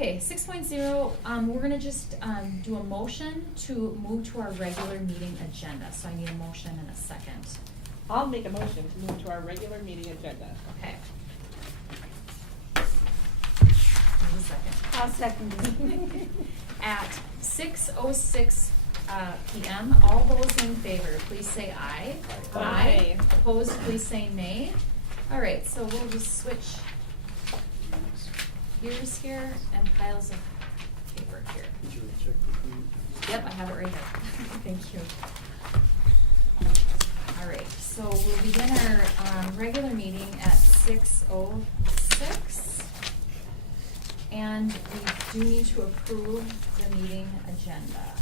Okay, 6.0, we're gonna just do a motion to move to our regular meeting agenda. So I need a motion and a second. I'll make a motion to move to our regular meeting agenda. Okay. Need a second. I'll second it. At 6:06 PM, all those in favor, please say aye. Aye. Opposed, please say nay. All right, so we'll just switch gears here and piles of paper here. Did you check the thing? Yep, I have it right here. Thank you. All right, so we'll begin our regular meeting at 6:06. And we do need to approve the meeting agenda.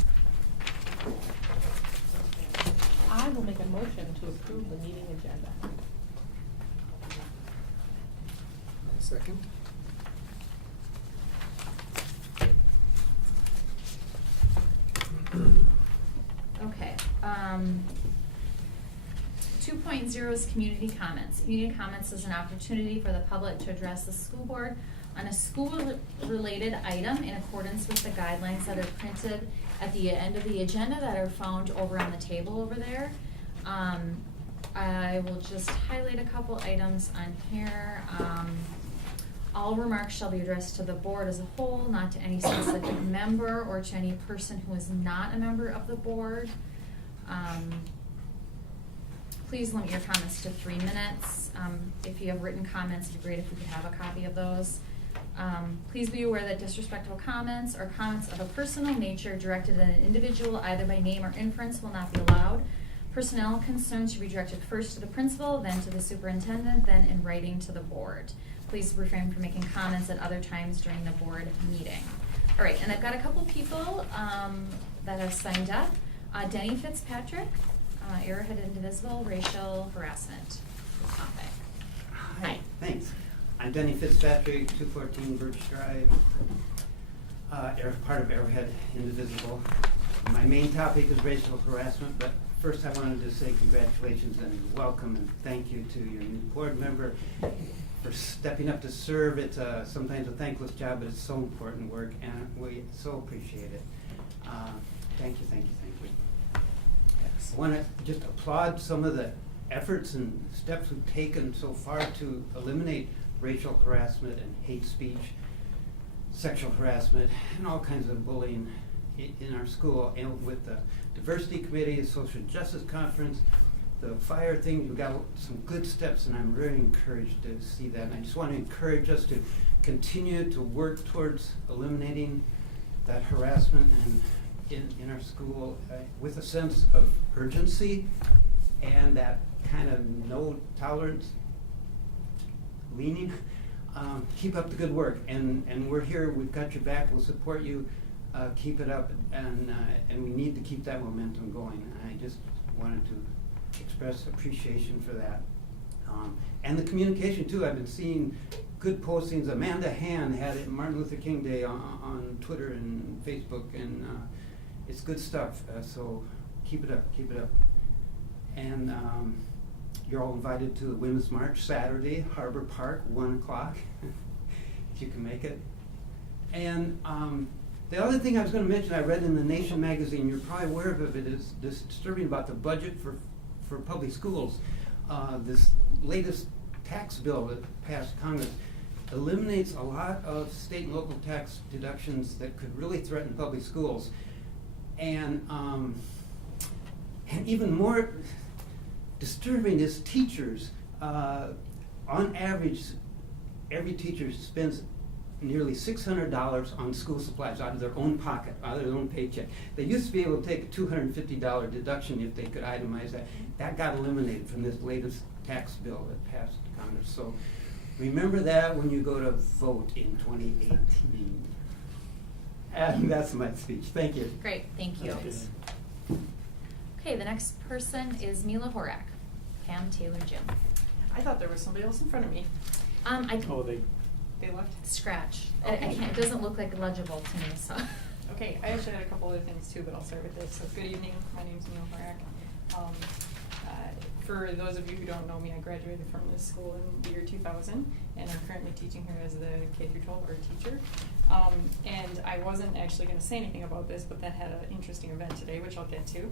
I will make a motion to approve the meeting agenda. Second? Okay, 2.0 is community comments. Community comments is an opportunity for the public to address the school board on a school-related item in accordance with the guidelines that are printed at the end of the agenda that are found over on the table over there. I will just highlight a couple items on here. All remarks shall be addressed to the board as a whole, not to any specific member or to any person who is not a member of the board. Please limit your comments to 3 minutes. If you have written comments, it'd be great if we could have a copy of those. Please be aware that disrespectful comments or comments of a personal nature directed at an individual, either by name or inference, will not be allowed. Personnel concerns should be directed first to the principal, then to the superintendent, then in writing to the board. Please refrain from making comments at other times during the board meeting. All right, and I've got a couple people that have signed up. Denny Fitzpatrick, Arrowhead Indivisible, racial harassment topic. Hi, thanks. I'm Denny Fitzpatrick, 214 Birch Drive, part of Arrowhead Indivisible. My main topic is racial harassment, but first I wanted to say congratulations and welcome and thank you to your new board member for stepping up to serve. It's sometimes a thankless job, but it's so important work, and we so appreciate it. Thank you, thank you, thank you. I want to just applaud some of the efforts and steps we've taken so far to eliminate racial harassment and hate speech, sexual harassment, and all kinds of bullying in our school. And with the diversity committee, the social justice conference, the fire thing, we've got some good steps, and I'm very encouraged to see that. And I just want to encourage us to continue to work towards eliminating that harassment and in our school with a sense of urgency and that kind of no tolerance leaning. Keep up the good work, and we're here. We've got your back. We'll support you. Keep it up, and we need to keep that momentum going. And I just wanted to express appreciation for that, and the communication too. I've been seeing good postings. Amanda Han had it Martin Luther King Day on Twitter and Facebook, and it's good stuff. So keep it up, keep it up. And you're all invited to the Women's March Saturday, Harbor Park, 1 o'clock, if you can make it. And the other thing I was going to mention, I read in the Nation magazine, you're probably aware of it, is this disturbing about the budget for public schools. This latest tax bill that passed Congress eliminates a lot of state and local tax deductions that could really threaten public schools. And even more disturbing is teachers. On average, every teacher spends nearly $600 on school supplies out of their own pocket, out of their own paycheck. They used to be able to take a $250 deduction if they could itemize that. That got eliminated from this latest tax bill that passed Congress. So remember that when you go to vote in 2018. And that's my speech. Thank you. Great, thank you. Okay, the next person is Mila Horak, Pam, Taylor, Jim. I thought there was somebody else in front of me. They left? Scratch. Okay. It doesn't look like legible to me, so. Okay, I actually had a couple other things too, but I'll start with this. So good evening, my name's Neil Horak. For those of you who don't know me, I graduated from this school in the year 2000, and I'm currently teaching here as the K-12 art teacher. And I wasn't actually going to say anything about this, but then had an interesting event today, which I'll get to.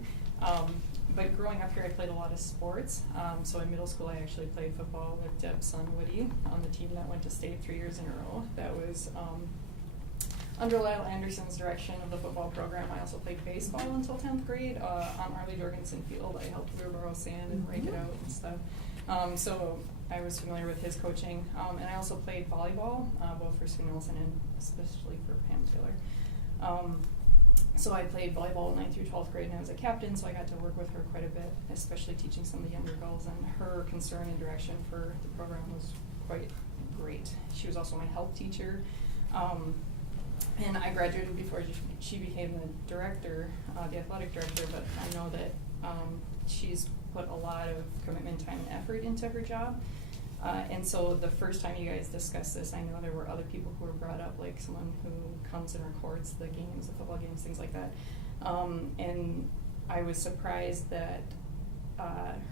But growing up here, I played a lot of sports. So in middle school, I actually played football with Deb's son, Woody, on the team that went to state 3 years in a row. That was under Lyle Anderson's direction of the football program. I also played baseball until 10th grade on Arlie Jorgensen Field. I helped wheelbarrow sand and rake it out and stuff. So I was familiar with his coaching. And I also played volleyball, both for Sue Nelson and especially for Pam Taylor. So I played volleyball 9th through 12th grade, and I was a captain, so I got to work with her quite a bit, especially teaching some of the younger girls, and her concern and direction for the program was quite great. She was also my health teacher. And I graduated before she became the director, the athletic director, but I know that she's put a lot of commitment, time, and effort into her job. And so the first time you guys discussed this, I know there were other people who were brought up, like someone who comes and records the games, the football games, things like that. And I was surprised that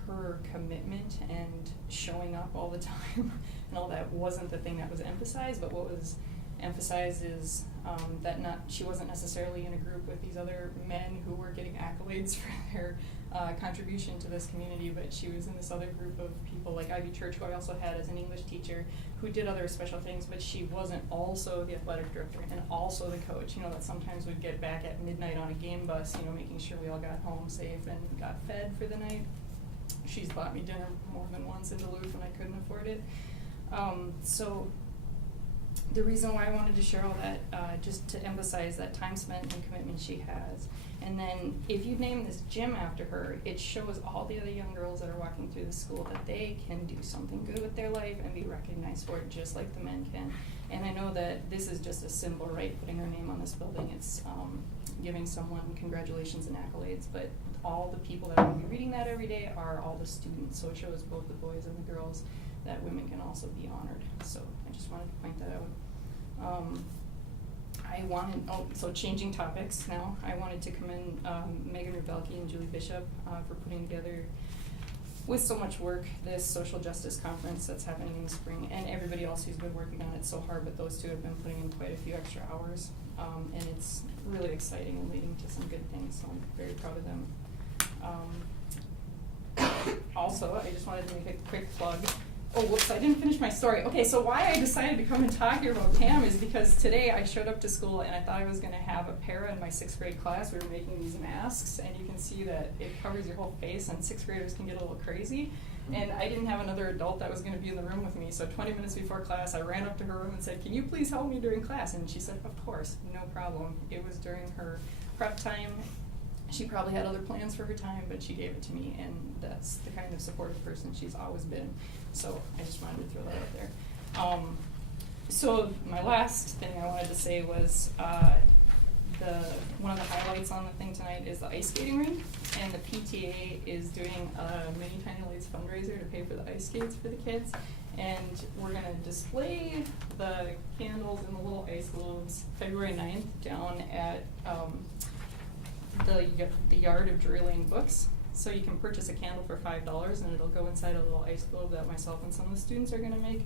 her commitment and showing up all the time and all that wasn't the thing that was emphasized, but what was emphasized is that she wasn't necessarily in a group with these other men who were getting accolades for their contribution to this community, but she was in this other group of people like Ivy Church, who I also had as an English teacher, who did other special things, but she wasn't also the athletic director and also the coach, that sometimes would get back at midnight on a game bus, making sure we all got home safe and got fed for the night. She's bought me dinner more than once in Duluth when I couldn't afford it. So the reason why I wanted to share all that, just to emphasize that time spent and commitment she has. And then if you name this gym after her, it shows all the other young girls that are walking through the school that they can do something good with their life and be recognized for it just like the men can. And I know that this is just a symbol, right, putting her name on this building. It's giving someone congratulations and accolades, but all the people that will be reading that every day are all the students. So it shows both the boys and the girls that women can also be honored. So I just wanted to point that out. So changing topics now, I wanted to commend Megan Rebelke and Julie Bishop for putting together, with so much work, this social justice conference that's happening in the spring, and everybody else who's been working on it so hard, but those two have been putting in quite a few extra hours, and it's really exciting and leading to some good things, so I'm very proud of them. Also, I just wanted to make a quick plug. Oh, whoops, I didn't finish my story. Okay, so why I decided to come and talk here about Pam is because today I showed up to school and I thought I was going to have a para in my 6th grade class. We were making these masks, and you can see that it covers your whole face, and 6th graders can get a little crazy. And I didn't have another adult that was going to be in the room with me, so 20 minutes before class, I ran up to her room and said, "Can you please help me during class?" And she said, "Of course, no problem." It was during her prep time. She probably had other plans for her time, but she gave it to me, and that's the kind of supportive person she's always been. So I just wanted to throw that out there. So my last thing I wanted to say was one of the highlights on the thing tonight is the ice skating rink, and the PTA is doing a Mini Tiny Lights fundraiser to pay for the ice skates for the kids. And we're going to display the candles and the little ice globes February 9th down at the Yard of Drury Lane Books. So you can purchase a candle for $5, and it'll go inside a little ice globe that myself and some of the students are going to make.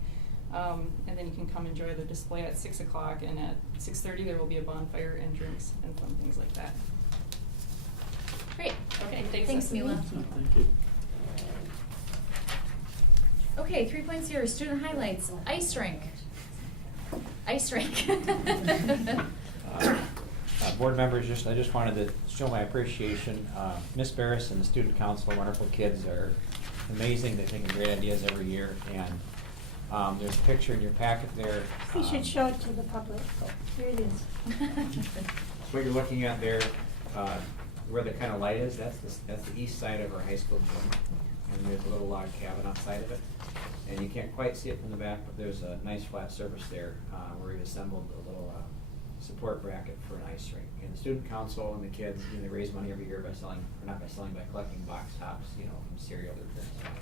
And then you can come enjoy the display at 6 o'clock, and at 6:30 there will be a bonfire and drinks and fun things like that. Great. Okay, thanks. Thanks, Mila. Thank you. Okay, 3.0, student highlights, ice rink. Ice rink. Board members, I just wanted to show my appreciation. Miss Barris and the student council, wonderful kids, are amazing. They think of great ideas every year, and there's a picture in your packet there. We should show it to the public. Here it is. What you're looking at there, where the kind of light is, that's the east side of our high school gym, and there's a little log cabin outside of it. And you can't quite see it from the back, but there's a nice flat surface there where we've assembled a little support bracket for an ice rink. And the student council and the kids, they raise money every year by collecting box tops, from cereal or things like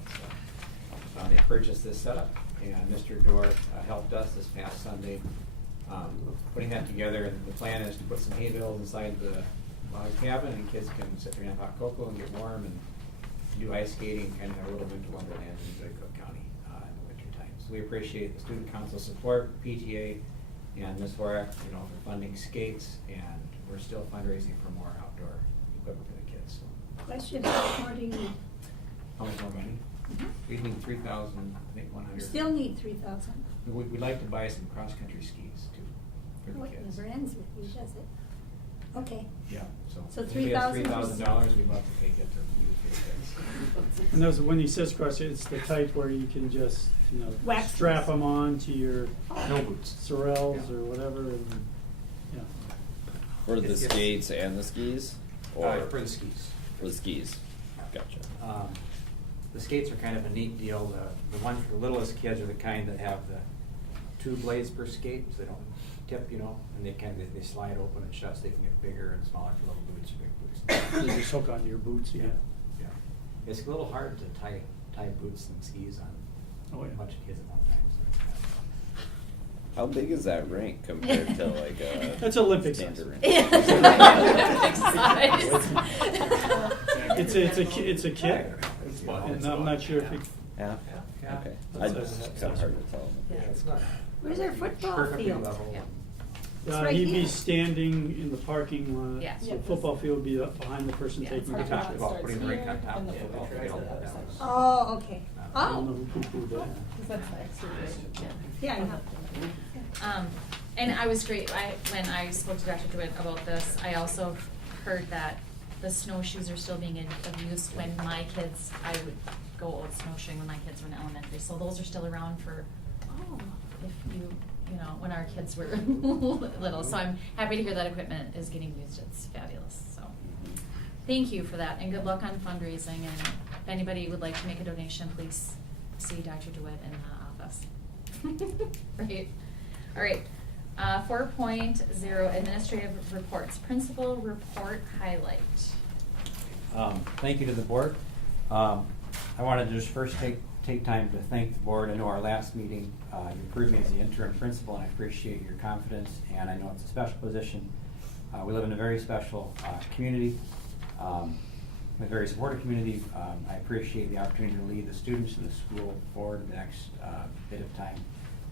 that. So they purchased this setup, and Mr. Dorr helped us this past Sunday putting that together. And the plan is to put some hay bales inside the log cabin, and kids can sit there and have hot cocoa and get warm. And do ice skating, kind of a little winter wonderland in Cook County in the winter time. So we appreciate the student council support, PTA, and Ms. Horak, for funding skates, and we're still fundraising for more outdoor equipment for the kids. So. Question, how much more do you need? How much more money? We need 3,000, I think 100. You still need 3,000. We'd like to buy some cross-country skis too, for the What kids. never ends with you, does it? Okay. Yeah, So if we have $3,000 $3,000, we'd love to take it to use for the kids. And those, when he says cross, it's the type where you can just, Wax strap them. them on to your No boots. sorels or whatever, and, yeah. For the It's- skates and the skis? Or For the skis. for the skis? Gotcha. The skates are kind of a neat deal. The ones for the littlest kids are the kind that have the 2 blades per skate, so they don't tip, and they slide open and shut, so they can get bigger and smaller for little boots or big boots. You just hook onto your boots, yeah. Yeah. It's a little hard to tie boots and skis on Oh, yeah. a bunch of kids at one time. So. How big is that rink compared to like a That's Olympic size. standard rink? It's a kit, and I'm not sure if it. Yeah. Yeah. Okay. That's It's kind of hard to tell. Yeah. It's not Where's our football perfectly field? level. Yeah. It's right He'd be here. standing in the parking lot. Yeah. So football field would be up behind the person Yeah, taking We the talked picture. about putting the rink on Starts top here, of the and the football picture is field. at the other That side. was- Oh, okay. I don't know Oh, who poo-pooed that. Because that's the exterior. yeah, I know. And I was great, when I spoke to Dr. DeWitt about this, I also heard that the snowshoes are still being of use when I would go out snowshoeing when my kids were in elementary, so those are still around for, if you, when our kids were little, so I'm happy to hear that equipment is getting used, it's fabulous, so. Thank you for that, and good luck on fundraising, and if anybody would like to make a donation, please see Dr. DeWitt in the office. Right, all right. 4.0 administrative reports, principal report highlight. Thank you to the board. I wanted to just first take time to thank the board. I know our last meeting, you approved me as the interim principal, and I appreciate your confidence, and I know it's a special position. We live in a very special community, a very supportive community. I appreciate the opportunity to lead the students and the school forward the next bit of time.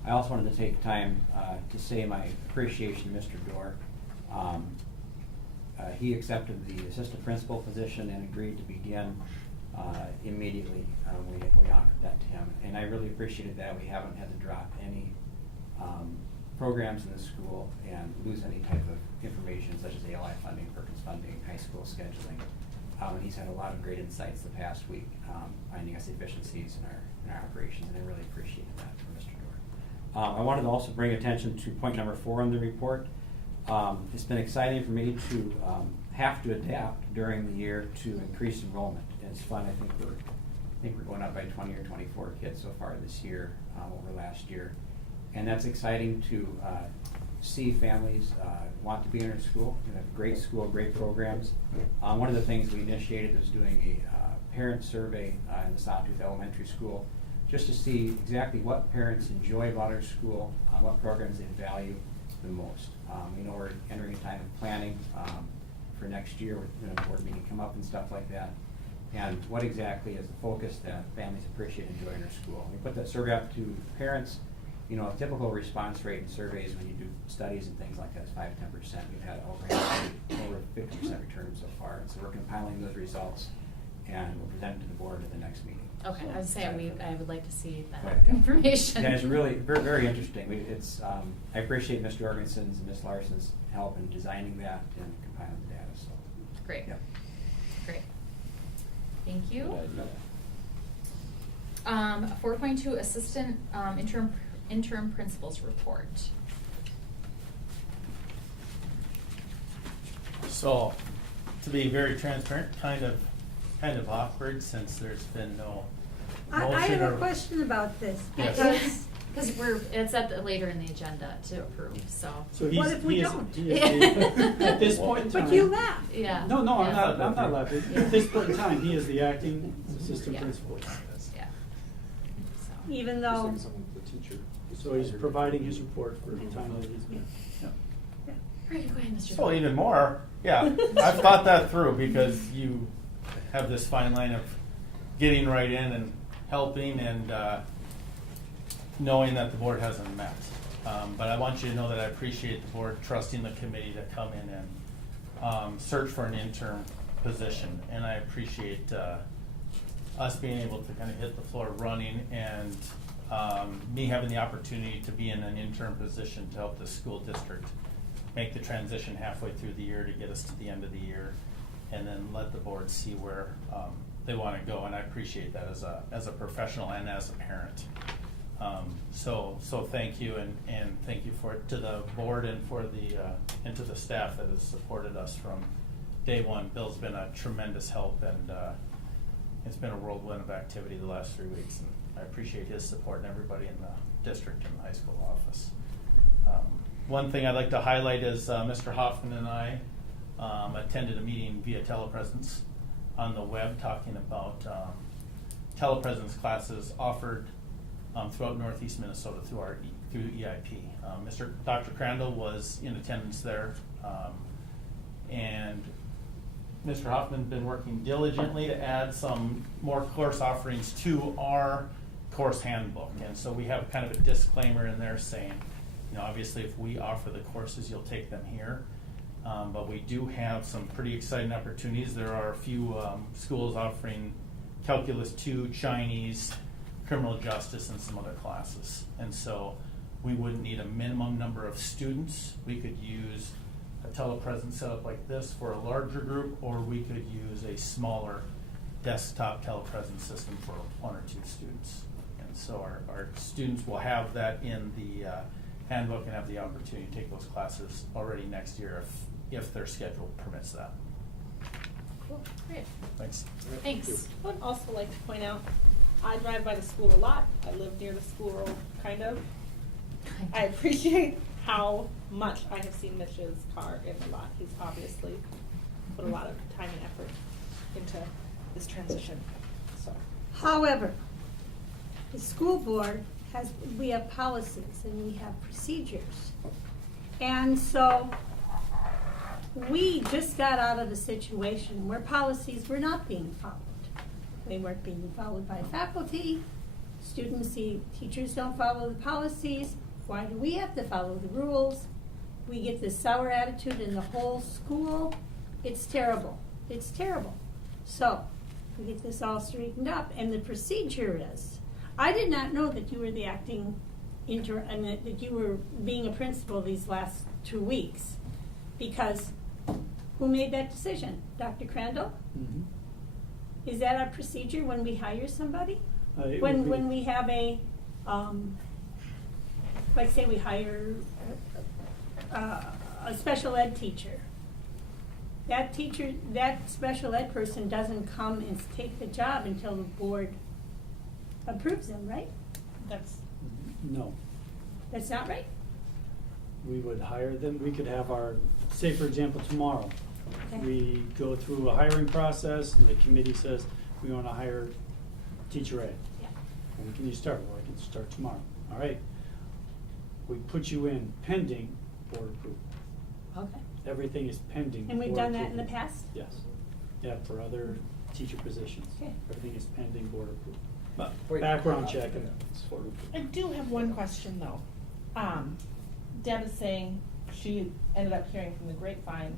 I also wanted to take time to say my appreciation to Mr. Dorr. He accepted the assistant principal position and agreed to begin immediately. We offered that to him, and I really appreciated that. We haven't had to drop any programs in the school and lose any type of information such as ALI funding, Perkins funding, high school scheduling. And he's had a lot of great insights the past week, finding us efficiencies in our operations, and I really appreciated that from Mr. Dorr. I wanted to also bring attention to point number 4 on the report. It's been exciting for me to have to adapt during the year to increase enrollment. And it's fun. I think we're going up by 20 or 24 kids so far this year over last year, and that's exciting to see families want to be in our school. We have great school, great programs. One of the things we initiated was doing a parent survey in the Sawtooth Elementary School, just to see exactly what parents enjoy about our school, what programs they value the most. We know we're entering a time of planning for next year, with a board meeting come up and stuff like that. And what exactly is the focus that families appreciate enjoying our school? We put that survey up to parents. A typical response rate in surveys when you do studies and things like that is 5 to 10%. We've had over 50% return so far. And so we're compiling those results and we'll present it to the board at the next meeting. Okay, I was saying I would like to see that Right. information. Yeah, it's really very, very interesting. I appreciate Mr. Jorgensen's and Ms. Larson's help in designing that and compiling the data. So Great. Yeah. Great. Thank you. Good idea. 4.2 assistant interim principals report. So, to be very transparent, kind of awkward since there's been no motion I have a or- question about this, Yes. because Because it's later in the agenda to approve, so. So What if we he is- don't? he is the- At this point in time. but you laugh. Yeah. No, I'm Yeah. not laughing. Yeah. At this point in time, he is the acting assistant Yeah. principal. Yeah. So. Even though, So he's providing his report for the time that he's been. Yeah. All right, go ahead, Mr. So Dole. even more, yeah, I've thought that through because you have this fine line of getting right in and helping and knowing that the board hasn't met. But I want you to know that I appreciate the board trusting the committee to come in and search for an interim position. And I appreciate us being able to kind of hit the floor running and me having the opportunity to be in an interim position to help the school district make the transition halfway through the year to get us to the end of the year, and then let the board see where they want to go. And I appreciate that as a professional and as a parent. So thank you, and thank you to the board and and to the staff that has supported us from day one. Bill's been a tremendous help, and it's been a whirlwind of activity the last 3 weeks, and I appreciate his support and everybody in the district and the high school office. One thing I'd like to highlight is Mr. Hoffman and I attended a meeting via telepresence on the web talking about telepresence classes offered throughout Northeast Minnesota through EIP. Dr. Crandall was in attendance there, and Mr. Hoffman has been working diligently to add some more course offerings to our course handbook. And so we have kind of a disclaimer in there saying, obviously if we offer the courses, you'll take them here. But we do have some pretty exciting opportunities. There are a few schools offering Calculus 2, Chinese, criminal justice, and some other classes. And so we wouldn't need a minimum number of students. We could use a telepresence setup like this for a larger group, or we could use a smaller desktop telepresence system for 1 or 2 students. And so our students will have that in the handbook and have the opportunity to take those classes already next year if their schedule permits that. Cool, great. Thanks. Thanks. I would also like to point out, I drive by the school a lot. I live near the school, kind of. I appreciate how much I have seen Mitch's car in the lot. He's obviously put a lot of time and effort into this transition. So, However, the school board we have policies and we have procedures. And so we just got out of a situation where policies were not being followed. They weren't being followed by faculty. Students see teachers don't follow the policies. Why do we have to follow the rules? We get this sour attitude in the whole school. It's terrible. It's terrible. So we get this all straightened up, and the procedure is, I did not know that you were the acting and that you were being a principal these last 2 weeks, because who made that decision? Dr. Crandall? Mm-hmm. Is that our procedure when we hire somebody? It When would be- when we have a, like say we hire a special ed teacher. That special ed person doesn't come and take the job until the board approves them, right? that's, No, That's not right? we would hire them. We could have say for example, tomorrow. Okay. We go through a hiring process and the committee says, we want to hire teacher A. Yeah. When can you start? Well, I can start tomorrow. All right. We put you in pending board approval. Okay. Everything is pending. And we've board done that in approval. the past? Yes. Yeah, for other teacher positions. Okay. Everything is pending board approval. But Wait. background check. I do have one question though. Deb is saying she ended up hearing from the grapevine.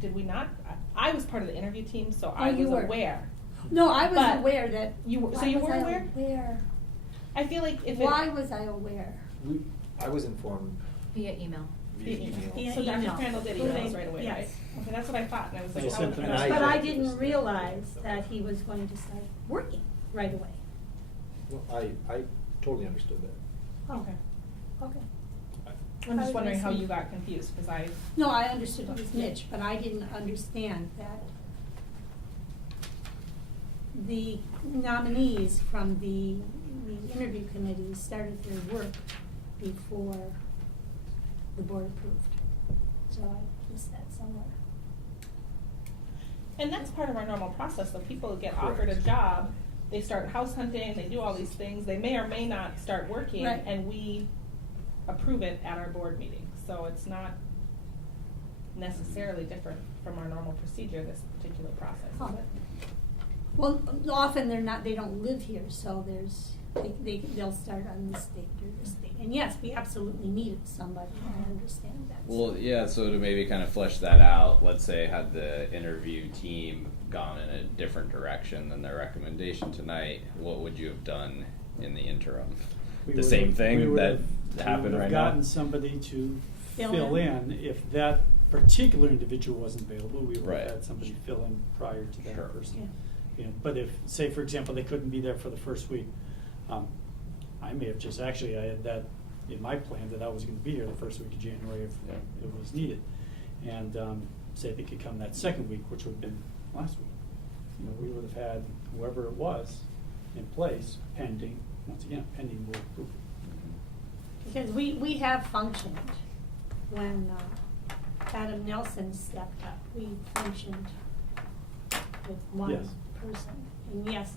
Did we not? I was part of the interview team, so I you was were. aware. No, I was But aware that. you were- so Why you was were I aware? aware? I feel like if Why it, was I aware? I was informed Via email. via email. Via so Dr. email. Crandall did Who email us they- right away, yes. right? Okay, that's what I thought, and I was They like, how sent would them I- an But I email. didn't realize that he was going to start working right away. Well, I totally understood that. Oh, Okay. okay. I'm I just was wondering how missing- you got confused, because I, No, I understood it was Mitch, but I didn't understand that the nominees from the interview committee started their work before the board approved. So I missed that somewhere. and that's part of our normal process, though. People get offered a Correct. job, they start house hunting, they do all these things, they may or may not start working, Right. and we approve it at our board meeting. So it's not necessarily different from our normal procedure, this particular process, Oh. is it? Well, often they don't live here, so they'll start on this date or this date. And yes, we absolutely needed somebody, I understand that. Well, yeah, so to maybe kind of flesh that out, let's say had the interview team gone in a different direction than their recommendation tonight, what would you have done in the interim? We The would same have- thing we would that have- happened we would right have now? gotten somebody to Fill fill in. in. If that particular individual wasn't available, we would Right. have had somebody fill in prior to Sure. that person. You know, but if, say for example, they couldn't be there for the first week, I may have just, actually, I had that in my plan that I was gonna be here the first week of January if Yeah. it was needed. And, say they could come that second week, which would have been last week. You know, we would have had whoever it was in place pending, once again, pending board approval. Because we have functioned when Adam Nelson stepped up. We functioned with one Yes. person. And yes,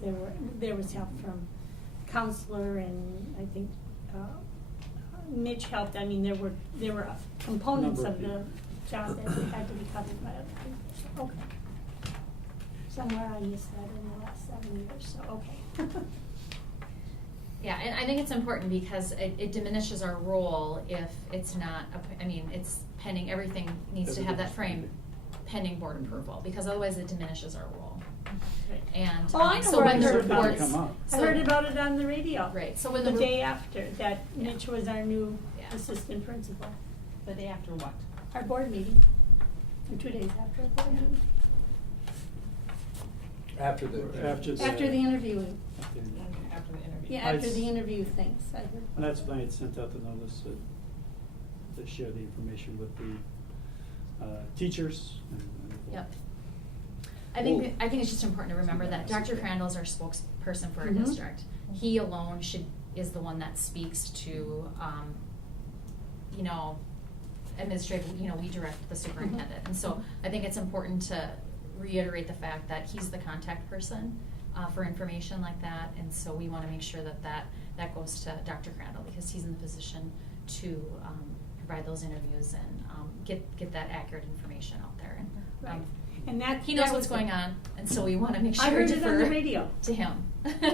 there was help from counselor, and I think Mitch helped. I mean, there were components Number of of the people. job that had to be covered by other people. So, okay. Somewhere I missed that in the last 7 years, so okay. Yeah, and I think it's important because it diminishes our role if it's not, it's pending, everything needs to have that frame pending board approval, because otherwise it diminishes our role. And, Oh, I know so where when I the heard about reports. it. Come up. I heard about it on the radio. Right, so when the the day after, that Yeah. Mitch was our new Yeah. assistant principal. The day after what? Our board meeting, or 2 days after our board meeting. After the. After the- After the interviewing. After the interview. Yeah, after I'd- the interview things, I heard. And that's when I had sent out the notice to share the information with the teachers and the Yep. I think it's just important to remember that Dr. Crandall is our spokesperson for our Mhm. district. He alone is the one that speaks to, administrative, we direct the superintendent. And so I think it's important to reiterate the fact that he's the contact person for information like that. And so we want to make sure that goes to Dr. Crandall, because he's in the position to provide those interviews and get that accurate information out there. And, Right. And that. he knows that what's was going on, and so we want to make sure I heard to it on the radio. to him.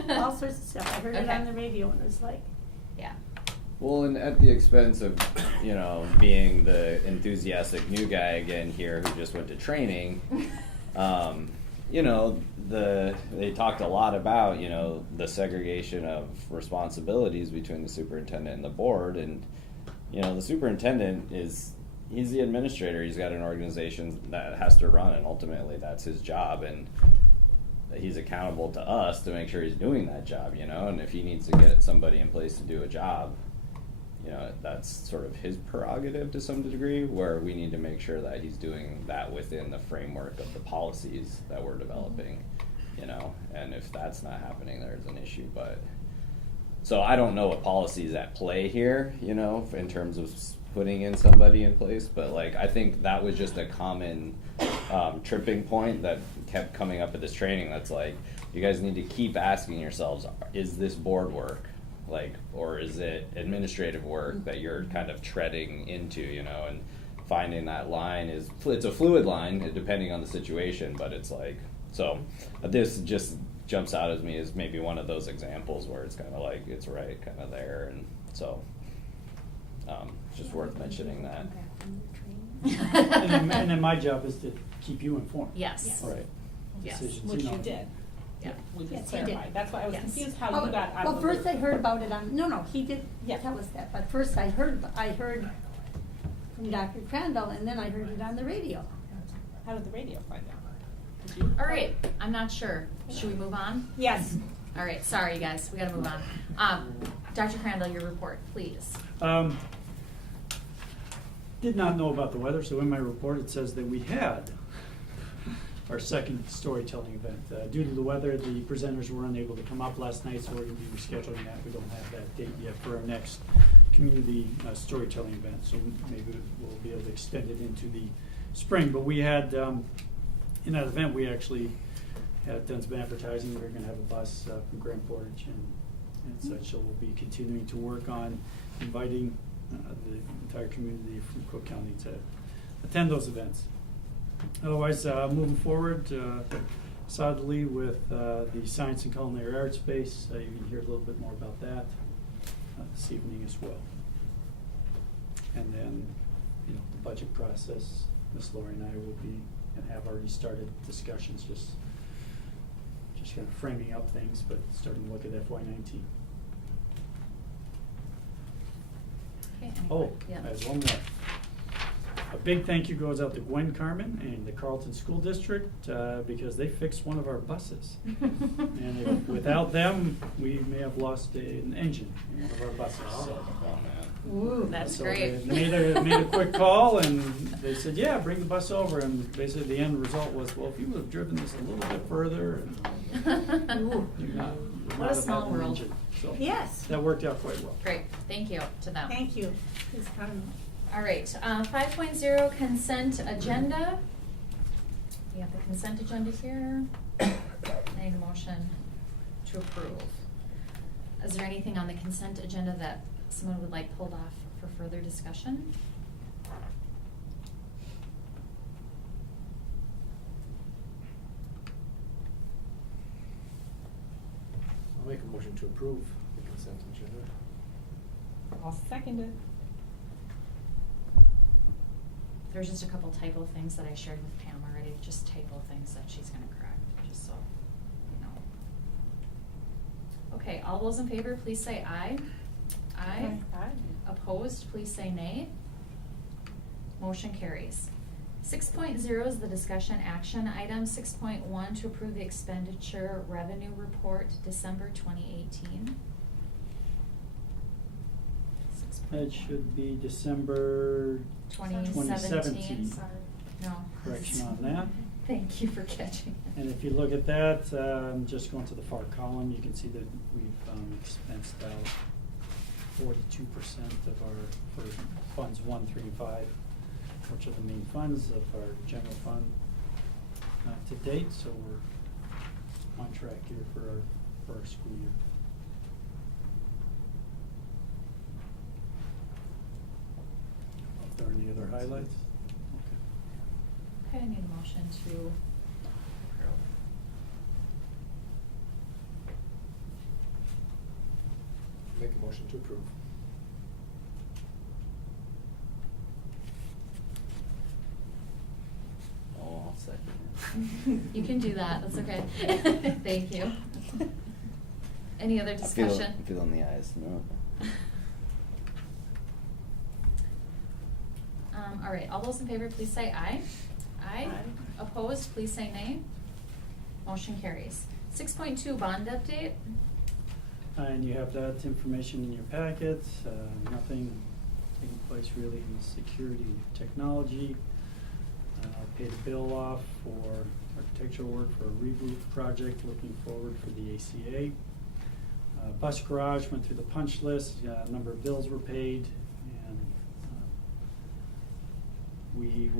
All sorts of stuff. I heard it Okay. on the radio, and it was like, Yeah. Well, and at the expense of, being the enthusiastic new guy again here who just went to training, they talked a lot about, the segregation of responsibilities between the superintendent and the board. And, the superintendent he's the administrator. He's got an organization that has to run, and ultimately that's his job. And he's accountable to us to make sure he's doing that job, and if he needs to get somebody in place to do a job, that's sort of his prerogative to some degree, where we need to make sure that he's doing that within the framework of the policies that we're developing, and if that's not happening, there's an issue. But so I don't know what policy is at play here, in terms of putting in somebody in place, but I think that was just a common tripping point that kept coming up at this training. That's you guys need to keep asking yourselves, is this board work? Or is it administrative work that you're kind of treading into, and finding that line it's a fluid line depending on the situation, but it's so this just jumps out at me as maybe one of those examples where it's kind of it's right kind of there, and so it's just worth mentioning that. and then my job is to keep you informed. Yes. Right. Yes. Decisions, Which you did. Yeah. We just Yes, he did. clarified. That's why I was Yes. confused how oh, you got out well, of the first loop. I heard about it on, no, he did Yeah. tell us that, but first I heard from Dr. Crandall, and then I heard it on the radio. How did the radio find out? Did you? All right, I'm not sure. Should we move on? Yes. All right, sorry, you guys, we gotta move on. Dr. Crandall, your report, please. Did not know about the weather, so in my report it says that we had our second storytelling event. Due to the weather, the presenters were unable to come up last night, so we're going to be rescheduling that. We don't have that date yet for our next community storytelling event, so maybe we'll be able to extend it into the spring. But we had, in that event, we actually had done some advertising. We're going to have a bus from Grand Portage and such, so we'll be continuing to work on inviting the entire community from Cook County to attend those events. Otherwise, moving forward, solidly with the Science and Culinary Arts space. You can hear a little bit more about that this evening as well. And then, the budget process, Ms. Lori and I will be, and have already started discussions, just kind of framing up things, but starting to look at FY19. Okay, Oh, yeah. I have one more. A big thank you goes out to Gwen Carmen and the Carlton School District because they fixed one of our buses. And without them, we may have lost an engine in one of our buses. So, Ooh, that's so great. They made a quick call and they said, yeah, bring the bus over. And basically the end result was, well, if you would have driven this a little bit further, you're not What a have small had an world. engine. So Yes. that worked out quite well. Great, thank you to them. Thank you, Ms. Carmen. All right, 5.0 consent agenda. We have the consent agenda here. I need a motion to approve. Is there anything on the consent agenda that someone would like pulled off for further discussion? I'll make a motion to approve the consent agenda. I'll second it. There's just a couple typo things that I shared with Pam already, just typo things that she's gonna correct, just so you know. Okay, all those in favor, please say aye. Aye. Aye. Opposed, please say nay. Motion carries. 6.0 is the discussion action item. 6.1 to approve the expenditure revenue report, December 2018. It should be December 2017. Sorry. No. Correction on that. Thank you for catching it. And if you look at that, just going to the far column, you can see that we've expensed out 42% of our for funds 1, 3, and 5, which are the main funds of our general fund to date. So we're on track here for our school year. Are there any other highlights? Okay. Okay, I need a motion to approve. Make a motion to approve. Oh, I'll second it. You can do that, that's okay. Thank you. Any other discussion? I'm feeling the eyes, no. All right, all those in favor, please say aye. Aye. Aye. Opposed, please say nay. Motion carries. 6.2 bond update. And you have that information in your packet. Nothing taking place really in the security technology. Paid a bill off for architectural work for a reboot project, looking forward for the ACA. Bus garage went through the punch list. A number of bills were paid, and we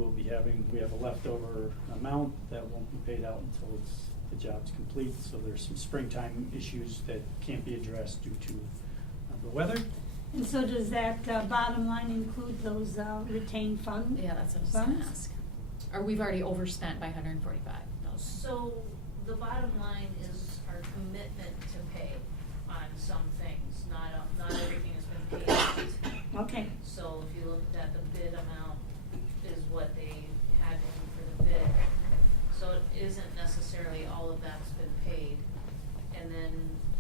have a leftover amount that won't be paid out until the job's complete. So there's some springtime issues that can't be addressed due to the weather. And so does that bottom line include those retained funds? Yeah, that's what I was gonna ask. Or we've already overspent by 145. So the bottom line is our commitment to pay on some things, not everything has been paid out. Okay. So if you looked at the bid amount is what they had in for the bid. So it isn't necessarily all of that's been paid. And then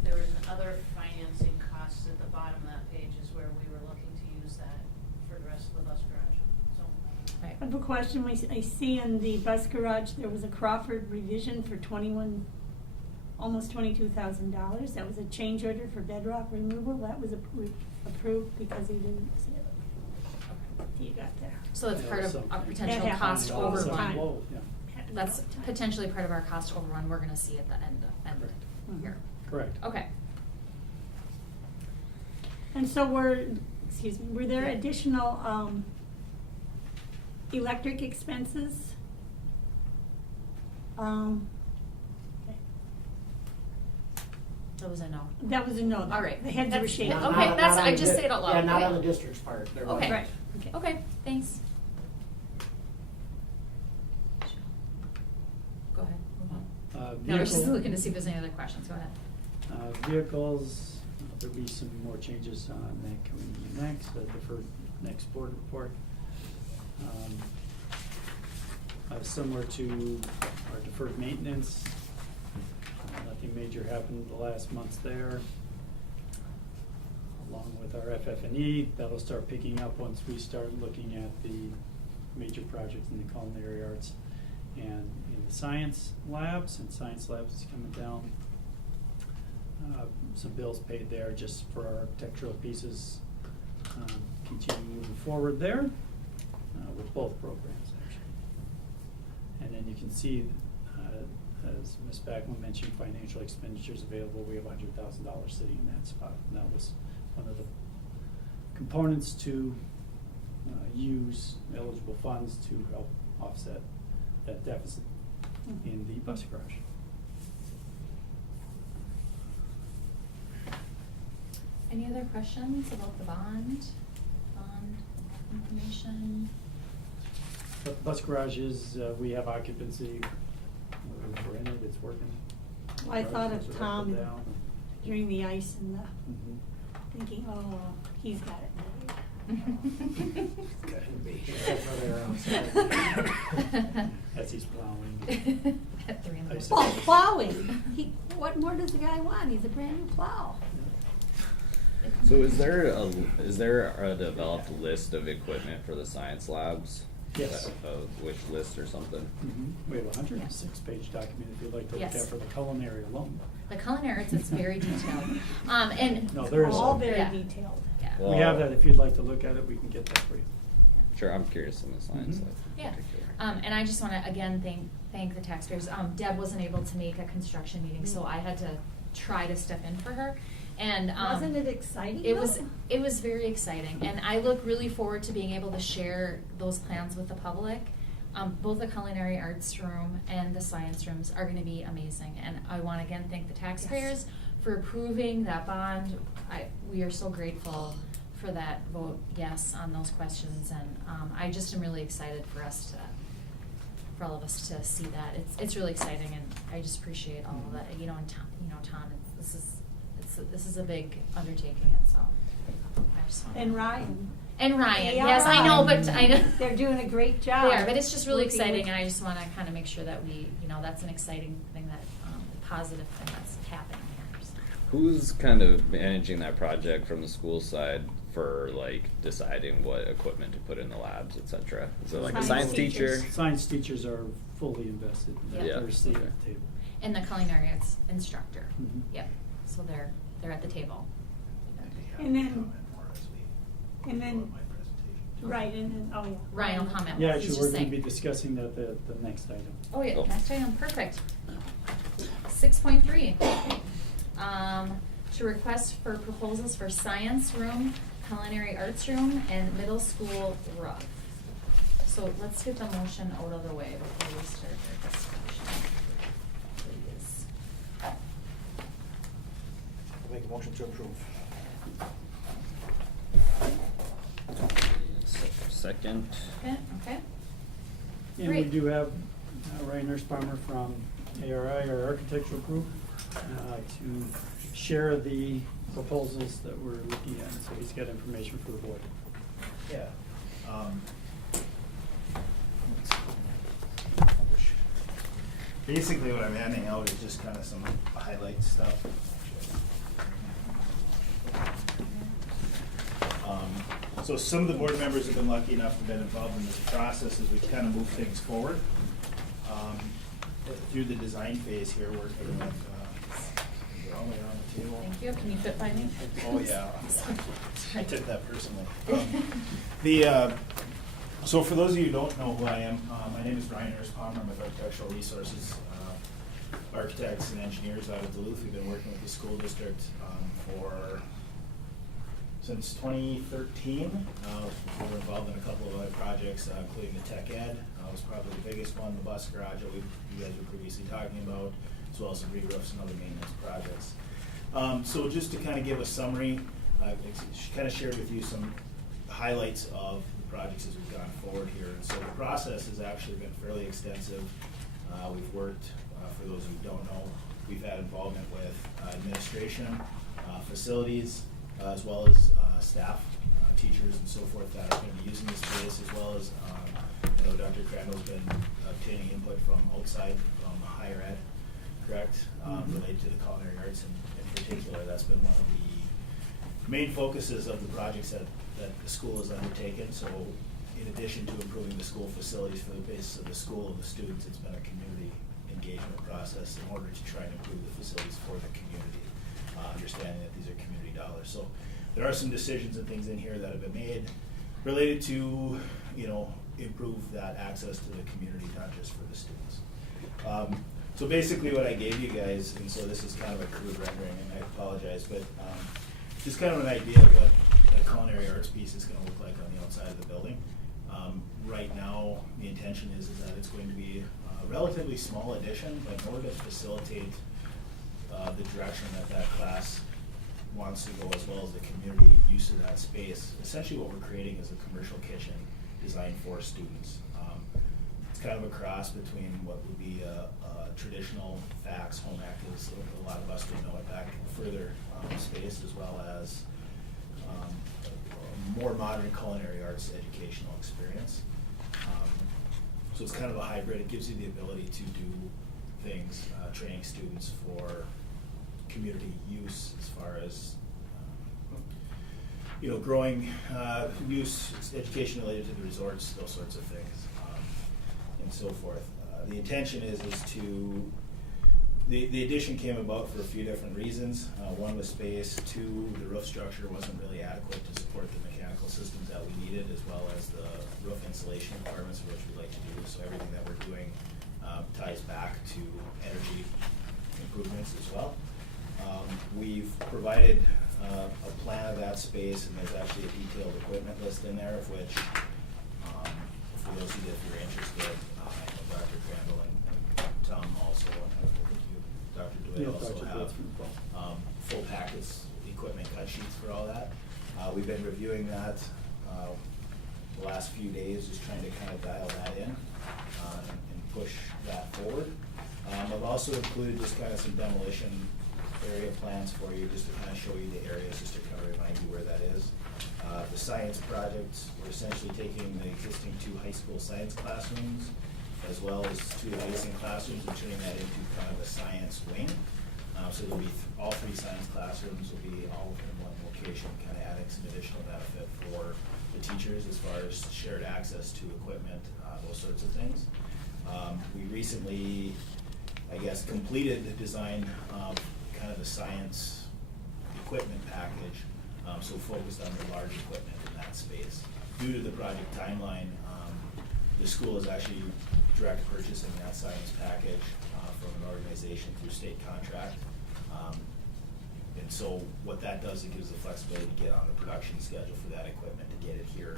there was other financing costs at the bottom of that page is where we were looking to use that for the rest of the bus garage, so. Right. I have a question. I see in the bus garage, there was a Crawford revision for almost $22,000. That was a change order for bedrock removal. That was approved because he didn't see it. You got that. So that's Yeah, part of something. a potential That cost happens all the overrun. time. Whoa, yeah. That's potentially part of our cost overrun we're gonna see at the end Mhm. here. Correct. Okay. And so were there additional electric expenses? Okay. That was a no. That was a no. All right. The heads were That's- shaking. yeah, okay, that's, I just say it out loud. Yeah, not Okay. on the district's part. There Okay. wasn't. Right, okay. Okay, thanks. Go ahead, move on. No, we're just Vehicle- looking to see if there's any other questions. Go ahead. Vehicles, there'll be some more changes on that coming next, deferred next board report. Similar to our deferred maintenance, nothing major happened the last months there. Along with our FF&E, that'll start picking up once we start looking at the major projects in the culinary arts and in the science labs, and science labs is coming down. Some bills paid there just for our architectural pieces. Continue moving forward there with both programs, actually. And then you can see, as Ms. Backman mentioned, financial expenditures available. We have $100,000 sitting in that spot. And that was one of the components to use eligible funds to help offset that deficit in the bus garage. Any other questions about the bond information? But bus garage is, we have occupancy, we're in it, it's working. I thought of Garages are up Tom and down. during the ice and the, Mhm. thinking, oh, he's got it. As he's plowing. At 3 in the I said- morning. Oh, plowing. What more does the guy want? He's a brand new plow. So is there a developed list of equipment for the science labs? Yes. A wish list or something? Mhm. We have a 106-page document if you'd like to look Yes. at for the culinary alone. The culinary arts, it's very detailed. And No, there is All a- very Yeah. detailed. yeah. Well- We have that, if you'd like to look at it, we can get that for you. Sure, I'm curious in the science Mhm. lab in Yeah, particular. and I just wanna, again, thank the taxpayers. Deb wasn't able to make a construction meeting, so I had to try to step in for her. And, Wasn't it exciting? It was, though? it was very exciting, and I look really forward to being able to share those plans with the public. Both the culinary arts room and the science rooms are gonna be amazing, and I wanna again thank the taxpayers for approving that bond. We are so grateful for that vote, yes, on those questions, and, I just am really excited for all of us to see that. It's really exciting, and I just appreciate all of that, and Tom, this is a big undertaking, and so I just want. And Ryan. And Ryan, They yes, are. I know, but I know. They're doing a great job. They are, but it's just really working exciting, with- and I just wanna kinda make sure that we, that's an exciting thing, that, positive thing that's happening here, so. Who's kind of managing that project from the school side for like deciding what equipment to put in the labs, et cetera? Is it like a Science science teachers. teacher? Science teachers are fully invested in that, Yeah. they're seated Okay. at the table. And the culinary arts instructor, Mhm. yep, so they're at the table. And then, right, and then, oh, yeah. Ryan will comment. Yeah, He's actually, just we're gonna saying. be discussing that the next item. Oh, yeah, Cool. next item, perfect. 6.3, to request for proposals for science room, culinary arts room, and middle school roof. So let's get the motion out of the way before we start our discussion, please. I'll make a motion to approve. Second. Okay. And we Great. do have Ryan Nussbaumer from ARI, our architectural group, to share the proposals that we're looking at, so he's got information for the board. Yeah. Basically, what I'm handing out is just kind of some highlight stuff. So some of the board members have been lucky enough to have been involved in this process as we kind of move things forward. Through the design phase here, working with, they're all the way around the table. Thank you. Can you fit by me? Oh, yeah. I Sorry. took that personally. So for those of you who don't know who I am, my name is Brian Nussbaumer. I'm with Architectural Resources, architects and engineers out of Duluth. We've been working with the school district since 2013. We're involved in a couple of other projects, including the tech ed. Was probably the biggest one, the bus garage that you guys were previously talking about, as well as some re-roofs and other maintenance projects. So just to kind of give a summary, kind of share with you some highlights of the projects as we've gone forward here. And so the process has actually been fairly extensive. We've worked, for those who don't know, we've had involvement with administration, facilities, as well as staff, teachers and so forth that are going to be using this space, as well as I know Dr. Crandall's been obtaining input from outside, from higher ed, correct, related to the culinary arts in particular. That's been one of the main focuses of the projects that the school has undertaken. So in addition to improving the school facilities for the basis of the school and the students, it's been a community engagement process in order to try and improve the facilities for the community, understanding that these are community dollars. So there are some decisions and things in here that have been made related to, improve that access to the community, not just for the students. So basically what I gave you guys, and so this is kind of a crude rendering, and I apologize, but just kind of an idea of what a culinary arts piece is going to look like on the outside of the building. Right now, the intention is that it's going to be a relatively small addition, but in order to facilitate the direction that class wants to go, as well as the community use of that space, essentially what we're creating is a commercial kitchen designed for students. It's kind of a cross between what would be a traditional FACS home ec, as a lot of us would know it back further space, as well as a more modern culinary arts educational experience. So it's kind of a hybrid. It gives you the ability to do things, training students for community use as far as growing use, education related to the resorts, those sorts of things, and so forth. The intention is to, the addition came about for a few different reasons. One was space, two, the roof structure wasn't really adequate to support the mechanical systems that we needed, as well as the roof insulation requirements, which we like to do. So everything that we're doing ties back to energy improvements as well. We've provided a plan of that space, and there's actually a detailed equipment list in there, of which, for those of you if you're interested, I know Dr. Crandall and Tom also, and I think you, Dr. DeWitt, also have full packets, equipment cut sheets for all that. We've been reviewing that the last few days, just trying to kind of dial that in and push that forward. I've also included just kind of some demolition area plans for you, just to kind of show you the areas, just to kind of remind you where that is. The science project, we're essentially taking the existing 2 high school science classrooms, as well as 2 adjacent classrooms, and turning that into kind of a science wing. So there'll be all 3 science classrooms will be all in one location, kind of adding some additional benefit for the teachers as far as shared access to equipment, those sorts of things. We recently, I guess, completed the design of kind of the science equipment package, so focused on the large equipment in that space. Due to the project timeline, the school is actually direct purchasing that science package from an organization through state contract. And so what that does, it gives the flexibility to get on the production schedule for that equipment, to get it here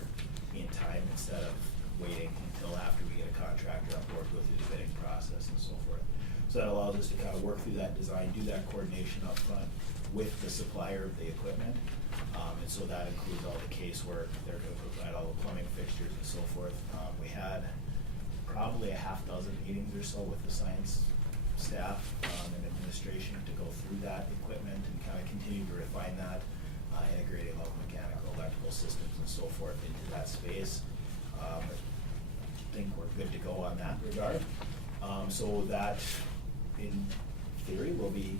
in time instead of waiting until after we get a contractor on board, go through the bidding process and so forth. So that allows us to kind of work through that design, do that coordination up front with the supplier of the equipment. And so that includes all the casework. They're going to provide all the plumbing fixtures and so forth. We had probably a half dozen meetings or so with the science staff and administration to go through that equipment and kind of continue to refine that, integrating all the mechanical, electrical systems and so forth into that space. I think we're good to go on that regard. So that, in theory, will be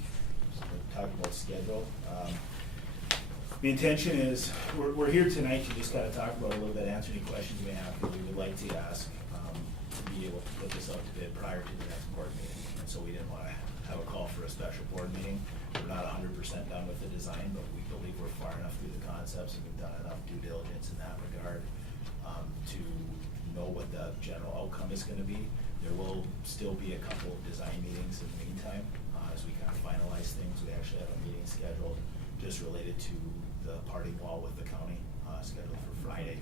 talking about schedule. The intention is, we're here tonight to just kind of talk about a little bit, answer any questions you may have, that we would like to ask, to be able to put this out to bid prior to the next board meeting. And so we didn't want to have a call for a special board meeting. We're not 100% done with the design, but we believe we're far enough through the concepts and we've done enough due diligence in that regard to know what the general outcome is going to be. There will still be a couple of design meetings in the meantime as we kind of finalize things. We actually have a meeting scheduled just related to the parting wall with the county, scheduled for Friday,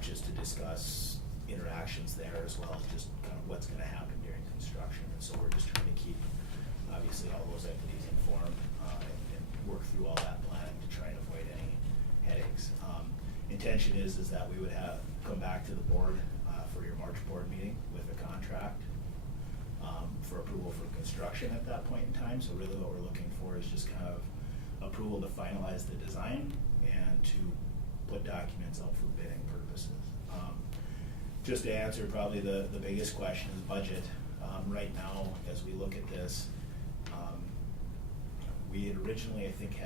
just to discuss interactions there, as well as just kind of what's going to happen during construction. And so we're just trying to keep, obviously, all those entities informed and work through all that planning to try and avoid any headaches. Intention is that we would come back to the board for your March board meeting with a contract for approval for construction at that point in time. So really what we're looking for is just kind of approval to finalize the design and to put documents out for bidding purposes. Just to answer probably the biggest question is budget. Right now, as we look at this, we had originally, I think,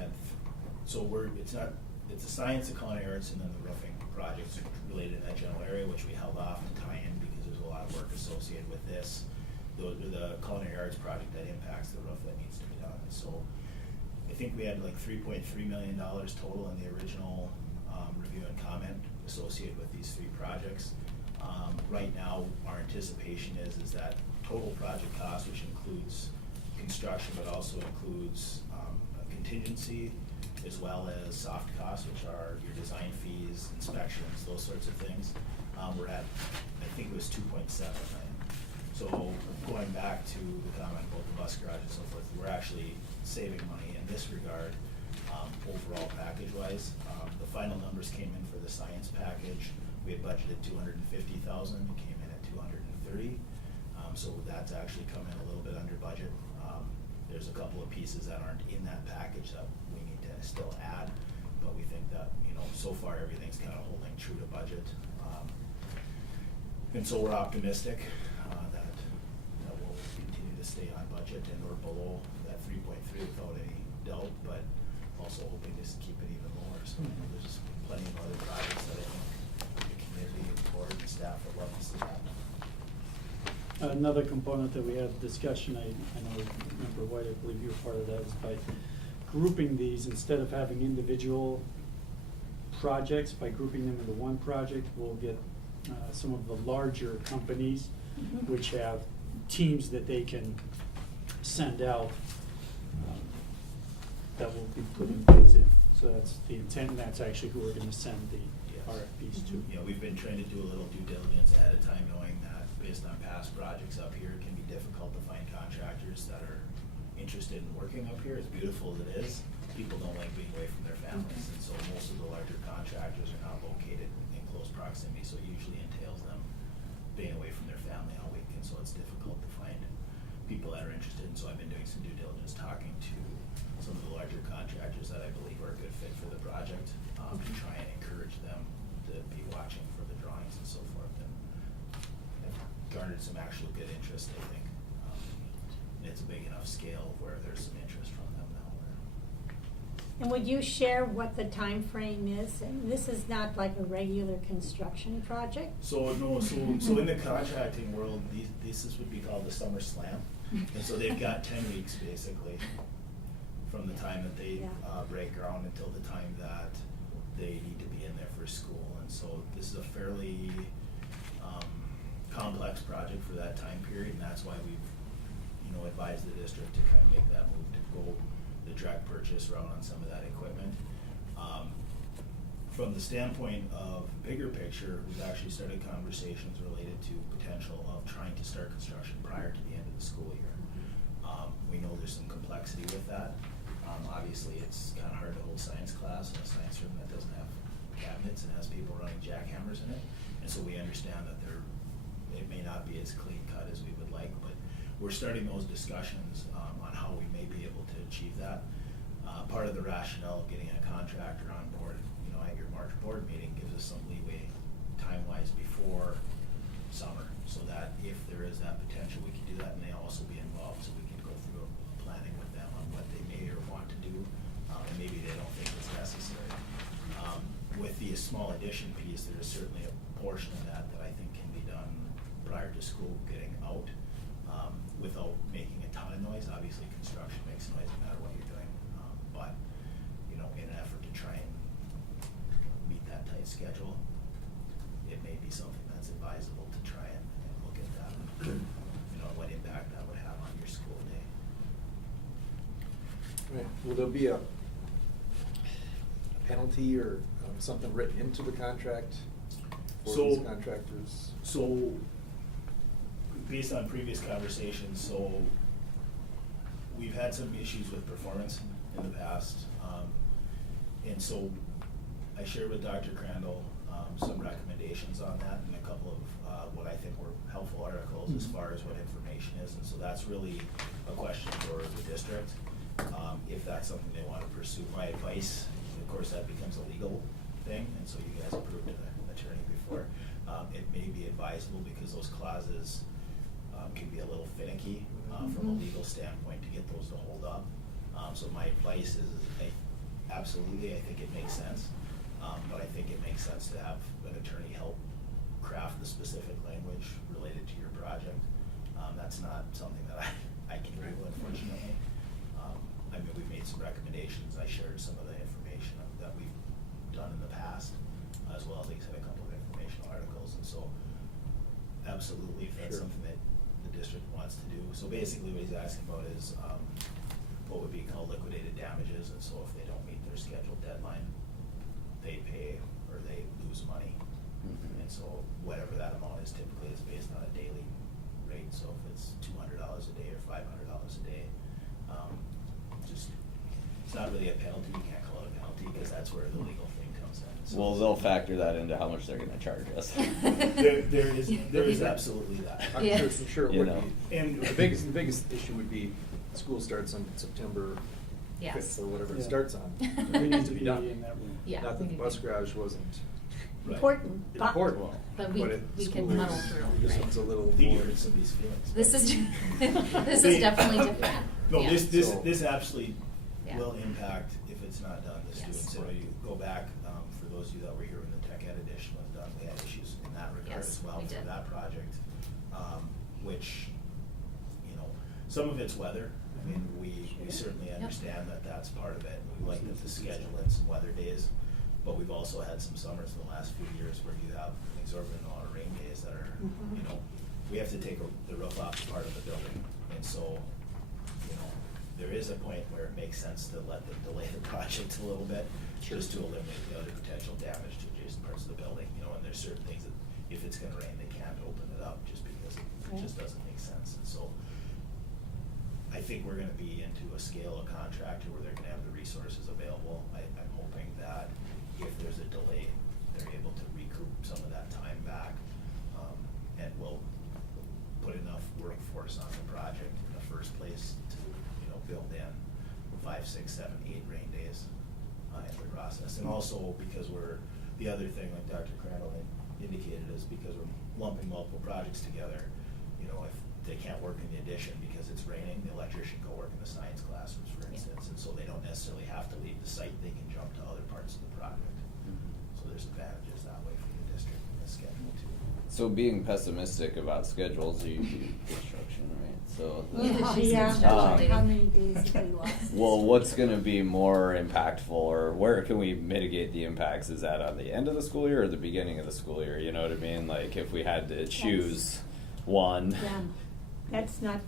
it's the science, the culinary arts, and then the roofing projects related in that general area, which we held off to tie in because there's a lot of work associated with this. The culinary arts project that impacts the roof that needs to be done. So I think we had like $3.3 million total in the original review and comment associated with these three projects. Right now, our anticipation is that total project cost, which includes construction, but also includes a contingency, as well as soft costs, which are your design fees, inspections, those sorts of things. We're at, I think it was 2.7 million. So going back to the comment about the bus garage and so forth, we're actually saving money in this regard, overall package-wise. The final numbers came in for the science package. We had budgeted $250,000, came in at $230,000. So that's actually come in a little bit under budget. There's a couple of pieces that aren't in that package that we need to still add, but we think that, so far everything's kind of holding true to budget. And so we're optimistic that we'll continue to stay on budget and we're below that 3.3 without any doubt, but also hoping to keep it even lower. So there's plenty of other projects that I think the community and board and staff would love to see happen. Another component that we had discussion, I know Member White, I believe you were part of that, is by grouping these, instead of having individual projects, by grouping them into one project, we'll get some of the larger companies which have teams that they can send out that will be putting bids in. So that's the intent, and that's actually who we're going to send the RFPs to. Yeah, we've been trying to do a little due diligence ahead of time, knowing that based on past projects up here, it can be difficult to find contractors that are interested in working up here. As beautiful as it is, people don't like being away from their families, and so most of the larger contractors are not located in close proximity, so it usually entails them being away from their family all week, and so it's difficult to find people that are interested. And so I've been doing some due diligence, talking to some of the larger contractors that I believe are a good fit for the project, to try and encourage them to be watching for the drawings and so forth, and have garnered some actual good interest, I think. And it's a big enough scale where there's some interest from them now. And would you share what the time frame is? And this is not like a regular construction project? So no, so in the contracting world, this would be called the summer slam, and so they've got 10 weeks basically from the time that they break ground until the time that they need to be in there for school. And so this is a fairly complex project for that time period, and that's why we've advised the district to kind of make that move to go the direct purchase route on some of that equipment. From the standpoint of bigger picture, we've actually started conversations related to potential of trying to start construction prior to the end of the school year. We know there's some complexity with that. Obviously, it's kind of hard to hold science class in a science room that doesn't have cabinets and has people running jackhammers in it. And so we understand that it may not be as clean cut as we would like, but we're starting those discussions on how we may be able to achieve that. Part of the rationale of getting a contractor on board, at your March board meeting, gives us some leeway time-wise before summer, so that if there is that potential, we can do that, and they also be involved, so we can go through a planning with them on what they may or want to do, and maybe they don't think it's necessary. With the small addition piece, there is certainly a portion of that I think can be done prior to school getting out, without making a ton of noise. Obviously, construction makes noise no matter what you're doing, but in an effort to try and meet that tight schedule, it may be something that's advisable to try and look at that, what impact that would have on your school day. Right. Will there be a penalty or something written into the contract for these contractors? So, based on previous conversations, so we've had some issues with performance in the past, and so I shared with Dr. Crandall some recommendations on that and a couple of what I think were helpful articles as far as what information is. And so that's really a question for the district. If that's something they want to pursue, my advice, of course, that becomes a legal thing, and so you guys approved an attorney before. It may be advisable because those clauses can be a little finicky from a legal standpoint to get those to hold up. So my advice is, absolutely, I think it makes sense. But I think it makes sense to have an attorney help craft the specific language related to your project. That's not something that I can do, unfortunately. I mean, we made some recommendations. I shared some of the information that we've done in the past, as well as, like I said, a couple of informational articles. And so, absolutely, if that's something that the district wants to do. So basically what he's asking about is what would be called liquidated damages. And so if they don't meet their scheduled deadline, they pay or they lose money. And so whatever that amount is, typically it's based on a daily rate. So if it's $200 a day or $500 a day, it's not really a penalty. You can't call it a penalty because that's where the legal thing comes in. So Well, they'll factor that into how much they're gonna charge us. there is absolutely that. I'm sure it You would know. be. And the biggest issue would be school starts on September Yes. 5th or whatever it Yeah. starts on. We need to be done. in that room. Yeah. Not that the bus garage wasn't Right. Important, but important. But we school can muddle is- through, This right. one's a little I think you more. hurt somebody's feelings. This is, this is definitely different. No, Yeah. this So- this absolutely Yeah. will impact, if it's not done, the Yes. students. If you go back, for those of you that were here when the Tech Ed edition was done, we had issues in that regard Yes, as well we for did. that project. Which, you know, some of it's weather. I mean, we certainly Yep. understand that that's part of it. We like to schedule in some weather days, but we've also had some summers in the last few years where you have an exorbitant amount of rain days that are, you know, we have to take the roof off part of the building. And so, you know, there is a point where it makes sense to let them delay the project a little bit, just to eliminate the other potential damage to adjacent parts of the building, you know, and there's certain things that if it's gonna rain, they can't open it up just because it just doesn't make sense. And so I think we're gonna be into a scale of contractor where they're gonna have the resources available. I'm hoping that if there's a delay, they're able to recoup some of that time back, and will put enough workforce on the project in the first place to, you know, build in 5, 6, 7, 8 rain days in the process. And also because the other thing, like Dr. Crandall indicated, is because we're lumping multiple projects together, you know, if they can't work in the addition because it's raining, the electrician can work in the science classrooms, for instance, and so they don't necessarily have to leave the site, they can jump to other parts of the project. So there's advantages that way for the district and the schedule too. So being pessimistic about schedules, you do construction, right? So. How many days have we lost? Well, what's going to be more impactful, or where can we mitigate the impacts? Is that on the end of the school year or the beginning of the school year? You know what I mean? Like if we had to choose one. Them. That's not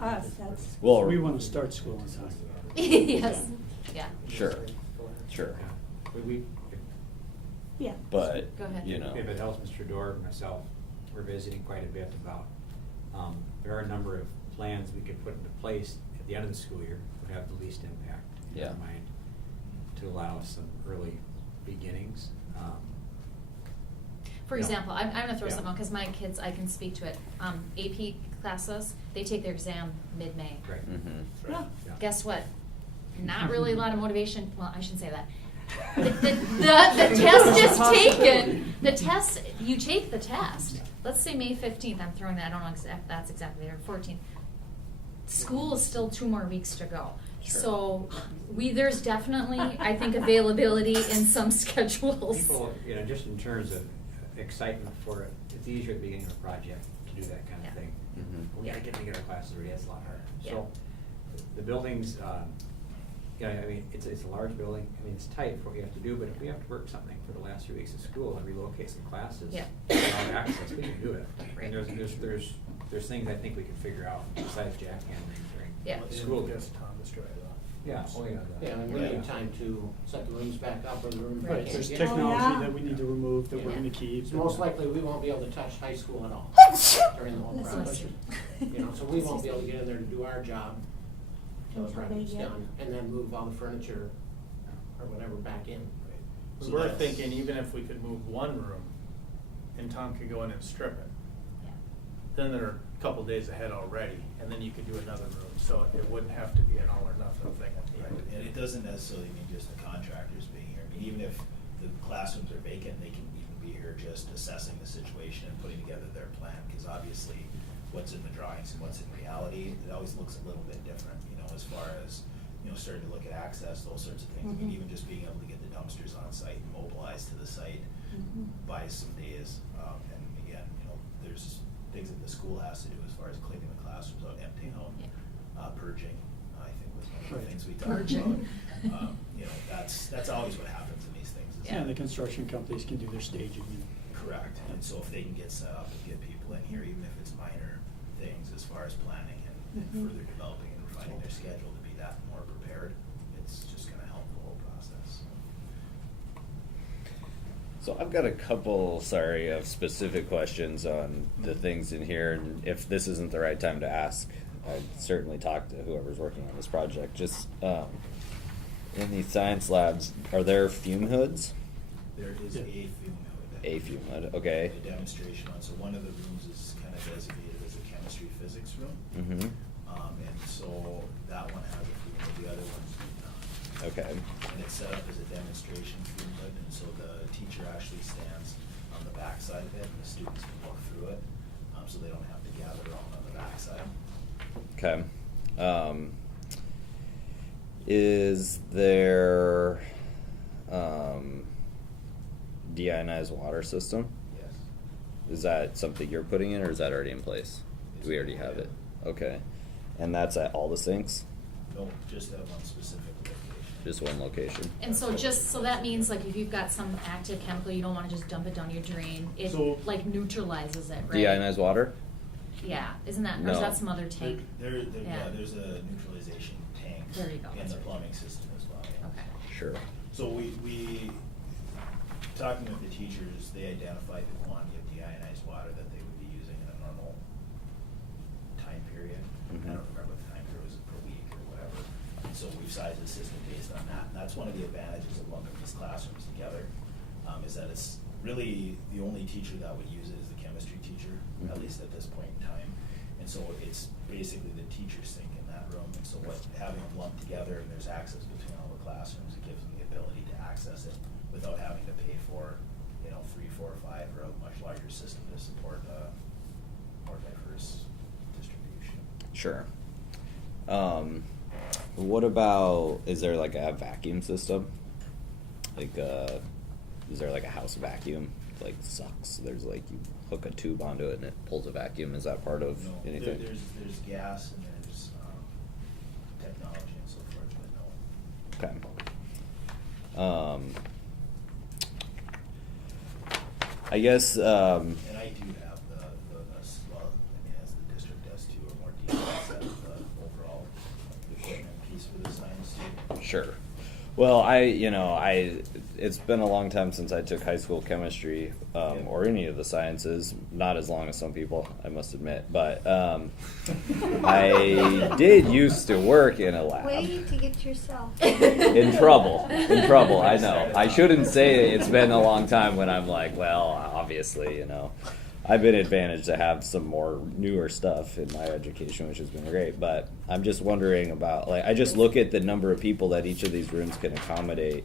us, that's. Well, We wanna start school on time. Yes, yeah. Sure, sure. Yeah. But, Go ahead. you know. If it helps, Mr. Dorr and myself, we're visiting quite a bit about, there are a number of plans we could put into place at the end of the school year would have the least impact in Yeah. our mind to allow us some early beginnings. For Yeah. example, I'm gonna throw Yeah. something out, cause my kids, I can speak to it, AP classes, they take their exam mid-May. Right. Mhm. Yeah. Yeah. Guess what? Not really a lot of motivation, well, I shouldn't say that. The test is taken, you take the test. Let's say May 15th, I'm throwing that, I don't know if that's exactly, or 14th. School is still 2 more weeks to go. Sure. So there's definitely, I think, availability in some schedules. People, you know, just in terms of excitement for it, it's easier at the beginning of a project to do that kind of Yeah. thing. Mhm. We gotta get together classes already, that's a lot harder. Yeah. So, the buildings, you know, I mean, it's a large building, I mean, it's tight for what you have to do, but if we have to work something for the last few weeks of school and relocate some classes, Yeah. without access, we can do it. Right. And there's things I think we can figure out besides jackhammering during Yeah. school. Yes, Thomas drive off. Yeah, oh yeah. Yeah, and we need time to set the rooms back up or the room. Right. There's Oh, technology yeah. that we need to remove that we're Yeah. gonna keep. So most likely, we won't be able to touch high school at all during the whole That's process. nice. You know, so we won't be able to get in there to do our job till the Until they project's get- done, and then move all the furniture or whatever back in. We So were that's- thinking even if we could move one room and Tom could go in and strip it, Yeah. then they're a couple days ahead already, and then you could do another room, so it wouldn't have to be an all or nothing thing at the Right, end. and it doesn't necessarily mean just the contractors being here. I mean, even if the classrooms are vacant, they can even be here just assessing the situation and putting together their plan, because obviously what's in the drawings and what's in reality, it always looks a little bit different, as far as, starting to look at access, those sorts of things. I mean, Mhm. even just being able to get the dumpsters on site and mobilized to the site Mhm. buys some days. And again, there's things that the school has to do as far as cleaning the classrooms out, emptying out, Yeah. purging, I think was one of the Right. things we talked Purging. about. That's always what happens in these things. is- And the construction companies can do their staging. Correct, and so if they can get set up and get people in here, even if it's minor things as far as planning and Mhm. further developing and refining their schedule to be that more prepared, it's just gonna help the whole process. So I've got a couple, of specific questions on the things in here, and if this isn't the right time to ask, I'd certainly talk to whoever's working on this project. Just in these science labs, are there fume hoods? There is Yeah. a fume hood. A fume hood, okay. A demonstration one, so one of the rooms is kind of designated as a chemistry physics room. Mm-hmm. And so that one has a fume hood, the other ones do not. Okay. And it's set up as a demonstration fume hood, and so the teacher actually stands on the back side of it, and the students can look through it, so they don't have to gather around on the back side. Okay. Is there deionized water system? Yes. Is that something you're putting in, or is that already in place? Do we already have it? Okay. And that's at all the sinks? No, just at one specific location. Just one location? And so that means like if you've got some active chemical, you don't wanna just dump it down your drain, it So- like neutralizes it, right? Deionized water? Yeah, isn't that, or No. is that some other tank? Yeah, Yeah. there's a neutralization tank. There you go, In that's the right. plumbing system as well, yeah. Okay. Sure. So we, talking with the teachers, they identified the quantity of deionized water that they would be using in a normal time period. Mhm. I don't remember what the time period was, per week or whatever. And so we've sized the system based on that. And that's one of the advantages of lumping these classrooms together, is that it's really, the only teacher that would use it is the chemistry teacher, at Mhm. least at this point in time. And so it's basically the teacher sink in that room. And so having them lumped together and there's access between all the classrooms, it gives them the ability to access it without having to pay for, 3, 4, or 5, or a much larger system to support more diverse distribution. Sure. What about, is there like a vacuum system? Like, is there like a house vacuum? Like sucks. There's like, you hook a tube onto it and it pulls a vacuum. Is that part of No, anything? there's gas and there's technology and so forth, but no. Okay. I guess, And I do have as the district does too, a more detailed set of the overall equipment piece for the science too. sure. Well, it's been a long time since I took high school chemistry, or any of the sciences. Not as long as some people, I must admit. But I did used to work in a lab. Wait to get yourself. In trouble. I know. I shouldn't say it's been a long time when I'm like, well, obviously, I've been advantaged to have some more newer stuff in my education, which has been great. But I'm just wondering about, I just look at the number of people that each of these rooms can accommodate.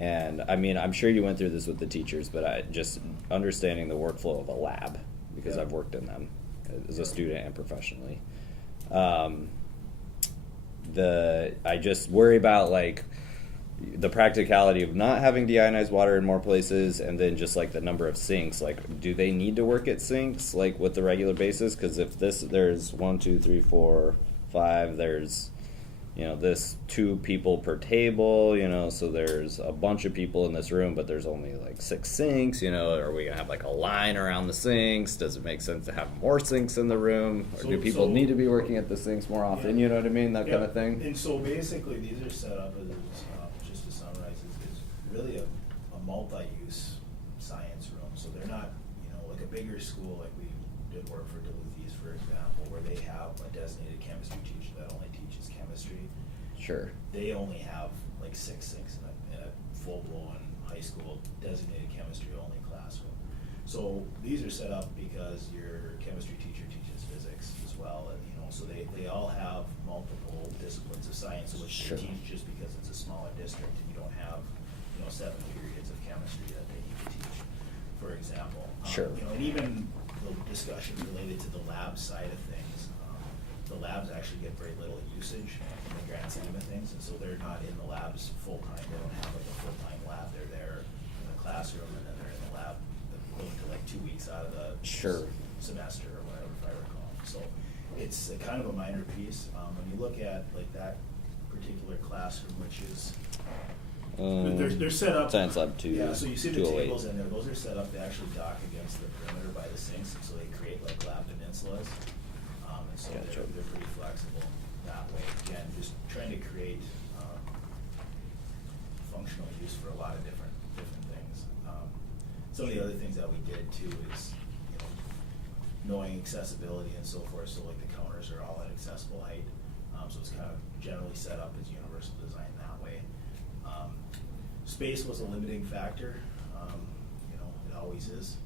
And I mean, I'm sure you went through this with the teachers, but I just understanding the workflow of a lab, because I've worked in them as a student and professionally. I just worry about the practicality of not having deionized water in more places, and then just the number of sinks. Do they need to work at sinks with the regular basis? Because if there's 1, 2, 3, 4, 5, there's this 2 people per table, so there's a bunch of people in this room, but there's only 6 sinks. Are we gonna have a line around the sinks? Does it make sense to have more sinks in the room, or do people need to be working at the sinks more often? Yeah. You know what I mean, that kind of Yeah. thing. And so basically, these are set up as, just to summarize, is really a multi-use science room. So they're not, like a bigger school, like we did work for Duluth East, for example, where they have a designated chemistry teacher that only teaches chemistry. Sure. They only have 6 sinks in a full-blown high school designated chemistry only classroom. So these are set up because your chemistry teacher teaches physics as well, and, you know, so they all have multiple disciplines of science which Sure. they teach just because it's a smaller district and you don't have, you know, 7 periods of chemistry that they need to teach, for example. Sure. You know, and even the discussion related to the lab side of things, the labs actually get very little usage in the grand scheme of things, and so they're not in the labs full-time. They don't have like a full-time lab. They're there in the classroom, and then they're in the lab equivalent to like 2 weeks out of the Sure. semester or whatever, if I recall. So it's a kind of a minor piece. When you look at like that particular classroom, which is they're set up. Science Lab 2. Yeah, so you see the 208. tables in there. Those are set up to actually dock against the perimeter by the sinks, and so they create like lab peninsulas. And so Gotcha. they're pretty flexible that way. Again, just trying to create functional use for a lot of different things. Some of the other things that we did too is, you know, knowing accessibility and so forth. So like the counters are all at accessible height. So it's kind of generally set up as universal design that way. Space was a limiting factor. You know, it always is.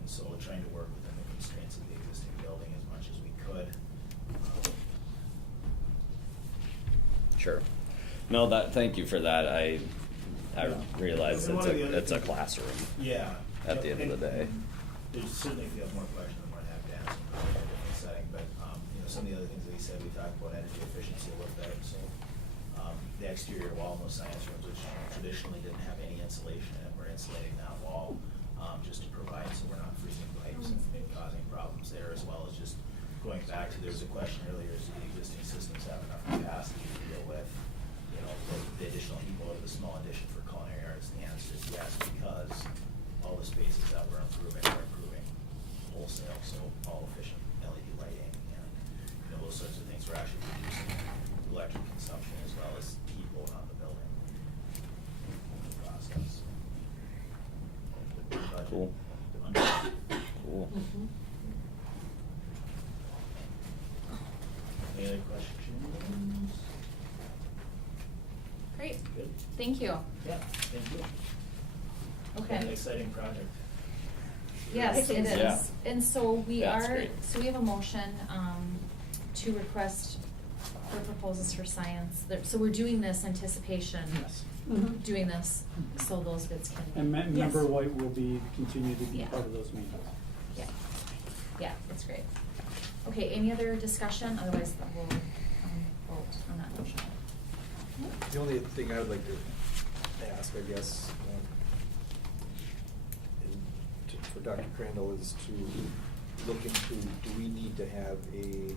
And so trying to work within the constraints of the existing building as much as we could. Sure. No, thank you for that. I realize And one of the other it's a things- classroom. Yeah. At the end of the day. There's certainly, if you have more questions, I'm more than happy to answer them in a different setting, but, you know, some of the other things that he said, we talked about energy efficiency a little bit, so, the exterior wall in those science rooms, which traditionally didn't have any insulation in it, we're insulating that wall, just to provide, so we're not freezing pipes and causing problems there, as well as just going back to, there was a question earlier, is do the existing systems have enough capacity to deal with, you know, the additional heat load of the small addition for culinary arts? The answer is yes, because all the spaces that we're improving are improving wholesale, so all efficient LED lighting and, you know, those sorts of things. We're actually reducing electric consumption as well as heat load on the building in the process. Budget. Cool. Under- Cool. Any other questions? Great, Good. thank you. Yeah, thank you. Okay. An exciting project. Yes, it is. Yeah. And so we Yeah, it's are, great. so we have a motion to request for proposals for science. So we're doing this anticipation, Yes. Mhm. doing this so those bids can. And Yes. Member White will continue to be Yeah. part of those meetings. Yeah, yeah, that's great. Okay, any other discussion? Otherwise, we'll vote on that motion. The only thing I would like to ask, I guess, for Dr. Crandall is to look into, do we need to have a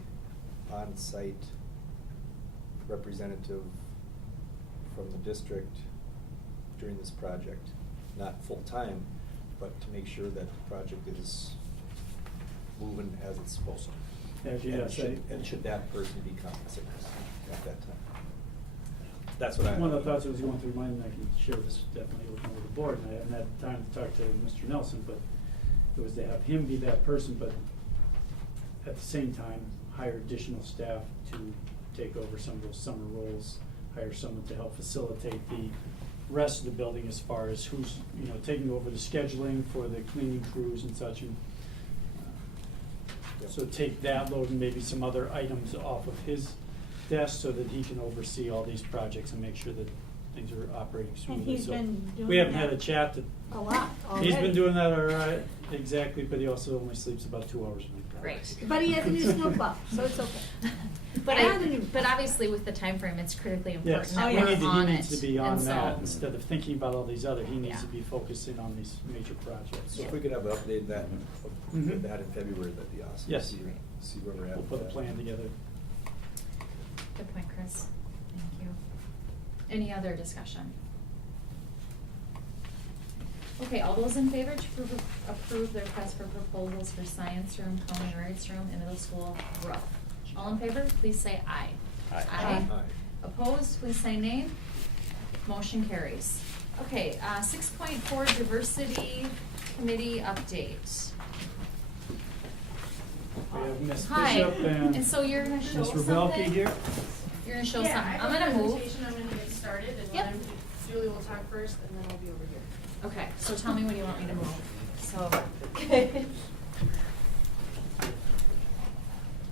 on-site representative from the district during this project? Not full-time, but to make sure that the project is moving as it's supposed to. And should that person be compensated at that time? That's what I. One of the thoughts that was going through my mind, and I can share this definitely with the board, and I haven't had time to talk to Mr. Nelson, but it was to have him be that person, but at the same time, hire additional staff to take over some of those summer roles, hire someone to help facilitate the rest of the building as far as who's, you know, taking over the scheduling for the cleaning crews and such. And so take that load and maybe some other items off of his desk so that he can oversee all these projects and make sure that things are operating smoothly. he's So been doing we haven't had a that chat a lot already. He's been doing that all right, exactly, but he also only sleeps about 2 hours a night. Great. But he has a new snowplow, so it's okay. But And a new but obviously with the time frame, it's critically important Yes, that Oh, we yeah. we're need on he it. needs to be on And that so- instead of thinking about all these other, he needs Yeah. to be focusing on these major projects. So if we could have an update of that, Mhm. of that in February, that'd be awesome. Yes. See where we're at. We'll with put a that. plan together. Good point, Chris. Thank you. Any other discussion? Okay, all those in favor to approve the request for proposals for science room, culinary arts room, and middle school roof? All in favor, please say aye. Aye. Aye. Aye. Opposed, please say nay. Motion carries. Okay, 6.4 diversity committee update. We have Ms. Hi, Bishop and so you're gonna show Ms. us Rebelke something? here. You're gonna show Yeah, something. I I'm have a gonna move. presentation. I'm gonna get started, and Yep. then Julie will talk first, and then I'll be over here. Okay, so tell me when you want me to move. So,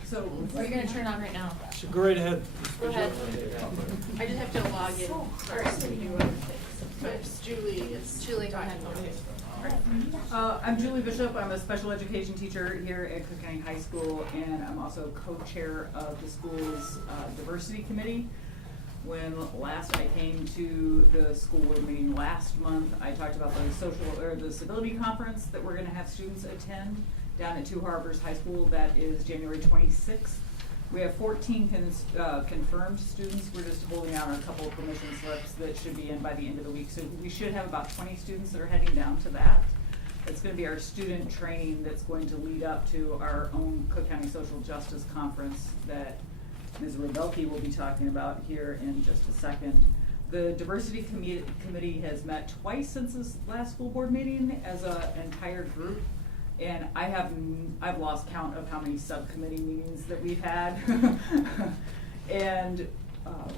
So, are you gonna turn on right now? So go right ahead. go ahead. I just have to log in first and do other things. But it's Julie, Julie, go ahead. I'm Julie Bishop. I'm a special education teacher here at Cook County High School, and I'm also co-chair of the school's diversity committee. When last I came to the school board meeting last month, I talked about the civility conference that we're gonna have students attend down at Two Harbors High School. That is January 26th. We have 14 confirmed students. We're just holding out a couple of permission slips that should be in by the end of the week. So we should have about 20 students that are heading down to that. It's gonna be our student training that's going to lead up to our own Cook County Social Justice Conference that Ms. Rebelke will be talking about here in just a second. The diversity committee has met twice since this last school board meeting as an entire group. And I've lost count of how many subcommittee meetings that we've had. And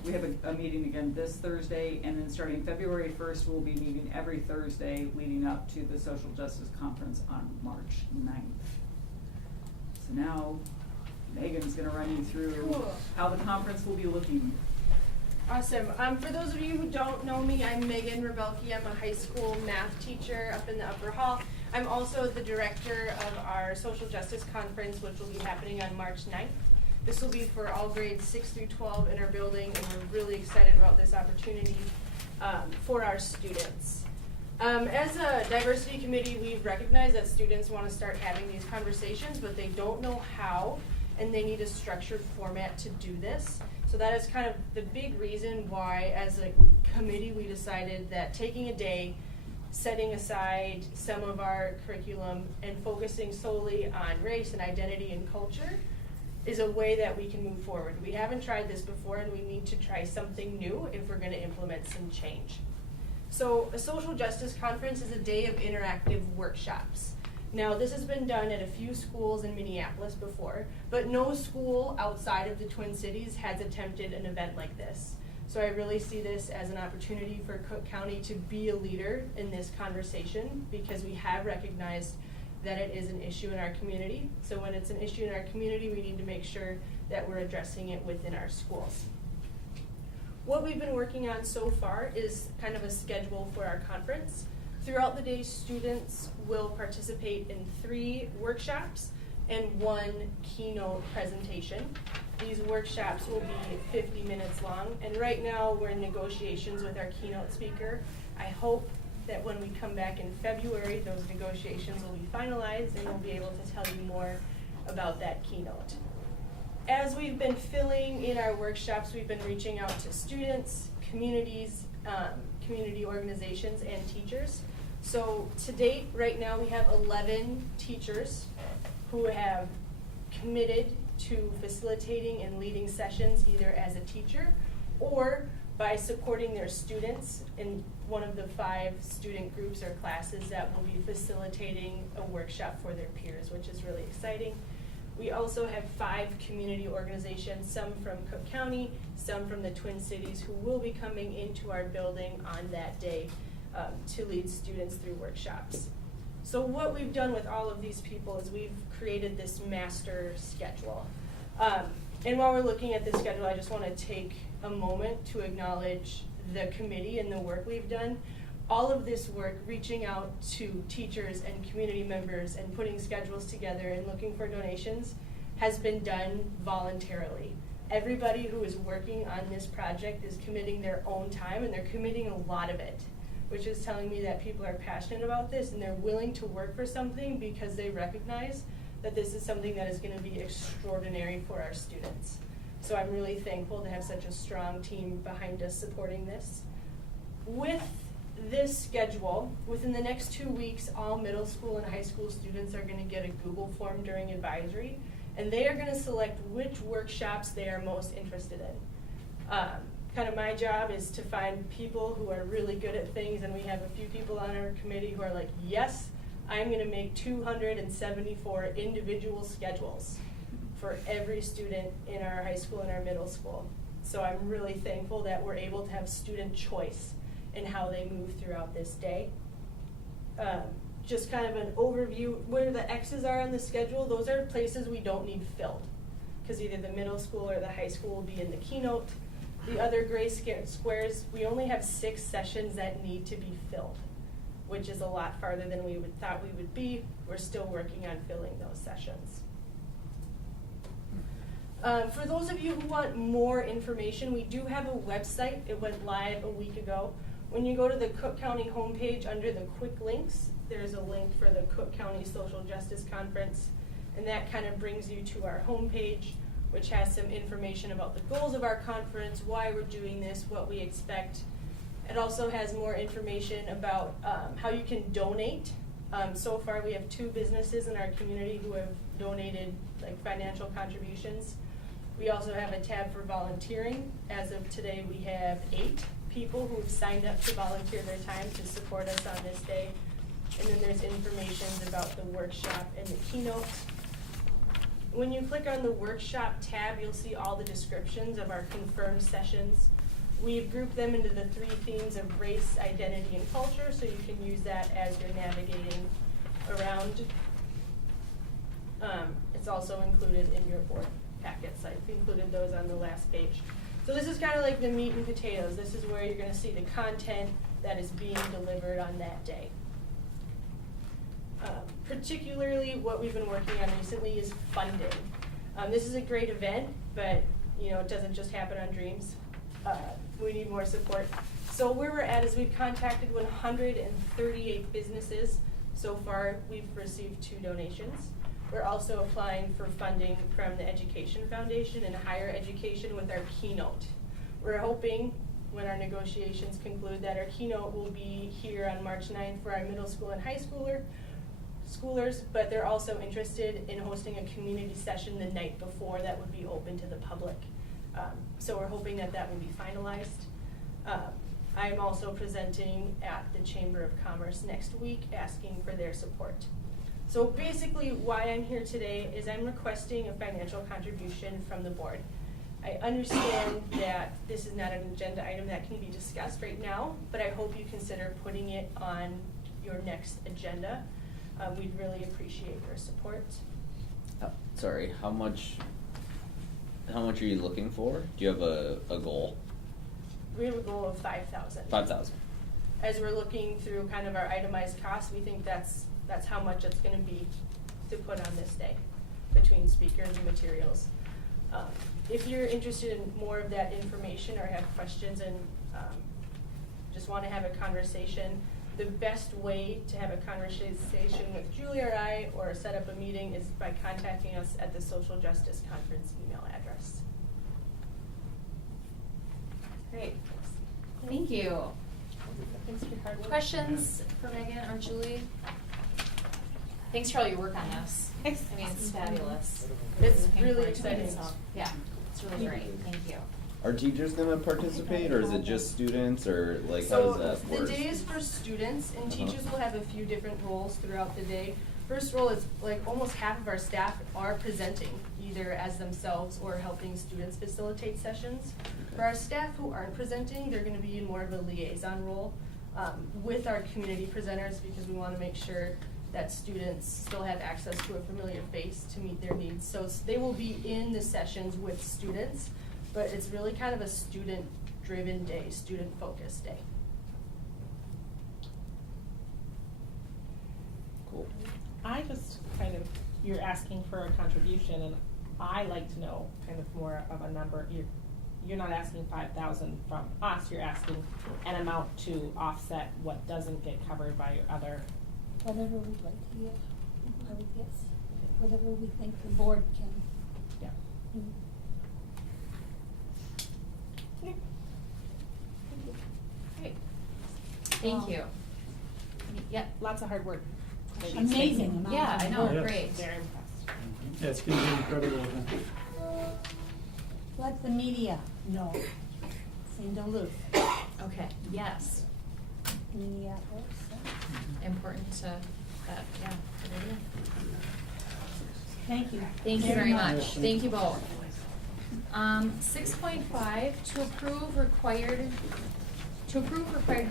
we have a meeting again this Thursday, and then starting February 1st, we'll be meeting every Thursday leading up to the Social Justice Conference on March 9th. So now Megan's gonna run you through how the conference will be looking. Awesome. For those of you who don't know me, I'm Megan Rebelke. I'm a high school math teacher up in the upper hall. I'm also the director of our social justice conference, which will be happening on March 9th. This will be for all grades 6 through 12 in our building, and we're really excited about this opportunity for our students. As a diversity committee, we've recognized that students want to start having these conversations, but they don't know how, and they need a structured format to do this. So that is kind of the big reason why, as a committee, we decided that taking a day, setting aside some of our curriculum, and focusing solely on race and identity and culture is a way that we can move forward. We haven't tried this before, and we need to try something new if we're going to implement some change. So a social justice conference is a day of interactive workshops. Now, this has been done at a few schools in Minneapolis before, but no school outside of the Twin Cities has attempted an event like this. So I really see this as an opportunity for Cook County to be a leader in this conversation, because we have recognized that it is an issue in our community. So when it's an issue in our community, we need to make sure that we're addressing it within our schools. What we've been working on so far is kind of a schedule for our conference. Throughout the day, students will participate in 3 workshops and 1 keynote presentation. These workshops will be 50 minutes long, and right now we're in negotiations with our keynote speaker. I hope that when we come back in February, those negotiations will be finalized and we'll be able to tell you more about that keynote. As we've been filling in our workshops, we've been reaching out to students, communities, community organizations, and teachers. So to date, right now, we have 11 teachers who have committed to facilitating and leading sessions either as a teacher or by supporting their students in one of the 5 student groups or classes that will be facilitating a workshop for their peers, which is really exciting. We also have 5 community organizations, some from Cook County, some from the Twin Cities, who will be coming into our building on that day to lead students through workshops. So what we've done with all of these people is we've created this master schedule. And while we're looking at this schedule, I just want to take a moment to acknowledge the committee and the work we've done. All of this work, reaching out to teachers and community members and putting schedules together and looking for donations, has been done voluntarily. Everybody who is working on this project is committing their own time, and they're committing a lot of it, which is telling me that people are passionate about this and they're willing to work for something because they recognize that this is something that is going to be extraordinary for our students. So I'm really thankful to have such a strong team behind us supporting this. With this schedule, within the next 2 weeks, all middle school and high school students are going to get a Google form during advisory, and they are going to select which workshops they are most interested in. Kind of my job is to find people who are really good at things, and we have a few people on our committee who are like, yes, I'm going to make 274 individual schedules for every student in our high school and our middle school. So I'm really thankful that we're able to have student choice in how they move throughout this day. just kind of an overview, where the X's are on the schedule, those are places we don't need filled. Because either the middle school or the high school will be in the keynote. The other gray squares, we only have 6 sessions that need to be filled, which is a lot farther than we thought we would be. We're still working on filling those sessions. For those of you who want more information, we do have a website. It went live a week ago. When you go to the Cook County homepage under the quick links, there's a link for the Cook County Social Justice Conference, and that kind of brings you to our homepage, which has some information about the goals of our conference, why we're doing this, what we expect. It also has more information about how you can donate. So far we have 2 businesses in our community who have donated like financial contributions. We also have a tab for volunteering. As of today, we have 8 people who have signed up to volunteer their time to support us on this day. And then there's information about the workshop and the keynote. When you click on the workshop tab, you'll see all the descriptions of our confirmed sessions. We've grouped them into the 3 themes of race, identity, and culture, so you can use that as you're navigating around. It's also included in your board packets. I've included those on the last page. So this is kind of like the meat and potatoes. This is where you're going to see the content that is being delivered on that day. Particularly what we've been working on recently is funding. This is a great event, but it doesn't just happen on dreams. We need more support. So where we're at is we've contacted 138 businesses. So far, we've received 2 donations. We're also applying for funding from the Education Foundation and higher education with our keynote. We're hoping when our negotiations conclude that our keynote will be here on March 9th for our middle school and high schoolers, but they're also interested in hosting a community session the night before that would be open to the public. So we're hoping that will be finalized. I am also presenting at the Chamber of Commerce next week asking for their support. So basically why I'm here today is I'm requesting a financial contribution from the board. I understand that this is not an agenda item that can be discussed right now, but I hope you consider putting it on your next agenda. We'd really appreciate your support. Sorry, how much are you looking for? Do you have a goal? We have a goal of 5,000. 5,000. As we're looking through kind of our itemized costs, we think that's how much it's going to be to put on this day between speakers and materials. If you're interested in more of that information or have questions and just want to have a conversation, the best way to have a conversation with Julie or I or set up a meeting is by contacting us at the Social Justice Conference email address. Great. Thank you. Thanks for your hard work. Questions for Megan or Julie? Thanks for all your work on this. I mean, it's fabulous. It's Looking really forward to it, exciting. so, yeah, it's really great. Thank you. Are teachers gonna participate, or is it just students, or like how So does that work? the day is for students, and Uh-huh. teachers will have a few different roles throughout the day. First role is like almost half of our staff are presenting, either as themselves or helping students facilitate sessions. For our staff who aren't presenting, they're gonna be in more of a liaison role with our community presenters, because we wanna make sure that students still have access to a familiar face to meet their needs. So they will be in the sessions with students, but it's really kind of a student-driven day, student-focused day. Cool. I just you're asking for a contribution, and I like to know kind of more of a number. You're not asking 5,000 from us, you're asking an amount to offset what doesn't get covered by your other. Whatever we'd like to give, I would guess, whatever we think the board can. Yeah. Great. Thank you. Yep. Lots of hard work. Amazing amount Yeah, I of know, work. great. Very impressed. Yeah, it's gonna be an incredible event. Let the media know. St. Duluth, Okay, yes. Minneapolis. Important to, yeah. good idea. Thank you. Thank you very much. Thank you both. 6.5, to approve required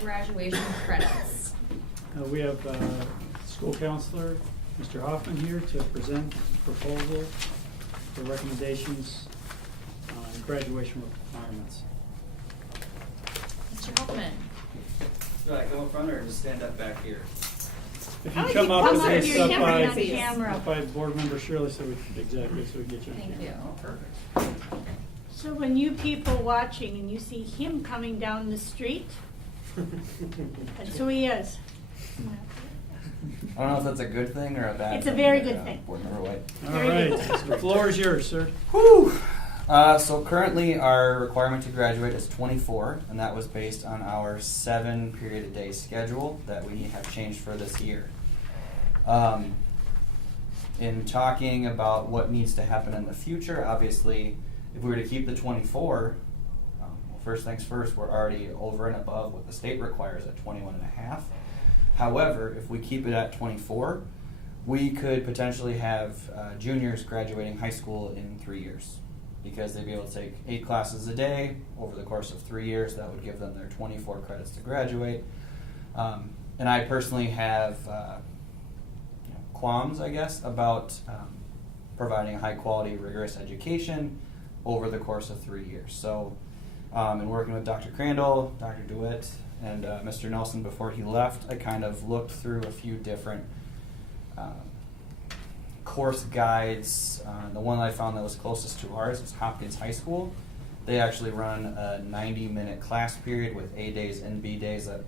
graduation credits. We have school counselor, Mr. Hoffman, here to present proposal for recommendations on graduation requirements. Mr. Hoffman. Do I go in front or just stand up back here? If Oh, you you come up come and up face here, up camera by, on camera. by board member Shirley, so we get you on Thank camera. you. Perfect. So when you people watching and you see him coming down the street, that's who he is. I don't know if that's a good thing or a bad thing. It's a very good thing. Board Member White. All Very right, good. the floor is yours, sir. Whew. So currently our requirement to graduate is 24, and that was based on our 7 period a day schedule that we have changed for this year. In talking about what needs to happen in the future, obviously, if we were to keep the 24, well, first things first, we're already over and above what the state requires at 21 and a half. However, if we keep it at 24, we could potentially have juniors graduating high school in 3 years, because they'd be able to take 8 classes a day over the course of 3 years. That would give them their 24 credits to graduate. And I personally have qualms, I guess, about providing a high quality, rigorous education over the course of 3 years. So in working with Dr. Crandall, Dr. DeWitt, and Mr. Nelson before he left, I kind of looked through a few different course guides. The one I found that was closest to ours was Hopkins High School. They actually run a 90-minute class period with A days and B days that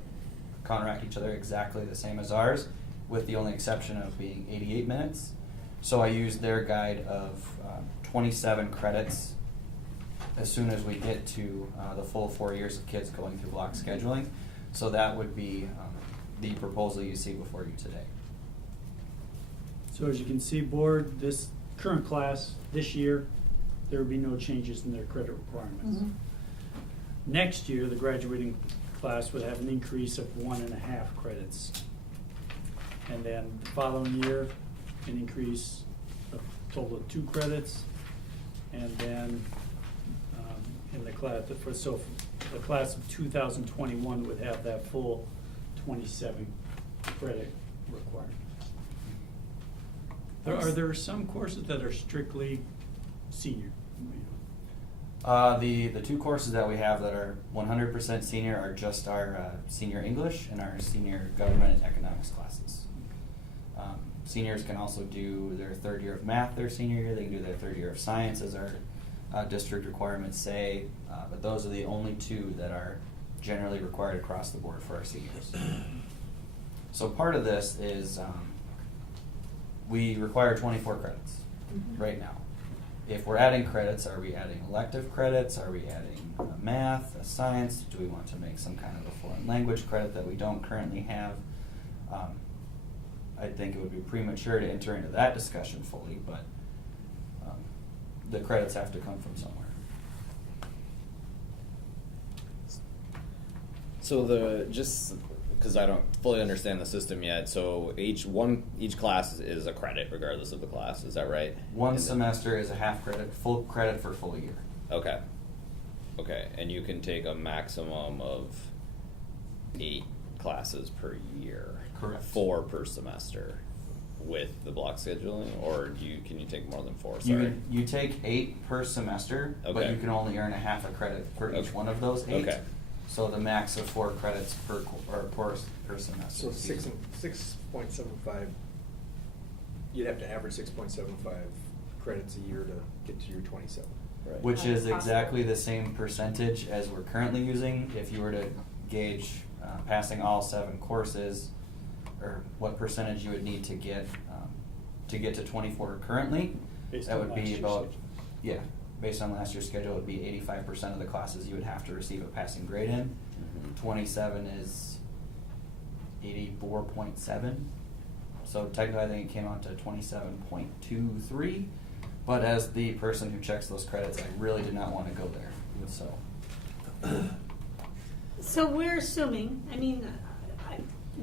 counteract each other exactly the same as ours, with the only exception of being 88 minutes. So I used their guide of 27 credits as soon as we get to the full 4 years of kids going through block scheduling. So that would be the proposal you see before you today. So as you can see, board, this current class, this year, there will be no changes in their credit requirements. Mhm. Next year, the graduating class would have an increase of 1.5 credits. And then the following year, an increase of a total of 2 credits. And then in the class, the class of 2021 would have that full 27 credit requirement. Are there some courses that are strictly senior? The 2 courses that we have that are 100% senior are just our senior English and our senior government and economics classes. Seniors can also do their 3rd year of math their senior year. They can do their 3rd year of science, as our district requirements say. But those are the only 2 that are generally required across the board for our seniors. So part of this is we require 24 credits right now. If we're adding credits, are we adding elective credits? Are we adding math, science? Do we want to make some kind of a foreign language credit that we don't currently have? I think it would be premature to enter into that discussion fully, but the credits have to come from somewhere. So just because I don't fully understand the system yet, so each class is a credit regardless of the class. Is that right? One semester is a half credit, full credit for full year. Okay. Okay, and you can take a maximum of 8 classes per year. Correct. 4 per semester with the block scheduling, or can you take more than 4? Sorry. You take 8 per semester, but Okay. you can only earn a half a credit for each Okay. one of those 8. Okay. So the max of 4 credits per course per semester. So 6.75, you'd have to average 6.75 credits a year to get to your 27. Right. Which is Possible. exactly the same percentage as we're currently using. If you were to gauge passing all 7 courses, or what percentage you would need to get to 24 currently, Based that on would last be year's about, schedule. yeah, based on last year's schedule, it would be 85% of the classes you would have to receive a passing grade in. 27 is 84.7. So technically I think it came out to 27.23. But as the person who checks those credits, I really did not want to go there. So we're assuming,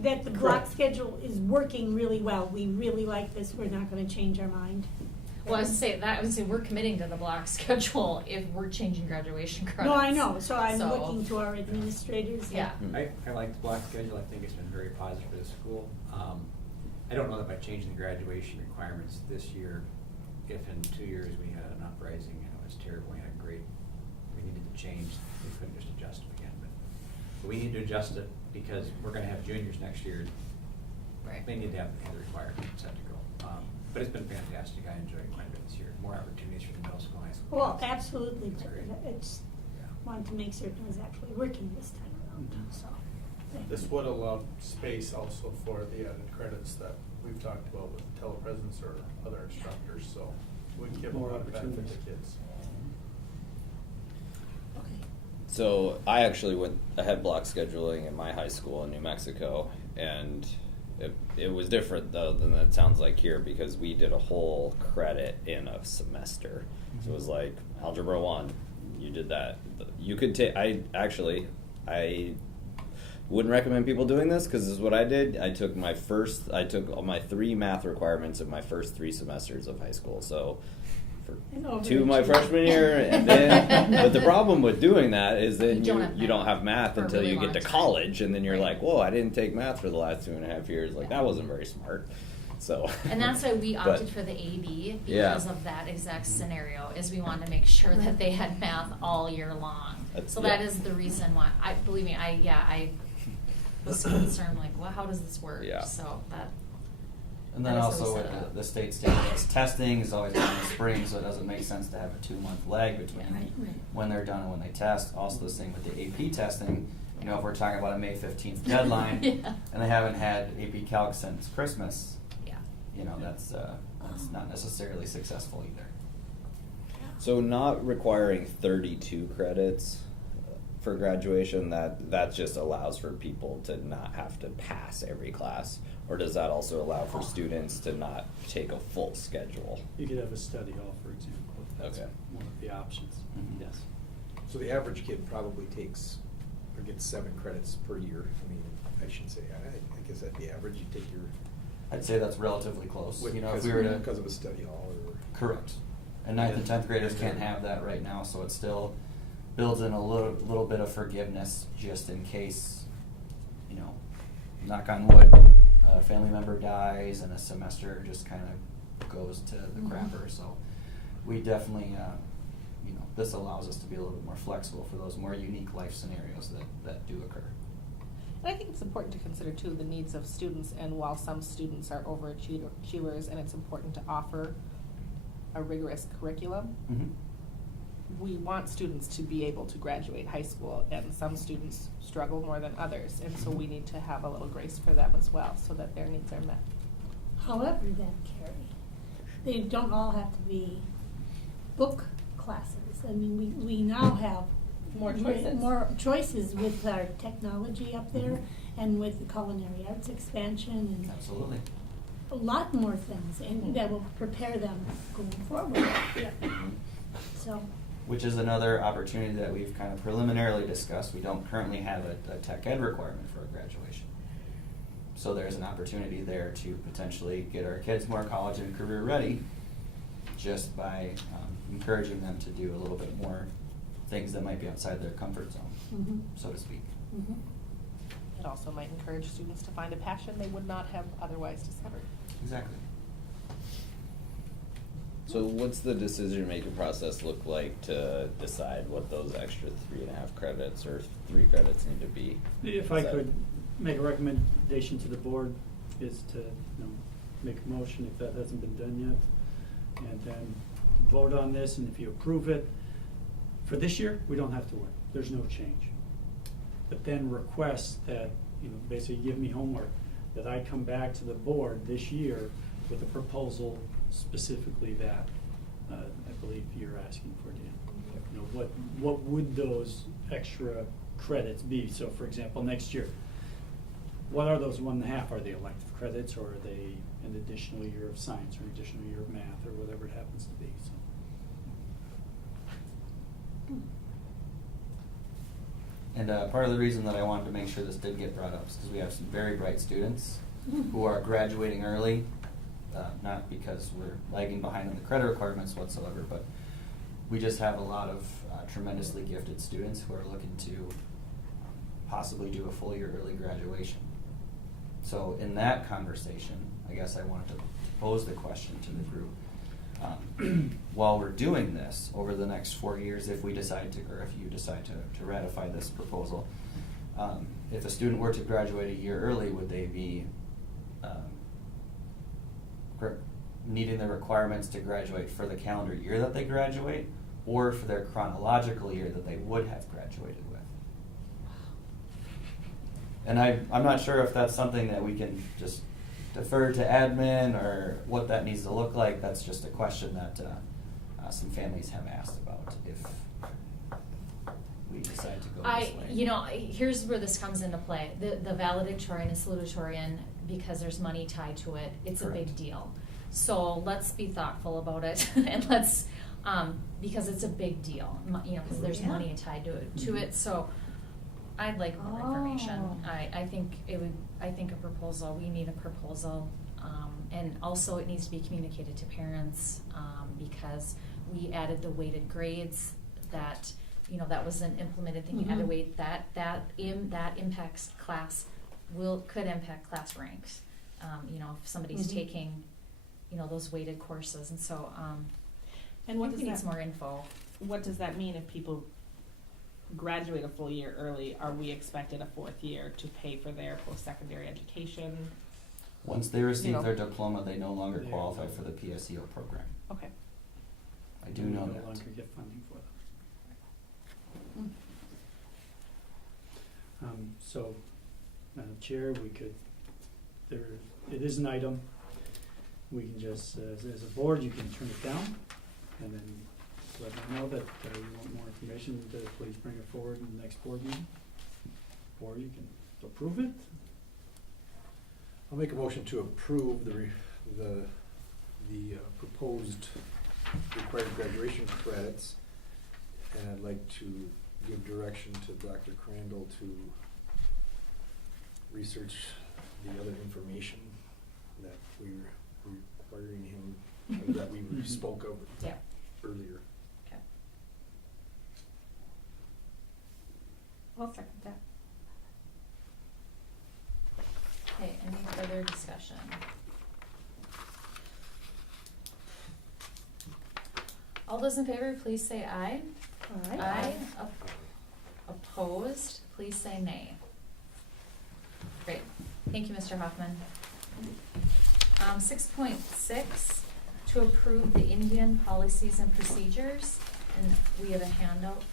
that the block Correct. schedule is working really well. We really like this. We're not going to change our mind. Well, I was gonna say we're committing to the block schedule if we're changing graduation credits. No, I know, so I'm looking to our administrators. Yeah. I like the block schedule. I think it's been very positive for the school. I don't know that by changing the graduation requirements this year, if in 2 years we had an uprising, you know, it's terrible, we needed to change, we couldn't just adjust it again, but we need to adjust it because we're gonna have juniors next year. Right. They need to have the requirements set to go. But it's been fantastic. I enjoyed quite a bit this year. More opportunities for the middle school, high school. Well, kids. absolutely, It's great. it's, Yeah. wanted to make certain it was actually working this time around, so. thank This you. would allow space also for the added credits that we've talked about with telepresence or other instructors, so we can give More more benefit opportunities. to kids. Okay. So I had block scheduling in my high school in New Mexico, and it was different though than it sounds like here because we did a whole credit in a semester. So it was like Algebra 1, you did that. You could take, I wouldn't recommend people doing this because this is what I did. I took all my 3 math requirements in my first 3 semesters of high school. So for And 2 my overachieving. freshman year, and then but the problem with doing that is then You don't have math math for a until really you get long to time. college, and then you're Right. like, whoa, I didn't take math for the last 2.5 years. Like Yeah. that wasn't very smart. So And that's why we but- opted for the AB because of that exact scenario, is we wanted to make sure that they had math all year long. So that yeah. is the reason why, I was concerned, like, well, how does this work? Yeah. So that. And then that is how also we with set it up. the state standards, testing is always done in the spring, so it doesn't make sense to have a 2-month lag between Right, right. when they're done and when they test. Also the same with the AP testing. You know, if we're talking about a May 15th deadline Yeah. and they haven't had AP Calc since Christmas, Yeah. you know, that's not necessarily successful either. So not requiring 32 credits for graduation, that just allows for people to not have to pass every class, or does that also allow for students to not take a full schedule? You could have a study hall, for example. If that's Okay. one of the options. Mhm. Yes. So the average kid probably takes or gets 7 credits per year. I mean, I shouldn't say, I guess that'd be average. You take your. I'd say that's relatively close. With- You know, if because- we were to because of a study hall or. Correct. And 9th and 10th graders can't have that right now, so it still builds in a little bit of forgiveness just in case, you know, knock on wood, a family member dies and a semester just kind of goes to the crapper. So we definitely, you know, this allows us to be a little bit more flexible for those more unique life scenarios that do occur. And I think it's important to consider too the needs of students, and while some students are overachievers and it's important to offer a rigorous curriculum, Mm-hmm. we want students to be able to graduate high school, and some students struggle more than others, and so we need to have a little grace for them as well so that their needs are met. However then, Carrie, they don't all have to be book classes. I mean, we now have More choices. more choices with our technology up there and with the culinary arts expansion and Absolutely. a lot more things, and that will prepare them going forward. So, Which is another opportunity that we've kind of preliminarily discussed. We don't currently have a tech ed requirement for graduation. So there's an opportunity there to potentially get our kids more college and career ready just by encouraging them to do a little bit more things that might be outside their comfort zone, mhm, so to speak. mhm. It also might encourage students to find a passion they would not have otherwise discovered. Exactly. So what's the decision-making process look like to decide what those extra 3.5 credits or 3 credits need to be? If I could make a recommendation to the board, is to, make a motion if that hasn't been done yet, and then vote on this, and if you approve it, for this year, we don't have to worry, there's no change. But then request that, basically give me homework, that I come back to the board this year with a proposal specifically that, I believe you're asking for, Dan. What would those extra credits be? So for example, next year, what are those 1.5? Are they elective credits, or are they an additional year of science, or an additional year of math, or whatever it happens to be? So. And part of the reason that I wanted to make sure this did get brought up is because we have some very bright students who are graduating early, not because we're lagging behind on the credit requirements whatsoever, but we just have a lot of tremendously gifted students who are looking to possibly do a full year early graduation. So in that conversation, I guess I wanted to pose the question to the group. While we're doing this over the next 4 years, if we decide to, or if you decide to ratify this proposal, if a student were to graduate a year early, would they be meeting the requirements to graduate for the calendar year that they graduate, or for their chronological year that they would have graduated with? And I'm not sure if that's something that we can just defer to admin or what that needs to look like. That's just a question that some families have asked about if we decide to go this way. Here's where this comes into play. The valedictorian and salutatorian, because there's money tied to it, it's Correct. a big deal. So let's be thoughtful about it, and let's, because it's a big deal, because there's Yeah. money tied to it. So I'd like more information. I think a proposal, we need a proposal, and also it needs to be communicated to parents, because we added the weighted grades that, that was an implemented thing. You had to Mhm. weight that impacts class, could impact class ranks. If somebody's Mhm. taking, those weighted courses, and so, And what I does think we need some that, more info. what does that mean if people graduate a full year early? Are we expected a 4th year to pay for their post-secondary education? Once they receive know. their diploma, they no longer They qualify are- for the PSEO program. Okay. I do We know no that. longer get funding for them. So, Madam Chair, it is an item. We can just, as a board, you can turn it down, and then let me know that you want more information, please bring it forward in the next board meeting. Or you can approve it. I'll make a motion to approve the proposed required graduation credits, and I'd like to give direction to Dr. Crandall to research the other information that we're requiring him, or that we spoke of Yeah. earlier. Okay. I'll second that. Okay, any further discussion? All those in favor, please say aye. Aye. Opposed, please say nay. Great, thank you, Mr. Hoffman. 6.6, to approve the Indian policies and procedures, and we have a handout.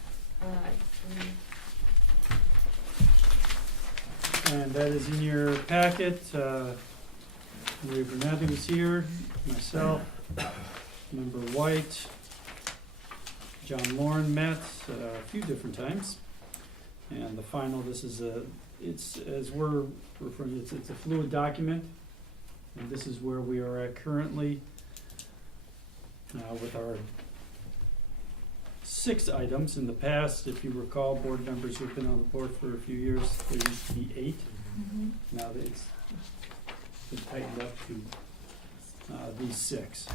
And that is in your packet. Maria Bernathy was here, myself, Member White, John Lauren met a few different times. And the final, this is it's, as we're referring, it's a fluid document. And this is where we are at currently with our 6 items. In the past, if you recall, board members who've been on the board for a few years, there used to be 8. Mm-hmm. Now that it's been tightened up to these 6.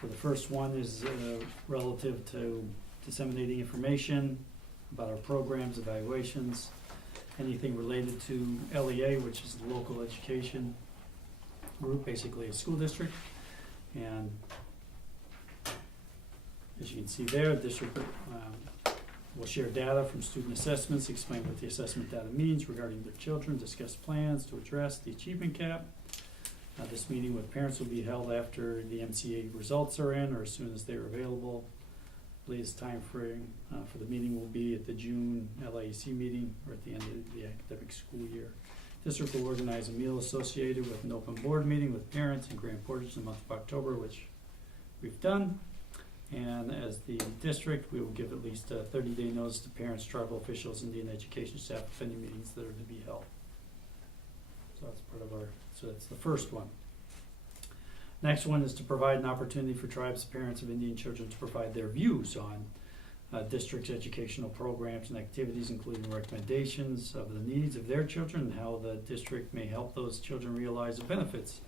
So the first one is relative to disseminating information about our programs, evaluations, anything related to LEA, which is the local education group, basically a school district. And as you can see there, the district will share data from student assessments, explain what the assessment data means regarding their children, discuss plans to address the achievement gap. This meeting with parents will be held after the MCA results are in, or as soon as they're available. Latest time frame for the meeting will be at the June LAEC meeting, or at the end of the academic school year. District will organize a meal associated with an open board meeting with parents in Grand Portage in the month of October, which we've done. And as the district, we will give at least a 30-day notice to parents, tribal officials, Indian education staff, if any meetings that are to be held. So that's part of so that's the first one. Next one is to provide an opportunity for tribes, parents of Indian children to provide their views on district's educational programs and activities, including recommendations of the needs of their children and how the district may help those children realize the benefits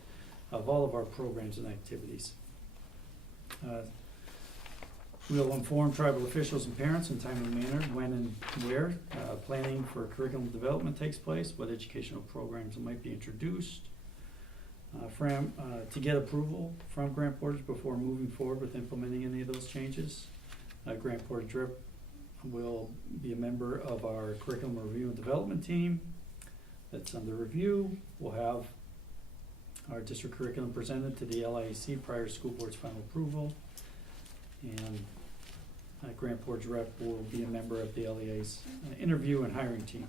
of all of our programs and activities. We'll inform tribal officials and parents in a timely manner when and where planning for curriculum development takes place, what educational programs might be introduced, to get approval from Grant Portage before moving forward with implementing any of those changes. Grant Portage Rep will be a member of our curriculum review and development team that's under review. We'll have our district curriculum presented to the LIAC prior to school board's final approval. And Grant Portage Rep will be a member of the LEA's interview and hiring team.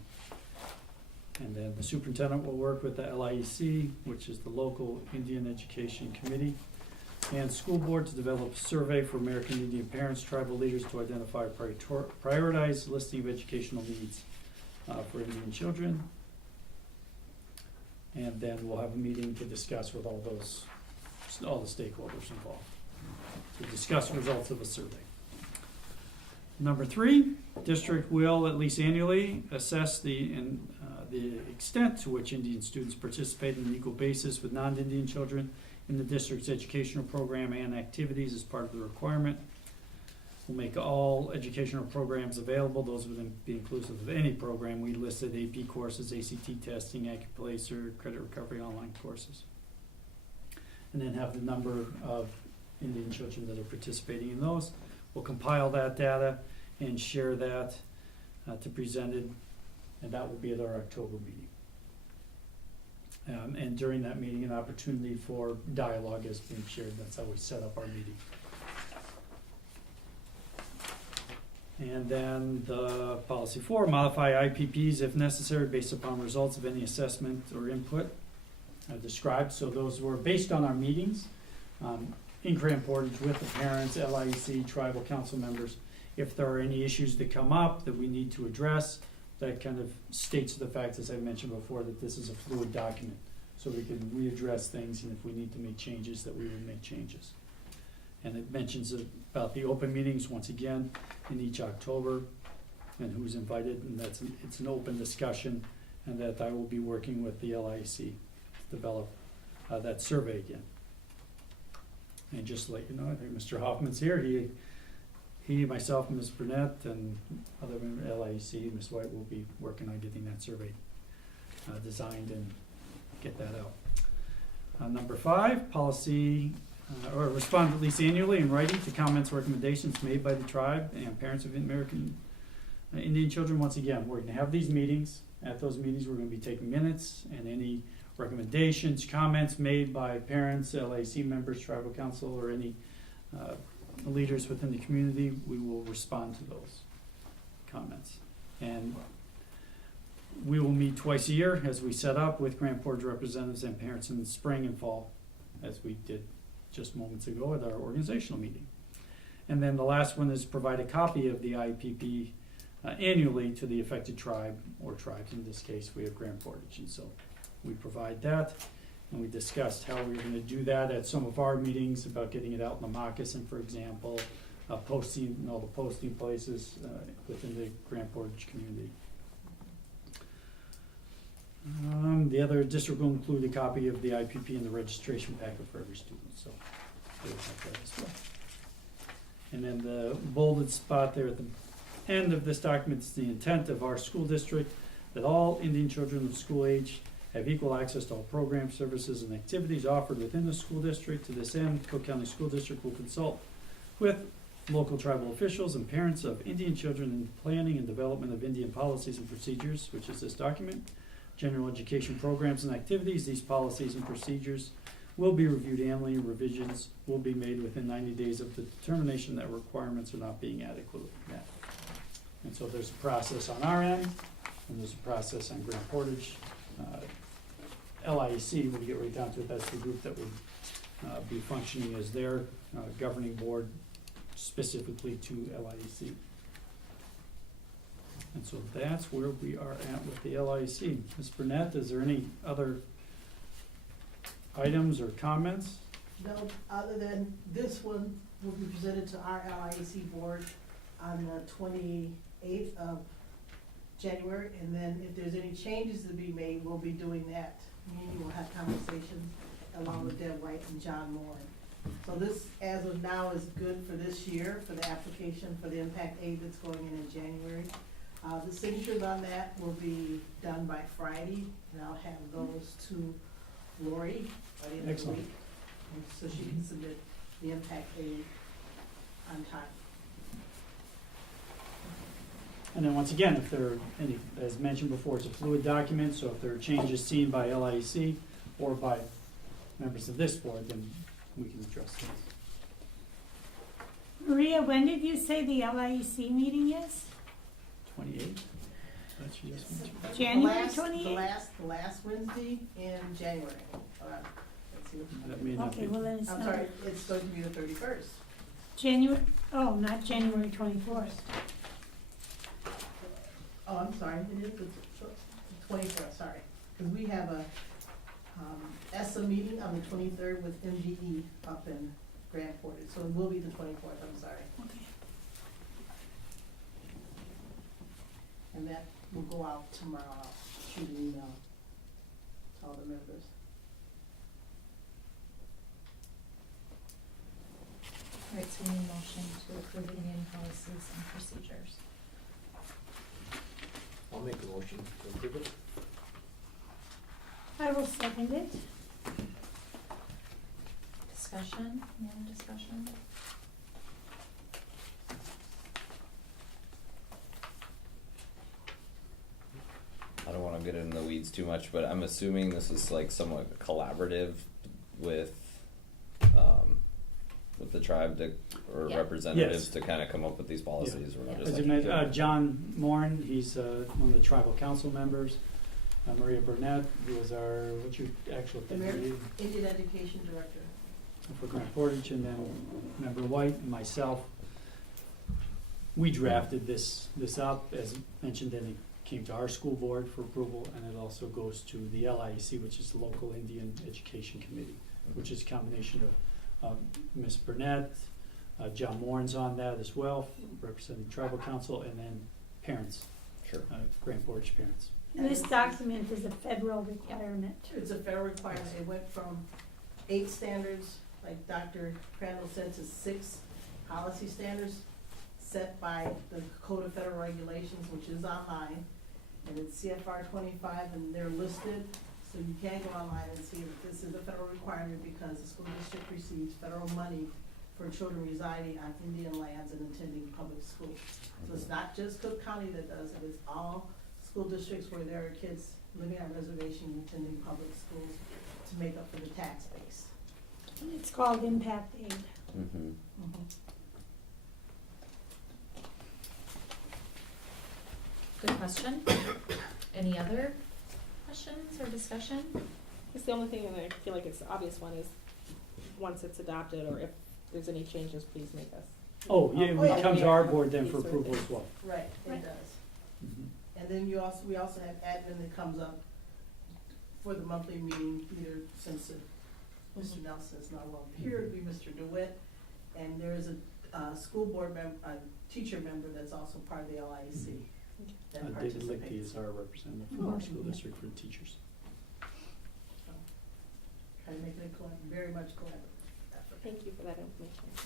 And then the superintendent will work with the LIEC, which is the local Indian Education Committee, and school board to develop a survey for American Indian parents, tribal leaders to identify prioritized listing of educational needs for Indian children. And then we'll have a meeting to discuss with all the stakeholders involved, to discuss results of the survey. Number 3, district will, at least annually, assess the extent to which Indian students participate on an equal basis with non-Indian children in the district's educational program and activities as part of the requirement. We'll make all educational programs available. Those would be inclusive of any program. We listed AP courses, ACT testing, Acuplacer, credit recovery online courses. And then have the number of Indian children that are participating in those. We'll compile that data and share that to presented, and that will be at our October meeting. And during that meeting, an opportunity for dialogue is being shared. That's how we set up our meeting. And then the policy 4, modify IPPs if necessary based upon results of any assessment or input described. So those were based on our meetings in Grant Portage with the parents, LIEC, tribal council members. If there are any issues that come up that we need to address, that kind of states the fact, as I mentioned before, that this is a fluid document. So we can readdress things, and if we need to make changes, that we would make changes. And it mentions about the open meetings, once again, in each October, and who's invited, and it's an open discussion, and that I will be working with the LIEC to develop that survey again. And just to let you know, I think Mr. Hoffman's here. He, myself, Ms. Burnett, and other members of LIEC, Ms. White, will be working on getting that survey designed and get that out. Number 5, policy, or respond at least annually in writing to comments or recommendations made by the tribe and parents of American Indian children. Once again, we're going to have these meetings. At those meetings, we're going to be taking minutes, and any recommendations, comments made by parents, LIEC members, tribal council, or any leaders within the community, we will respond to those comments. And we will meet twice a year as we set up with Grant Portage representatives and parents in the spring and fall, as we did just moments ago at our organizational meeting. And then the last one is provide a copy of the IPP annually to the affected tribe or tribes. In this case, we have Grant Portage, and so we provide that. And we discussed how we were going to do that at some of our meetings about getting it out in the moccasin, for example, posting in all the posting places within the Grant Portage community. The other district will include a copy of the IPP in the registration packet for every student, so we'll have that as well. And then the bolded spot there at the end of this document is the intent of our school district that all Indian children of school age have equal access to all programs, services, and activities offered within the school district. To this end, Cook County School District will consult with local tribal officials and parents of Indian children in planning and development of Indian policies and procedures, which is this document. General education programs and activities. These policies and procedures will be reviewed annually, and revisions will be made within 90 days of the determination that requirements are not being adequately met. And so there's a process on our end, and there's a process on Grant Portage. LIEC, when you get right down to it, that's the group that would be functioning as their governing board specifically to LIEC. And so that's where we are at with the LIEC. Ms. Burnett, is there any other items or comments? No, other than this one will be presented to our LIAC board on the 28th of January, and then if there's any changes to be made, we'll be doing that. Me and you will have conversations along with Deb White and John Moore. So this, as of now, is good for this year, for the application for the impact aid that's going in January. The signatures on that will be done by Friday, and I'll have those to Lori by the end of the Excellent. week, and so she can submit the impact aid on time. And then once again, if there are any, as mentioned before, it's a fluid document, so if there are changes seen by LIEC or by members of this board, then we can address those. Maria, when did you say the LIEC meeting is? 28? That's you just mentioned. January The 28th? last Wednesday in January. Let's see what That may not Okay, be. well then it's I'm not. sorry, it's going to be the 31st. January, oh, not January 24th. Oh, I'm sorry, it is the 24th, sorry. Because we have a ESSA meeting on the 23rd with MDE up in Grand Portage, so it will be the 24th, I'm sorry. Okay. And that will go out tomorrow, I'll shoot an email to all the members. All right, so we need a motion to approve the Indian policies and procedures. I'll make a motion to approve it. I will second it. Discussion, any other discussion? I don't want to get into the weeds too much, but I'm assuming this is like somewhat collaborative with the tribe to, or Yeah. representatives Yes. to kind of come up with these policies. We're not just As you like, mentioned, John Moran, he's one of the tribal council members. Maria Burnett, who is our, what's your actual The name? Indian Education Director. For Grand Portage, and then Member White and myself. We drafted this up, as mentioned, then it came to our school board for approval, and it also goes to the LIEC, which is the Local Indian Education Committee, which is a combination of Ms. Burnett, John Moran's on that as well, representing tribal council, and then parents, sure. Grand Portage parents. And this document is a federal requirement. It's a federal requirement. It went from 8 standards, like Dr. Crandall said, to 6 policy standards set by the Code of Federal Regulations, which is online. And it's CFR 25, and they're listed, so you can go online and see that this is a federal requirement because the school district receives federal money for children residing on Indian lands and attending public schools. So it's not just Cook County that does it, it's all school districts where there are kids living on reservation and attending public schools to make up for the tax base. It's called impact aid. Mm-hmm. Good question. Any other questions or discussion? It's the only thing that I feel like it's the obvious one is, once it's adopted, or if there's any changes, please make us. Oh, yeah, Oh, yeah. we come to our board then These for sort of approval as things. well. Right, it Right. does. Mhm. And then we also have admin that comes up for the monthly meeting, either since Mr. Nelson is not well here, it'd be Mr. DeWitt. And there is a school board a teacher member that's also part of the LIEC that David participates. Lichty is our representative from our school district for the teachers. So, try to make it a very much collaborative effort. Thank you for that information.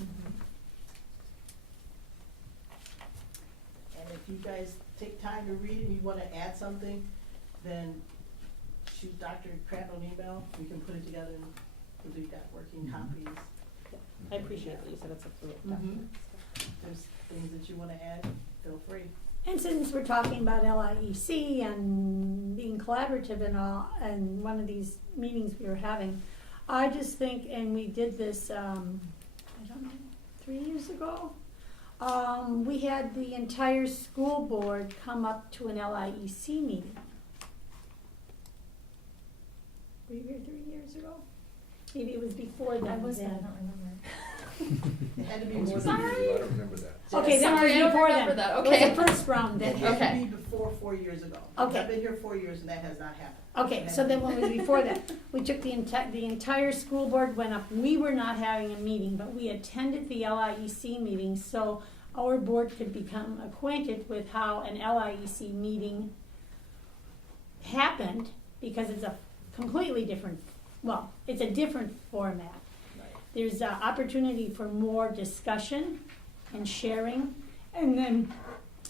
And if you guys take time to read and you wanna add something, then shoot Dr. Crandall an email, we can put it together and we've got working copies. I appreciate that you said it's a fluid Mhm. document. If there's things that you wanna add, feel free. And since we're talking about LIEC and being collaborative and all, and one of these meetings we were having, I just think, and we did this, I don't know, 3 years ago? We had the entire school board come up to an LIEC meeting. Were you here 3 years ago? Maybe it was before that. I was, but I then. don't remember. It had to be I was more with you, than. I don't remember that. Okay, then Sorry, I it was don't before remember then. that. It Okay. was the first round It then. had Okay. to be before 4 years ago. Okay. I've been here 4 years and that has not happened. Okay, so then when it was before that, we took the entire school board went up. We were not having a meeting, but we attended the LIEC meeting. So our board could become acquainted with how an LIEC meeting happened, because it's a completely different, well, it's a different format. There's an opportunity for more discussion and sharing, and then,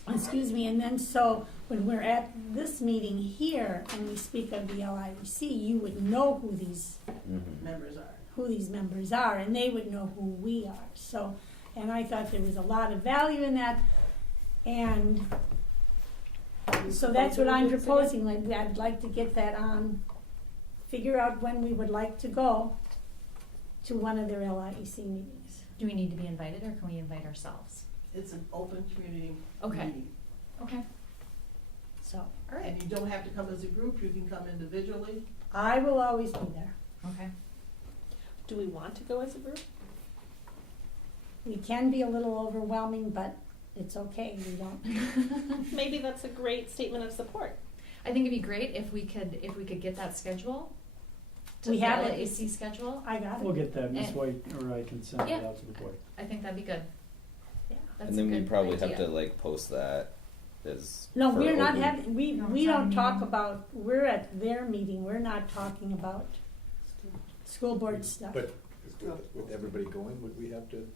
and then so when we're at this meeting here and we speak of the LIEC, you would know who these members are, and they would know who we are. So, and I thought there was a lot of value in that, and so that's what I'm proposing. Like, I'd like to get that on, figure out when we would like to go to one of their LIEC meetings. Do we need to be invited, or can we invite ourselves? It's an open community Okay. meeting. Okay. So, All right. And you don't have to come as a group, you can come individually. I will always be there. Okay. Do we want to go as a group? We can be a little overwhelming, but it's okay. We don't. Maybe that's a great statement of support. I think it'd be great if we could get that schedule. We have the it. AC schedule. I got it. We'll get that, Ms. And- White, or I can send it Yeah. out to the board. I think that'd be good. Yeah. That's And then a we good probably idea. have to like post that as. No, for we're not open- having, we No, we it's not a don't talk meeting. about, we're at their meeting, we're not talking about school board stuff. But with everybody going, would we have to,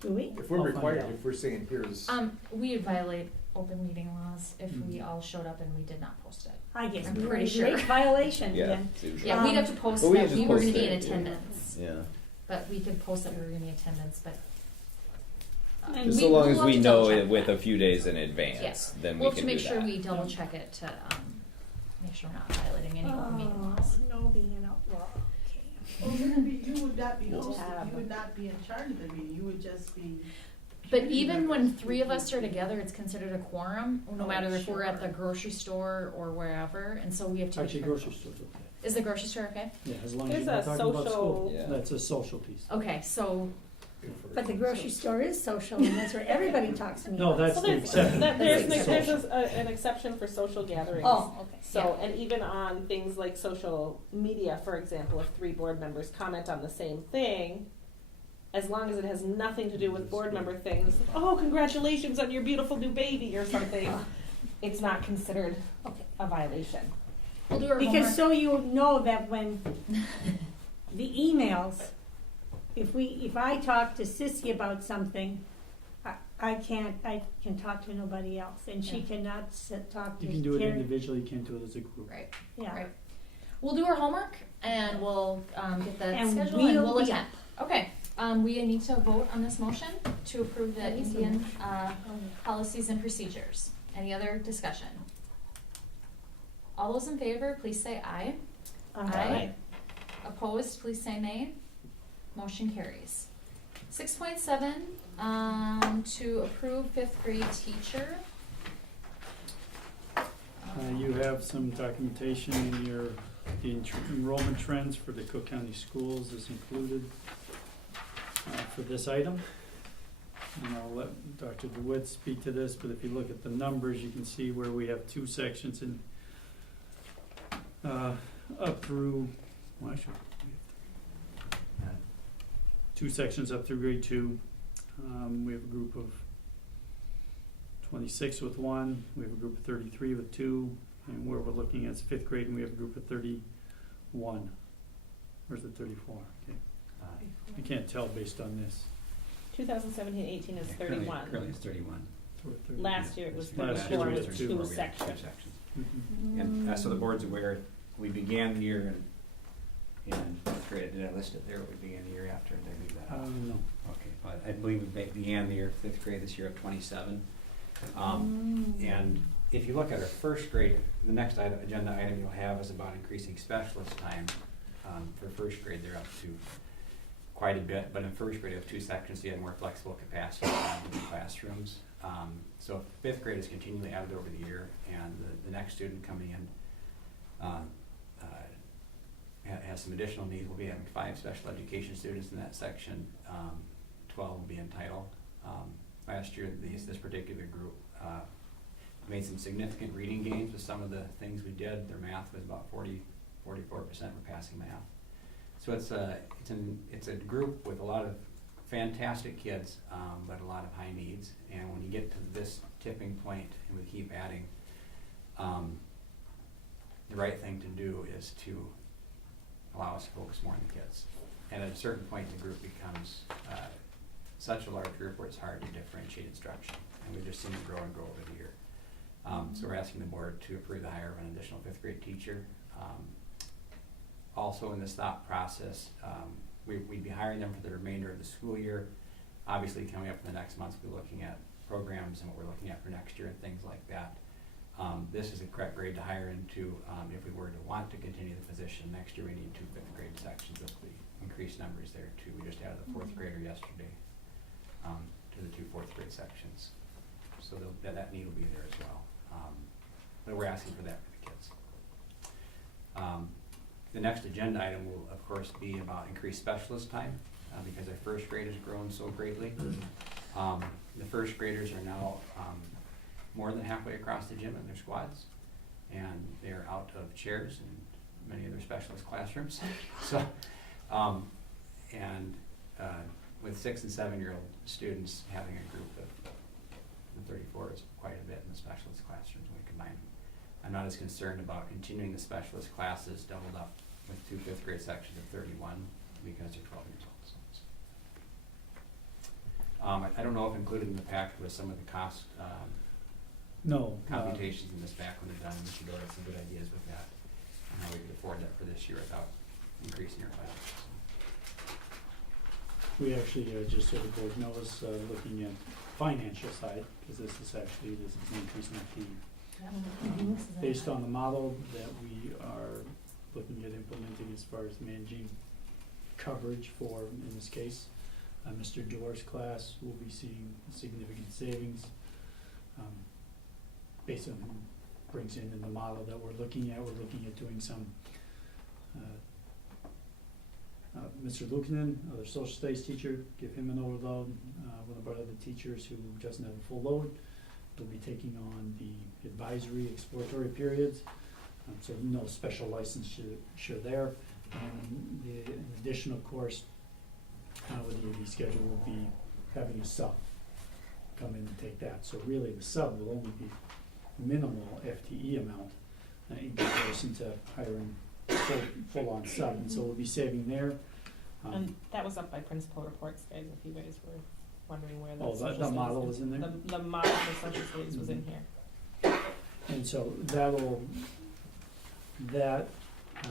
Do we? if we're I'll find required, out. if we're saying here's. We would violate open meeting laws if we Mhm. all showed up and we did not post it. I guess I'm we were pretty in sure. great violation Yeah. then. seems Yeah, right. we'd have to post But we that could just we were post gonna be in it, yeah. attendance. Yeah. But we could post that we were gonna be in attendance, but. And Just we- so long we'll as have we to know double check it with that. a few days in advance, Yes. then We'll we have to can make do sure that. we double check it to, make sure we're not violating any open meeting laws. No being an outlaw, okay. Well, you would not be hosting, you would not be in charge of the meeting, you would just be. But even when three of us are together, it's considered a quorum, no Oh, matter if we're at the sure. grocery store or wherever, and so we have to. be Actually, careful. grocery store's okay. Is the grocery store okay? Yeah, as long as There's you're not a talking about school. social- Yeah. That's a social piece. Okay, so, But the grocery store is social, and that's where everybody talks to me. No, about. that's So the there's, exception. there's Social. an exception for social gatherings. Oh, okay. So, and even on things like social media, for example, if 3 board members comment on the same thing, as long as it has nothing to do with board member things, oh, congratulations on your beautiful new baby or something, it's not considered Okay. a violation. we'll do our Because homework. so you know that when the emails, if I talk to Sissy about something, I can talk to nobody else, and she Yeah. cannot talk to You can do it Terry. individually, you can't do it as a group. Right, Yeah. right. We'll do our homework and we'll, get that And schedule and we'll we'll be attend. Okay, we need to vote on this motion to approve the That is a Indian, motion. policies and procedures. Any other discussion? All those in favor, please say aye. Aye. Opposed, please say nay. Motion carries. 6.7, to approve 5th grade teacher. You have some documentation in your, the enrollment trends for the Cook County schools is included for this item. And I'll let Dr. DeWitt speak to this, but if you look at the numbers, you can see where we have 2 sections in, up through, well, actually, we have 2 sections up through grade 2. We have a group of 26 with 1, we have a group of 33 with 2, and where we're looking at is 5th grade, and we have a group of 31. Where's the 34? Okay. I can't tell based on this. 2017-18 is 31. Currently it's 31. So we're 30. Last year it was Last year 34 we with had 2 two. Two sections. sections. Mhm. And so the board's aware, we began the year in 5th grade. Did I list it there? We began the year after, did I leave that out? No. Okay, but I believe we began the year 5th grade this year of 27. And if you look at our 1st grade, the next agenda item you'll have is about increasing specialist time. For 1st grade, they're up to quite a bit, but in 1st grade, you have 2 sections, so you have more flexible capacity in the classrooms. So 5th grade is continually added over the year, and the next student coming in has some additional needs. We'll be having 5 special education students in that section. 12 will be in title. Last year, this particular group made some significant reading gains with some of the things we did. Their math was about 44% were passing math. So it's a group with a lot of fantastic kids, but a lot of high needs. And when you get to this tipping point and we keep adding, the right thing to do is to allow us to focus more on the kids. And at a certain point, the group becomes such a large group where it's hard to differentiate instruction. And we've just seen it grow and grow over the year. So we're asking the board to approve the hire of an additional 5th grade teacher. Also in this thought process, we'd be hiring them for the remainder of the school year. Obviously, coming up in the next months, we'll be looking at programs and what we're looking at for next year and things like that. This is a correct grade to hire into. If we were to want to continue the position next year, we need 2 5th grade sections with the increased numbers there too. We just added a 4th grader yesterday to the 2 4th grade sections. So that need will be there as well. But we're asking for that for the kids. The next agenda item will, of course, be about increased specialist time because our 1st grade has grown so greatly. The 1st graders are now more than halfway across the gym in their squads, and they're out of chairs in many of their specialist classrooms. So, with 6 and 7-year-old students, having a group of 34 is quite a bit in the specialist classrooms when we combine them. I'm not as concerned about continuing the specialist classes doubled up with 2 5th grade sections of 31 because they're 12 years old. So I don't know if included in the packet was some of the cost No. computations in this back when they're done. Mr. Doyle had some good ideas with that and how we could afford that for this year without increasing our budget. We actually, just so the board knows, looking at financial side, because this is an increase in FTE. Based on the model that we are looking at implementing as far as managing coverage for, in this case, Mr. Doerr's class will be seeing significant savings based on who brings in the model that we're looking at. We're looking at doing some Mr. Lukanen, other social studies teacher, give him an overload. One of our other teachers who doesn't have a full load will be taking on the advisory exploratory periods. So no special licensure there. And an additional course with the AD schedule will be having a sub come in and take that. So really the sub will only be minimal FTE amount in comparison to hiring full-on sub. And so we'll be saving there. And that was up by principal reports, guys, if you guys were wondering where that the model was in there? The model for social studies was in here. And so that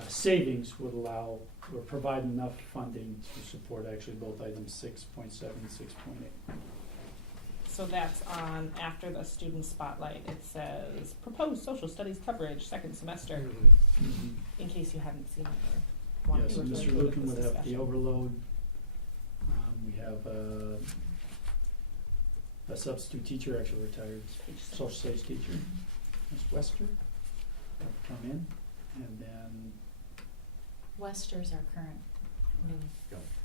savings would allow or provide enough funding to support actually both items 6.7 and 6.8. So that's on, after the student spotlight, it says proposed social studies coverage 2nd semester, in case you hadn't seen it or wanted Yes, to and refer Mr. to it Lucan as would have the discussion. overload. We have a substitute teacher, actually retired social studies teacher, Ms. Wester, come in, and then. Wester's our current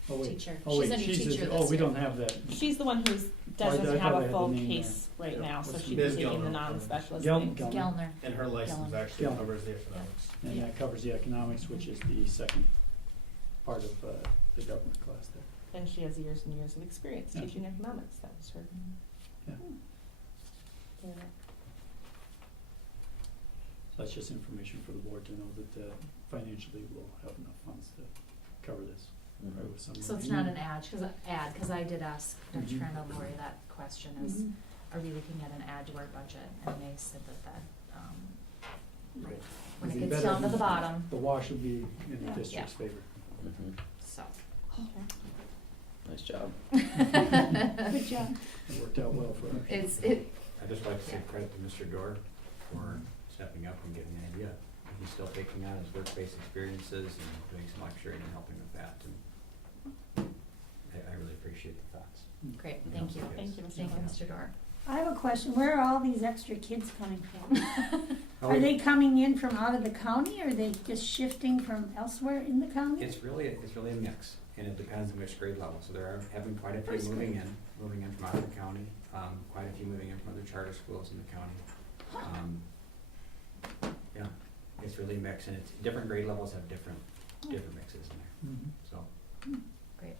Oh, new wait. teacher. Oh, She's wait, a new she's teacher oh, this we year. don't have that. She's the one who I doesn't thought have I a had full the name case there. right Yeah. now, so What's she's the- taking the Gellner. non-specialist Gellner. things. Gellner. And her license Gellner. actually Gellner. covers the economics. And that covers the economics, which is the second part of the government class there. And she has years and years of experience Yeah. teaching economics. That was her. Yeah. Yeah. So that's just information for the board to know that financially we'll have enough funds to cover this. Right, with some So it's review. not an ad, because I did ask Dr. Mhm. Crandall Lori that question is, are we looking at an add to our budget? And they said that Right. when it It'd be gets better down to if the bottom, The wash would be in the Yeah. district's favor. so. Okay. Nice job. Good job. It worked out well for us. I'd just like to say credit to Mr. Dorr for stepping up and getting the idea. He's still taking on his work-based experiences and doing some lecturing and helping with that. And I really appreciate the thoughts. Great, thank you. Thank you, Mr. Thank you, Dorr. Mr. Dorr. I have a question. Where are all these extra kids coming from? Oh, Are they coming in from out of the county, or are they just shifting from elsewhere in the county? It's really a mix, and it depends on which grade level. So there are having quite a few First moving grade. in from out of the county, quite a few moving in from other charter schools in the county. Yeah, it's really a mix, and it's different grade levels have different mixes in there. Mhm. So Great.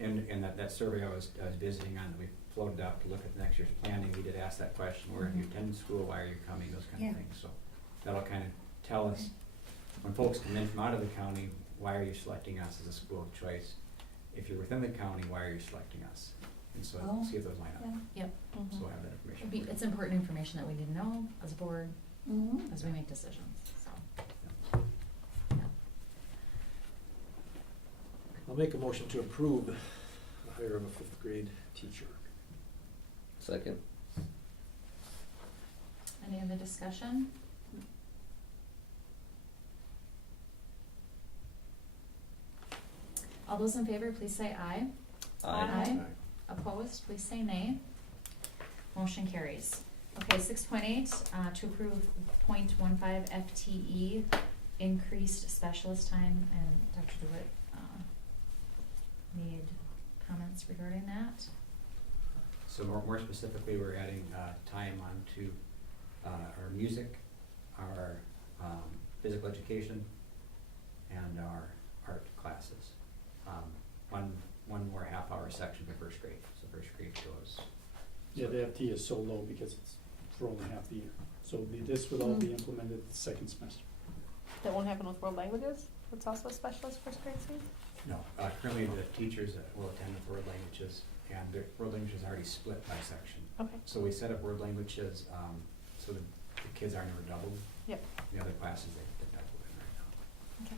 And that survey I was visiting on, that we floated out to look at next year's planning, we did ask that question, where have you attended school, why are you coming, those kind of things. So that'll kind of tell us, when folks come in from out of the county, why are you selecting us as a school of choice? If you're within the county, why are you selecting us? And so see if those line up. Yep. So we'll have that information. It's important information that we need to know as a board, as we make decisions, so. Yeah. I'll make a motion to approve the hire of a 5th grade teacher. Second. Any other discussion? All those in favor, please say aye. Aye. Opposed, please say nay. Motion carries. Okay, 6.8, to approve 0.15 FTE increased specialist time, and Dr. DeWitt made comments regarding that. So more specifically, we're adding time onto our music, our physical education, and our art classes. One more half-hour section for first grade. So first grade goes. Yeah, the FT is so low because it's for only half the year. So this would all be implemented the second semester. That won't happen with world languages? It's also a specialist first grade student? No, currently the teachers that will attend with world languages, and the world language is already split by section. Okay. So we set up world languages so the kids are never doubled. Yep. The other classes they're doubled in right now. Okay.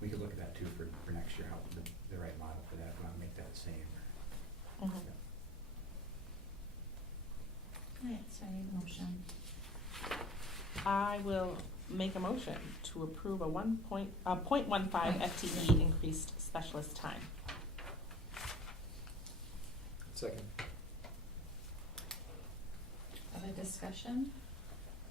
We could look at that too for next year, how the right model for that, if we want to make that same. Mhm. Alright, so I need a motion. I will make a motion to approve a 0.15 FTE increased specialist time. Second. Other discussion?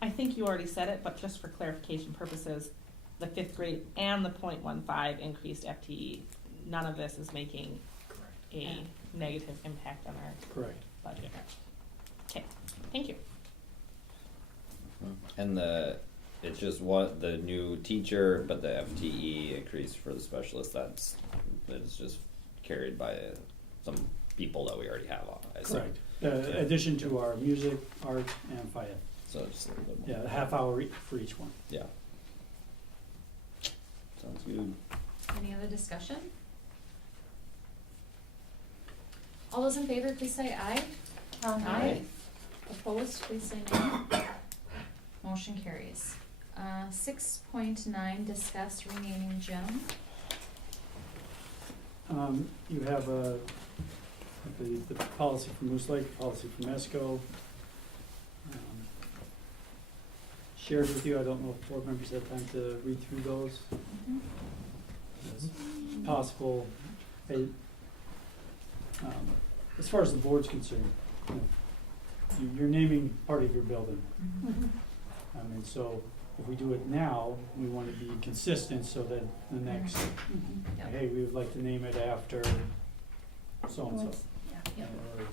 I think you already said it, but just for clarification purposes, the 5th grade and the 0.15 increased FTE, none of this is making a negative impact on our Correct. budget. Okay, thank you. And it's just what the new teacher, but the FTE increase for the specialist, that's just carried by some people that we already have on. I assume. Correct. Addition to our music, art, and FIAD. So just a little bit more. Yeah, a half hour for each one. Yeah. Sounds good. Any other discussion? All those in favor, please say aye. Aye. Opposed, please say nay. Motion carries. 6.9, discuss renaming gym. You have the policy from Moose Lake, policy from ESCO. Shared with you, I don't know if board members have time to read through those. As possible, as far as the board's concerned, you're naming part of your building. And so if we do it now, we want to be consistent so that the next, hey, we would like to name it after so-and-so. Yep. Or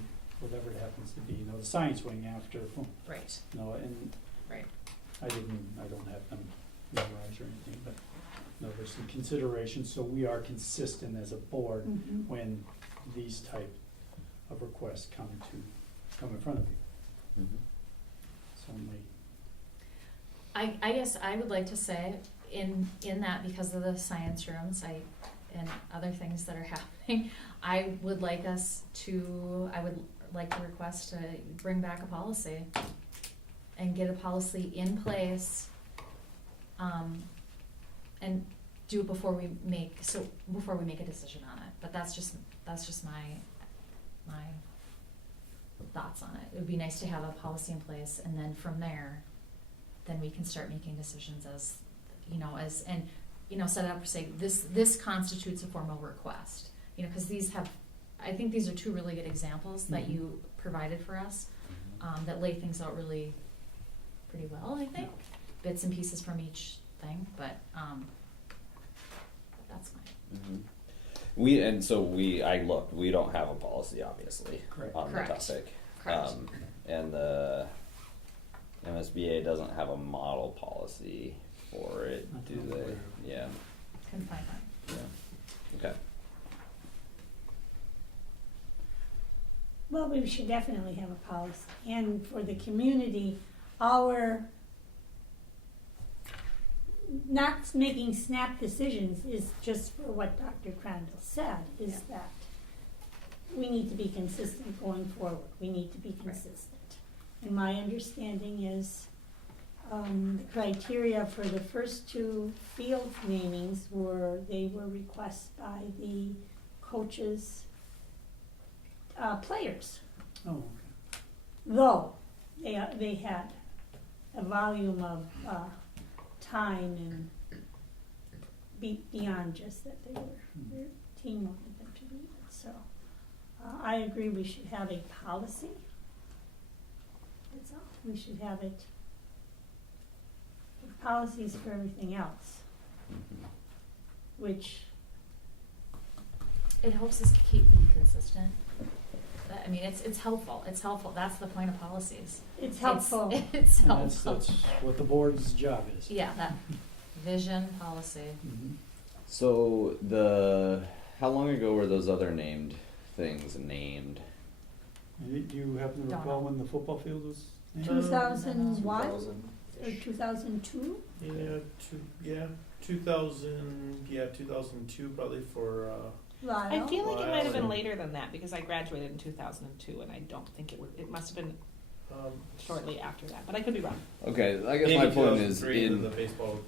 whatever it happens to be, the science wing after, Right. and Right. I don't have them memorized or anything, but there's some consideration, so we are consistent as a board when these type of requests come in front of you. Certainly. I guess I would like to say in that, because of the science rooms and other things that are happening, I would like to request to bring back a policy and get a policy in place, and do it before we make a decision on it. But that's just my thoughts on it. It would be nice to have a policy in place, and then from there, then we can start making decisions as set it up for say this constitutes a formal request. Because I think these are two really good examples that you provided for us, that lay things out really pretty well, I think. Bits and pieces from each thing, but that's fine. We don't have a policy, obviously, on the topic. Correct. And the MSBA doesn't have a model policy for it, do they? Yeah. Couldn't find that. Yeah. Okay. Well, we should definitely have a policy. And for the community, our not making snap decisions is just for what Dr. Crandall said, is that we need to be consistent going forward. We need to be consistent. And my understanding is the criteria for the first two field namings were requests by the coaches, players. Oh, okay. Though they had a volume of time and beyond just that their team wanted them to be it. So I agree we should have a policy. That's all. We should have it. Policies for everything else, which It helps us keep being consistent. I mean, it's helpful. It's helpful. That's the point of policies. it's helpful. It's And helpful. that's what the board's job is. Yeah, that vision, policy. Mhm. So how long ago were those other named things named? Do you happen to Don't recall know. when the football field was named? 2001 or 2000-ish. 2002. Yeah, 2002 probably for, I Lyle. feel like it might have been Wow. later than that because I graduated in 2002 and I don't think it must have been shortly after that, but I could be wrong. Okay, I guess maybe my point is 2003 and in the baseball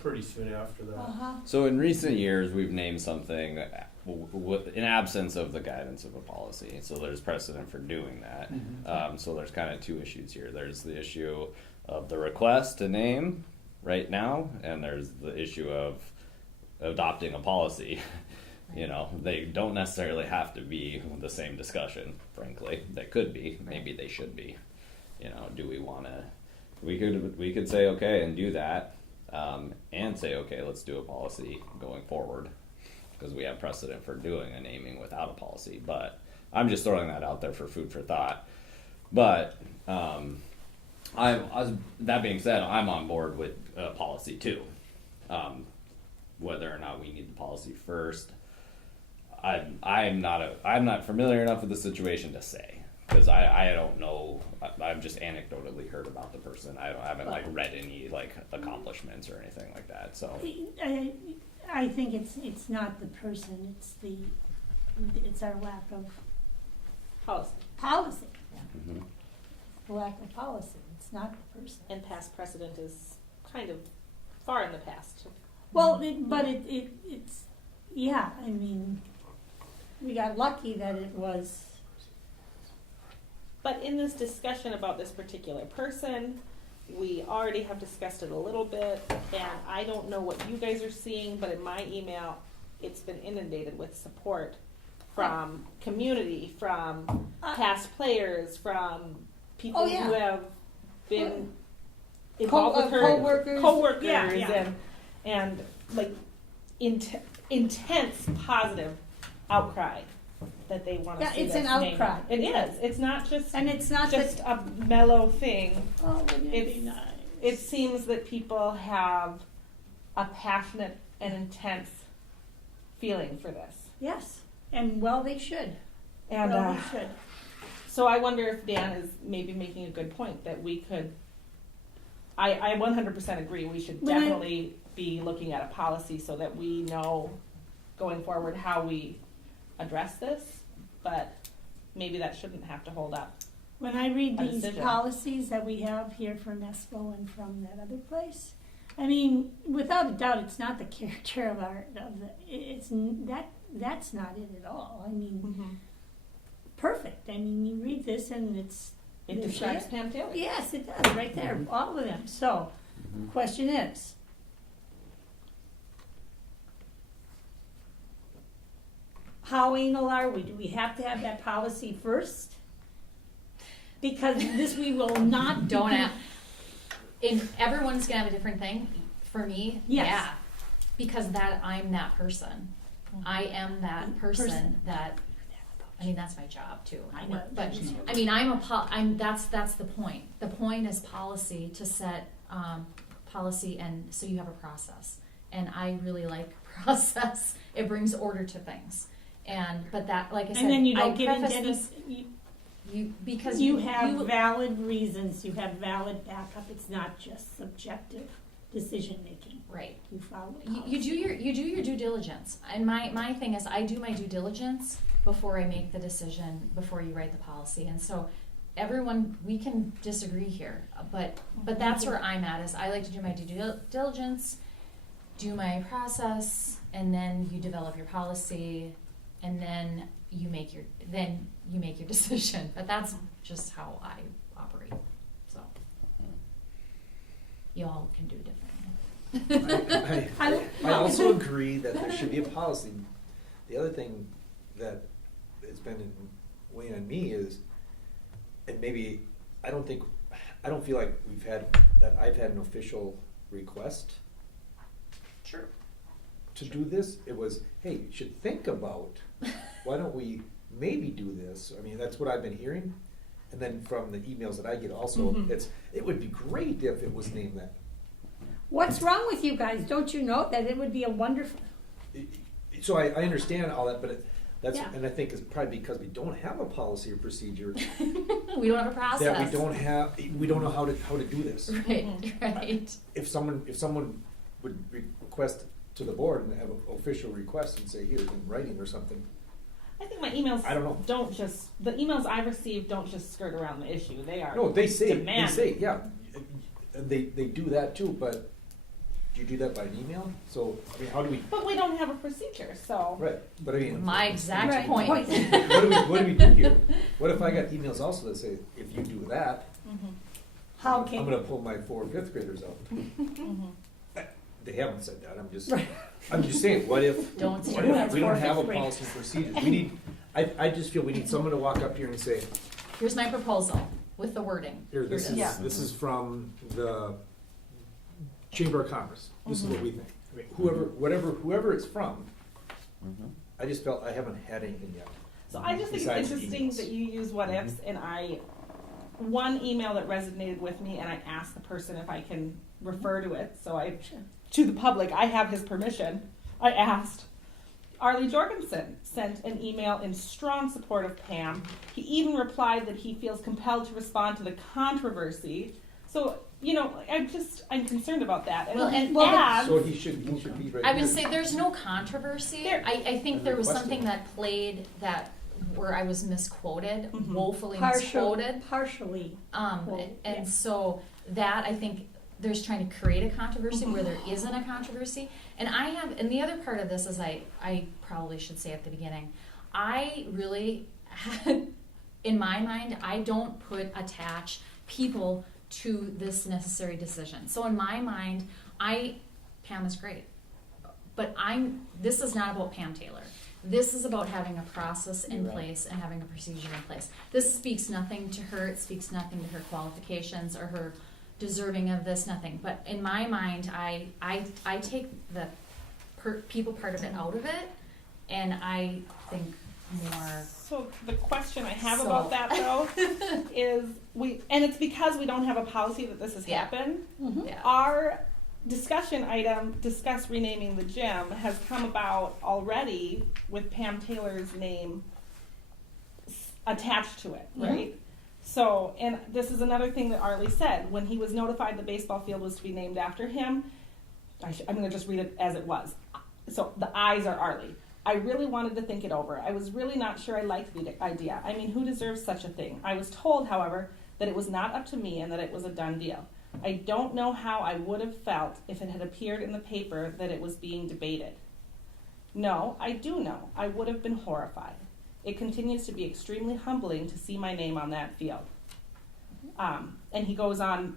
pretty soon after that. so in recent years we've named something in absence of the guidance of a policy. So there's precedent for doing that. Mhm. So there's kind of two issues here. There's the issue of the request to name right now, and there's the issue of adopting a policy. You know, they don't necessarily have to be the same discussion, frankly. They could be, maybe they should be. You know, do we want to, we could say, okay, and do that, and say, okay, let's do a policy going forward, because we have precedent for doing a naming without a policy. But I'm just throwing that out there for food for thought. But that being said, I'm on board with policy too. Whether or not we need the policy first, I'm not familiar enough with the situation to say, because I don't know. I've just anecdotally heard about the person. I haven't read any accomplishments or anything like that. So I think it's not the person. It's our lack of policy. Mhm. The lack of policy. It's not the person. And past precedent is kind of far in the past. Well, it's yeah. I mean, we got lucky that it was. But in this discussion about this particular person, we already have discussed it a little bit, and I don't know what you guys are seeing, but in my email, it's been inundated with support from community, from past players, from people who have been involved with her, co-workers, and like intense positive outcry that they want to see it's this an outcry. It is. It's not just just a mellow thing. Oh, wouldn't it be nice? It seems that people have a passionate and intense feeling for this. Yes, and they should. And they should. so I wonder if Dan is maybe making a good point that we could. I 100% agree. We should definitely be looking at a policy so that we know going forward how we address this, but maybe that shouldn't have to hold up. When I read a these decision. policies that we have here from ESPO and from that other place, I mean, without a doubt, it's not the character of that's not it at all. I mean, perfect. I mean, you read this and It describes Pam Taylor. Yes, it does, right there, all of them. So, question is, how anal are we? Do we have to have that policy first? Because this we will not Don't ask. Everyone's gonna have a different thing. For me, Yes. yeah, because I'm that person. I am that person that. I mean, that's my job too. I know. But I mean, that's the point. The point is policy to set policy, and so you have a process. and I really like process. It brings order to things. But that, like I said, And then you I don't get into preface any, this- because you have valid reasons, you have valid backup, it's not just subjective decision-making. right. You follow the You policy. do your due diligence, and my thing is I do my due diligence before I make the decision, before you write the policy, and so everyone, we can disagree here, but that's where I'm at. Is I like to do my due diligence, do my process, and then you develop your policy, and then you make your decision. But that's just how I operate. So you all can do it differently. I also agree that there should be a policy. The other thing that has been weighing on me is, and maybe I don't feel like I've had an official request. Sure. To do this, it was, hey, you should think about, why don't we maybe do this? I mean, that's what I've been hearing. And then from the emails that I get also, it would be great if it was named that. What's wrong with you guys? Don't you know that it would be a wonderful, So I understand all that, but Yeah. and I think it's probably because we don't have a policy or procedure. We don't have a process. That we don't know how to do this. Right. If someone would request to the board and have an official request and say, here, in writing or something. I think my emails I don't know. The emails I've received don't just skirt around the issue. They are No, they say, demanding. yeah. And they do that too, but do you do that by an email? So, I mean, how do we, But we don't have a procedure, so. right, but I mean. My exact Right. point. What do we do here? What if I got emails also that say, if you do that, how I'm can, gonna pull my 4th and 5th graders out? They haven't said that, I'm just saying, what if, Don't say what if that. we don't have a 4th, 5th grade. policy and procedures? We need, I just feel we need someone to walk up here and say, Here's my proposal with the wording. here, this it is, this is from the Chamber of Commerce, this is what we think. I mean, whoever it's from, I just felt I haven't had anything yet. So I just think it's Besides interesting emails. that you use what ifs, and one email that resonated with me, and I asked the person if I can refer to it, to the public, I have his permission. I asked. Arlie Jorgensen sent an email in strong support of Pam. He even replied that he feels compelled to respond to the controversy. So, I'm concerned about that. And Well, he and- adds, So he should be right I would here. say there's no controversy. There- I think there was Requested. something that played where I was misquoted, woefully partially misquoted. quoted, And yeah. so that, I think, there's trying to create a controversy where there isn't a controversy. And the other part of this is I probably should say at the beginning, I really in my mind, I don't attach people to this necessary decision. So in my mind, Pam is great, but this is not about Pam Taylor. This is about having a process in place and having a procedure in place. This speaks nothing to her. It speaks nothing to her qualifications or her deserving of this, nothing. But in my mind, I take the people part of it out of it, and I think more. So the question I have about that though is and it's because we don't have a policy that this has happened. Yeah. Our discussion item, discuss renaming the gym, has come about already with Pam Taylor's name attached to it, right? So, and this is another thing that Arlie said. When he was notified the baseball field was to be named after him, I'm going to just read it as it was. So, the I's are Arlie. I really wanted to think it over. I was really not sure I liked the idea. I mean, who deserves such a thing? I was told, however, that it was not up to me and that it was a done deal. I don't know how I would have felt if it had appeared in the paper that it was being debated. No, I do know. I would have been horrified. It continues to be extremely humbling to see my name on that field. And he goes on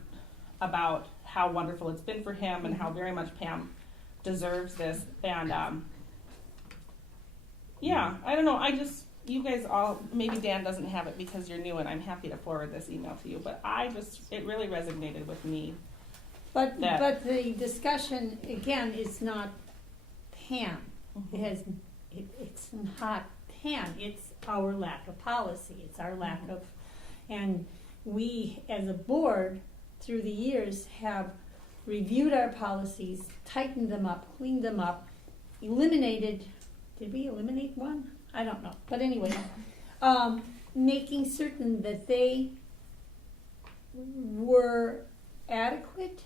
about how wonderful it's been for him and how very much Pam deserves this. And yeah, I don't know. You guys all, maybe Dan doesn't have it because you're new, and I'm happy to forward this email to you. But it really resonated with me. but the discussion, again, is not Pam. It's not Pam, it's our lack of policy, it's our lack of, and we as a board through the years have reviewed our policies, tightened them up, cleaned them up, eliminated, did we eliminate one? I don't know, but anyway, making certain that they were adequate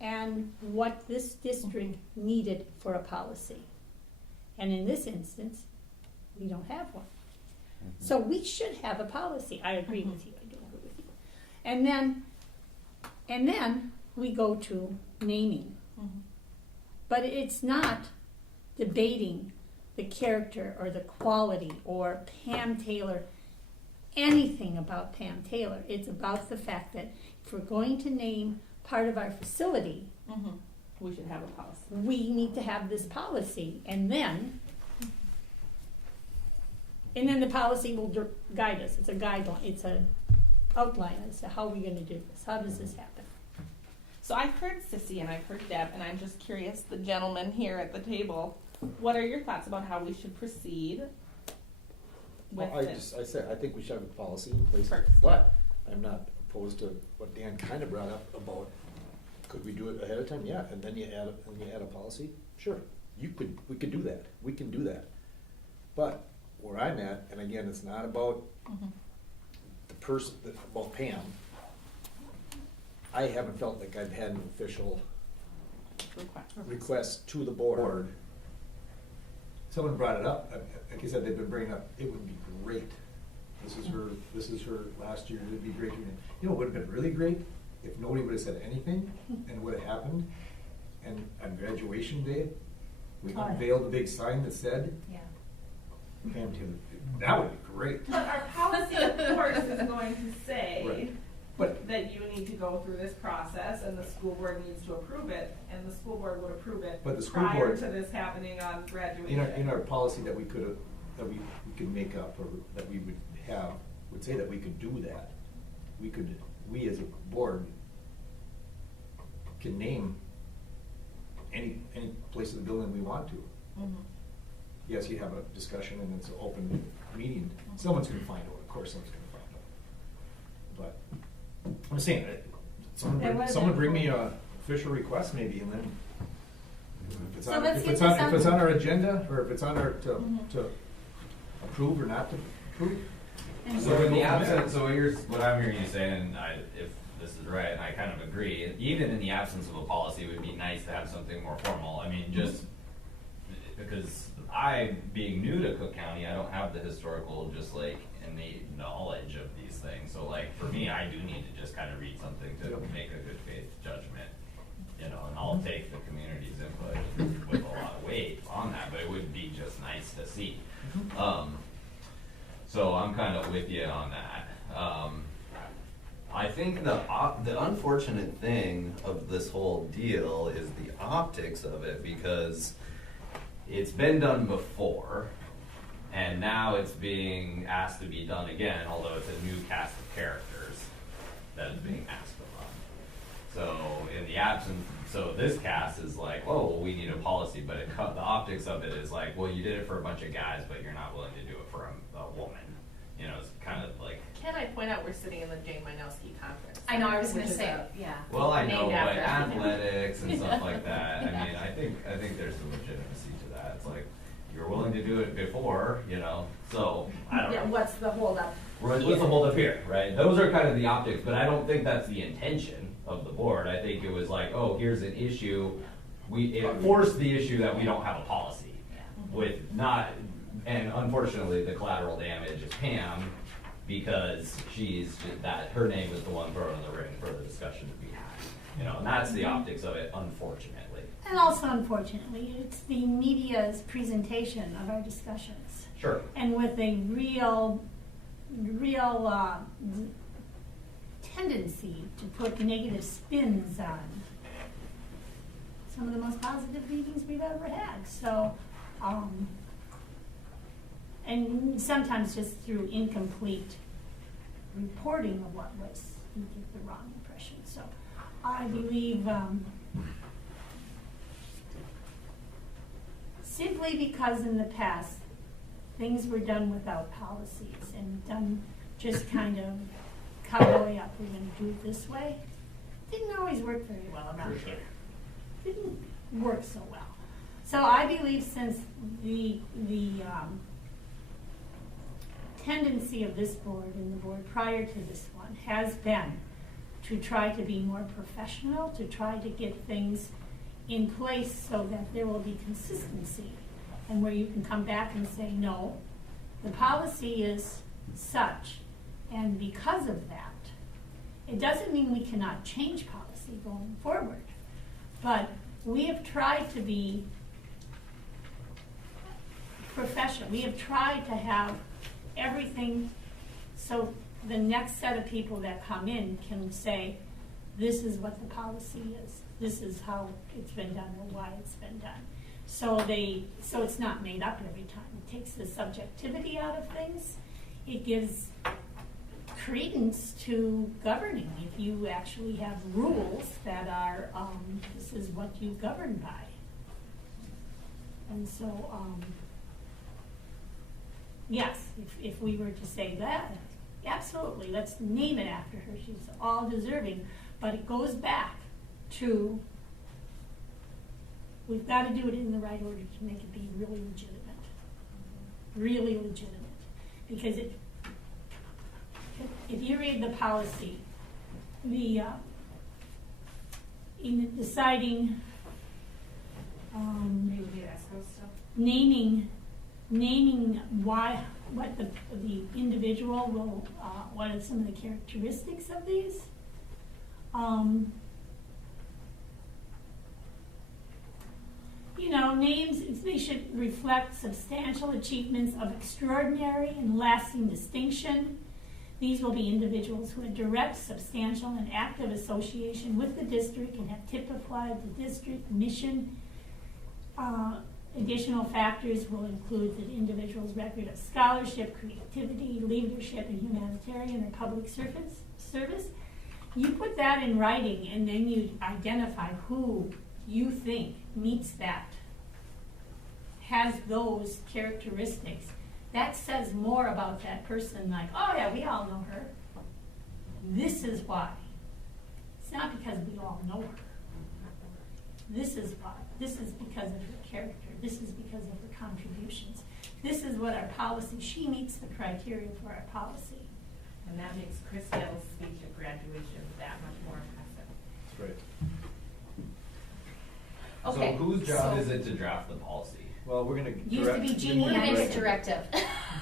and what this district needed for a policy. And in this instance, we don't have one. So we should have a policy. I agree with you, I do agree with you. And then we go to naming. But it's not debating the character or the quality or Pam Taylor, anything about Pam Taylor. It's about the fact that if we're going to name part of our facility, We should have a policy. we need to have this policy, and then the policy will guide us. It's a guideline, it's an outline as to how we're gonna do this, how does this happen? So I've heard Sissy and I've heard Deb, and I'm just curious, the gentleman here at the table, what are your thoughts about how we should proceed with Well, this? I think we should have a policy in place, First. but I'm not opposed to what Dan kind of brought up about, could we do it ahead of time? Yeah, and then you add a policy? Sure, we could do that, we can do that. But where I'm at, and again, it's not about the person, about Pam, I haven't felt like I've had an official request to the board. Someone brought it up, like I said, they've been bringing up, it would be great. This is her last year, it'd be great. You know, it would have been really great if nobody would have said anything and it would have happened. And on graduation day, we unveiled a big sign that said, Pam Taylor, that would be great. But our policy, of course, is going to say Right. But that you need to go through this process and the school board needs to approve it, and the school board would approve it But the school prior board- to this happening on graduation. in our policy that we could make up, or that we would have, would say that we could do that. We as a board can name any place in the building we want to. Yes, you have a discussion and it's an open meeting. Someone's gonna find out, of course someone's gonna find out. But I'm saying, someone bring me a official request maybe, and then if it's So on, let's if get it's this on, if it's on- on our agenda, or if it's on our, to approve or not to approve. So in the absence, so what I'm hearing you saying, and if this is right, and I kind of agree, even in the absence of a policy, it would be nice to have something more formal. I mean, just because I, being new to Cook County, I don't have the historical, just like innate knowledge of these things. So like for me, I do need to just kind of read something to make a good faith judgment, you know, and I'll take the community's input with a lot of weight on that, but it would be just nice to see. So I'm kind of with you on that. I think the unfortunate thing of this whole deal is the optics of it, because It's been done before, and now it's being asked to be done again, although it's a new cast of characters that is being asked upon. So in the absence, so this cast is like, oh, well, we need a policy, but the optics of it is like, well, you did it for a bunch of guys, but you're not willing to do it for a woman. You know, it's kind of like. Can I point out we're sitting in the Jane Minowski conference? I know, I was gonna which is say, a- yeah. Well, I know, Named but after. athletics and stuff like that, I mean, I think there's some legitimacy to that. It's like, you're willing to do it before, you know, so, I don't know. Yeah, what's the holdup? What's the holdup here, right? Those are kind of the optics, but I don't think that's the intention of the board. I think it was like, oh, here's an issue. It forced the issue that we don't have a policy with not, and unfortunately, the collateral damage is Pam, because her name was the one thrown in the ring for the discussion to be had. You know, and that's the optics of it, unfortunately. And also, unfortunately, it's the media's presentation of our discussions. Sure. And with a real tendency to put negative spins on some of the most positive meetings we've ever had. So, and sometimes just through incomplete reporting of what was, you get the wrong impression. So I believe simply because in the past things were done without policies and done just kind of cowboy up, we're going to do it this way, didn't always work very well around here. didn't work so well. So I believe since the tendency of this board and the board prior to this one has been to try to be more professional, to try to get things in place so that there will be consistency, and where you can come back and say, no, the policy is such, and because of that, it doesn't mean we cannot change policy going forward, but we have tried to be professional. We have tried to have everything so the next set of people that come in can say, this is what the policy is, this is how it's been done or why it's been done. So it's not made up every time. It takes the subjectivity out of things. It gives credence to governing. If you actually have rules that are, this is what you govern by. And so, yes, if we were to say that, absolutely, let's name it after her. She's all deserving. But it goes back to, we've got to do it in the right order to make it be really legitimate. Really legitimate. Because if you read the policy, in deciding naming why, what the individual will, what are some of the characteristics of these. You know, names, they should reflect substantial achievements of extraordinary and lasting distinction. These will be individuals who have direct, substantial, and active association with the district and have typified the district mission. Additional factors will include the individual's record of scholarship, creativity, leadership, and humanitarian or public service. You put that in writing, and then you identify who you think meets that, has those characteristics. That says more about that person, like, oh yeah, we all know her. This is why. It's not because we all know her. This is why. This is because of her character. This is because of her contributions. This is what our policy, she meets the criteria for our policy. And that makes Chris Gale's speech at graduation that much more impressive. That's right. Okay. So whose job is it to draft the policy? Well, we're gonna Used to be Jeannie. We're gonna make it directive.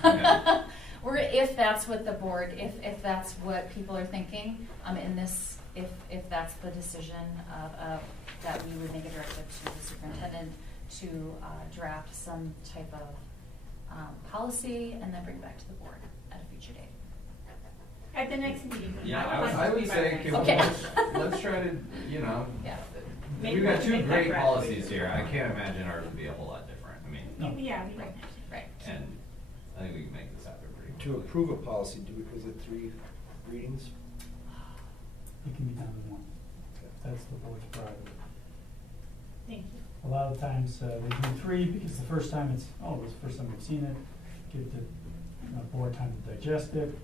Okay. If that's what the board, if that's what people are thinking, in this, if that's the decision of that we would make a directive to the superintendent to draft some type of policy and then bring it back to the board at a future date. At the next meeting. Yeah, I would say, let's try to, Yeah. We've got two great policies here. I can't imagine ours would be a whole lot different. I mean, Yeah, right. and I think we can make this happen pretty To quickly. approve a policy, is it 3 readings? It can be done in one. That's the board's prerogative. Thank you. A lot of times they do 3 because the first time it's, this is the first time we've seen it. Give the board time to digest it.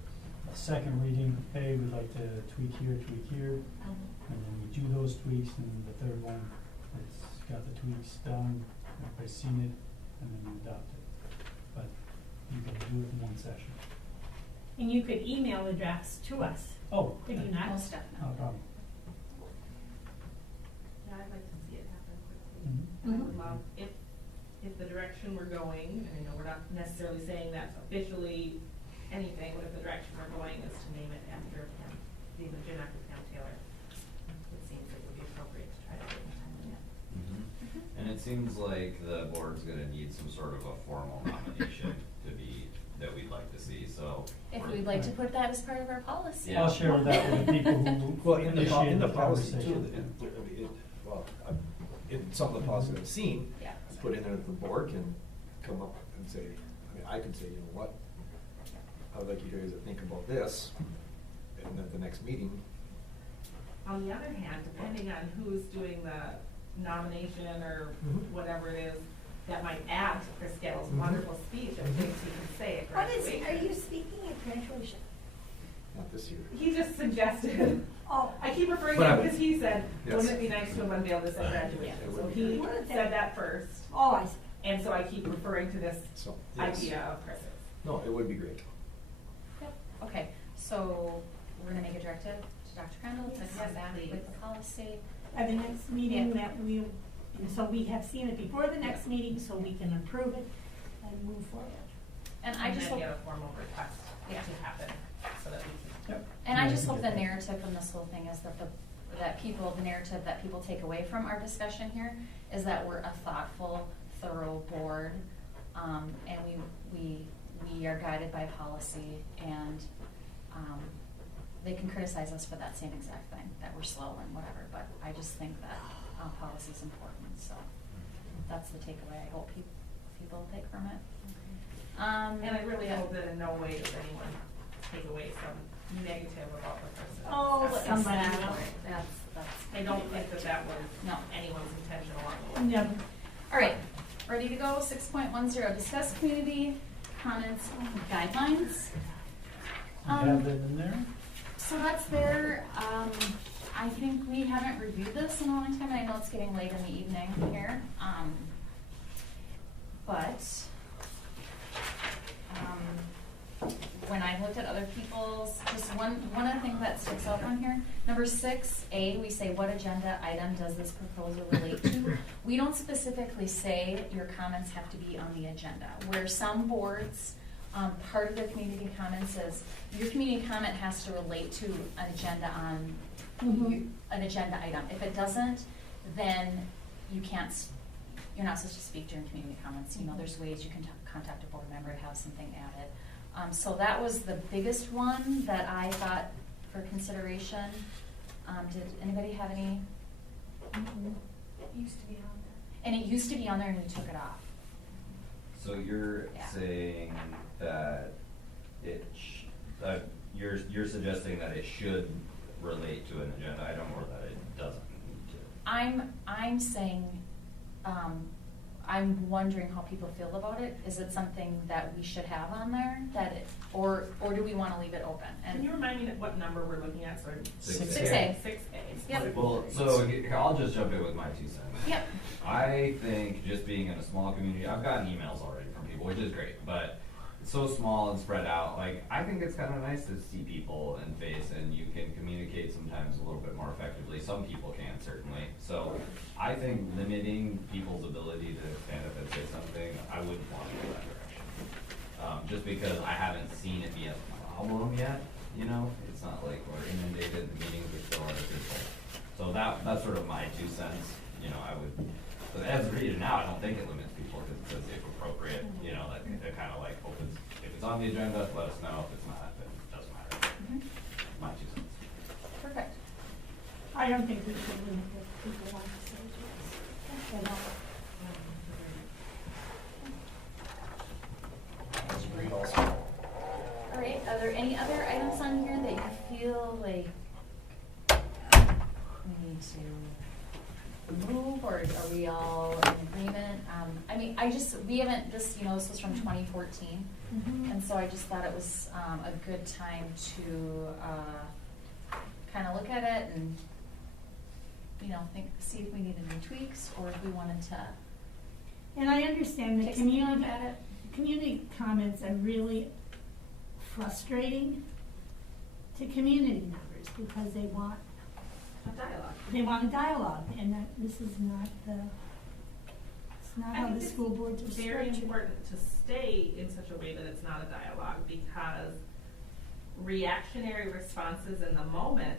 The second reading, hey, we'd like to tweak here, and then we do those tweaks, and then the third one, it's got the tweaks done, everybody's seen it, and then you adopt it. But you can do it in one session. And you could email the drafts to us. Oh, Could you not? Most definitely. not a problem. Yeah, I'd like to see it happen quickly. Mhm. I would love, if the direction we're going, I know we're not necessarily saying that's officially anything, but if the direction we're going is to name it after Pam, name the gym after Pam Taylor, it seems it would be appropriate to try to do it in time. And it seems like the board's gonna need some sort of a formal nomination that we'd like to see, so. If we'd like to put that as part of our policy. Yeah. I'll share that with the people who Well, in the initiated the policy conversation. too, in some of the policies I've seen, Yeah. put in there that the board can come up and say, I could say, you know what, I would like you guys to think about this, and at the next meeting. On the other hand, depending on who's doing the nomination or whatever it is, that might add to Chris Gale's wonderful speech of things he can say at What is, graduation. are you speaking at graduation? Not this year. He just suggested, Oh, I keep referring But to I him would- because he said, Yes. wouldn't it be nice to unveil this at graduation? It So would. he Wouldn't said it? that first, oh, I see. and so I keep referring to this So, yes. idea of Chris's. No, it would be great. Yep, okay, so we're gonna make a directive to Dr. Crandall to Yes. come back Please. with the policy. At the next meeting Yeah. that we, and so we have seen it before the next meeting, so we can approve it and move forward. And I just then hope, get a formal request Yeah. to happen, so that we can. and I just hope the narrative from this whole thing is that the narrative that people take away from our discussion here is that we're a thoughtful, thorough board, and we are guided by policy, and, they can criticize us for that same exact thing, that we're slow and whatever, but I just think that, policy is important, so that's the takeaway I hope people take from it. And I really yeah. hope that in no way does anyone take away some negative about the person. Oh, That's- somebody that's- will. That's. I don't think that that was No. anyone's intention along the way. Never. All right, ready to go, 6.10, discuss community comments guidelines. You have that in there? So that's there, I think we haven't reviewed this in a long time, I know it's getting late in the evening here, but, when I looked at other people's, just one of the things that sticks out on here, number 6A, we say, what agenda item does this proposal relate to? We don't specifically say your comments have to be on the agenda, where some boards, part of their community comments is, your community comment has to relate to an agenda on, an agenda item. If it doesn't, then you can't, you're not supposed to speak during community comments. You know, there's ways you can contact a board member to have something added. So that was the biggest one that I thought for consideration. Did anybody have any? It used to be on there. And it used to be on there and we took it off. So you're Yeah. saying that you're suggesting that it should relate to an agenda item or that it doesn't need to? I'm saying, I'm wondering how people feel about it. Is it something that we should have on there, or do we wanna leave it open? Can you remind me what number we're looking at, sorry? 6A. 6A. Yep. Well, so here, I'll just jump in with my 2 cents. Yep. I think just being in a small community, I've gotten emails already from people, which is great, but it's so small and spread out. Like, I think it's kind of nice to see people in face and you can communicate sometimes a little bit more effectively. Some people can, certainly. So I think limiting people's ability to stand up and say something, I wouldn't want to go that direction. Just because I haven't seen it be a problem yet, you know? It's not like we're inundated, the meetings are still under control. So that's sort of my 2 cents. You know, I would, but as read it now, I don't think it limits people because it says if appropriate, you know, that kind of like opens, if it's on the agenda, let us know. If it's not, then it doesn't matter. My 2 cents. Perfect. I don't think we should limit what people want to say to us at all. Agreed also. All right, are there any other items on here that you feel like we need to move, or are we all in agreement? I mean, we haven't, this was from 2014, and so I just thought it was a good time to kind of look at it and, see if we needed any tweaks, or if we wanted to. And I understand the Take some time community, at it. community comments are really frustrating to community members because they want A dialogue. a dialogue, and that this is not it's not I how think the it's school boards are very structured. important to stay in such a way that it's not a dialogue, because reactionary responses in the moment,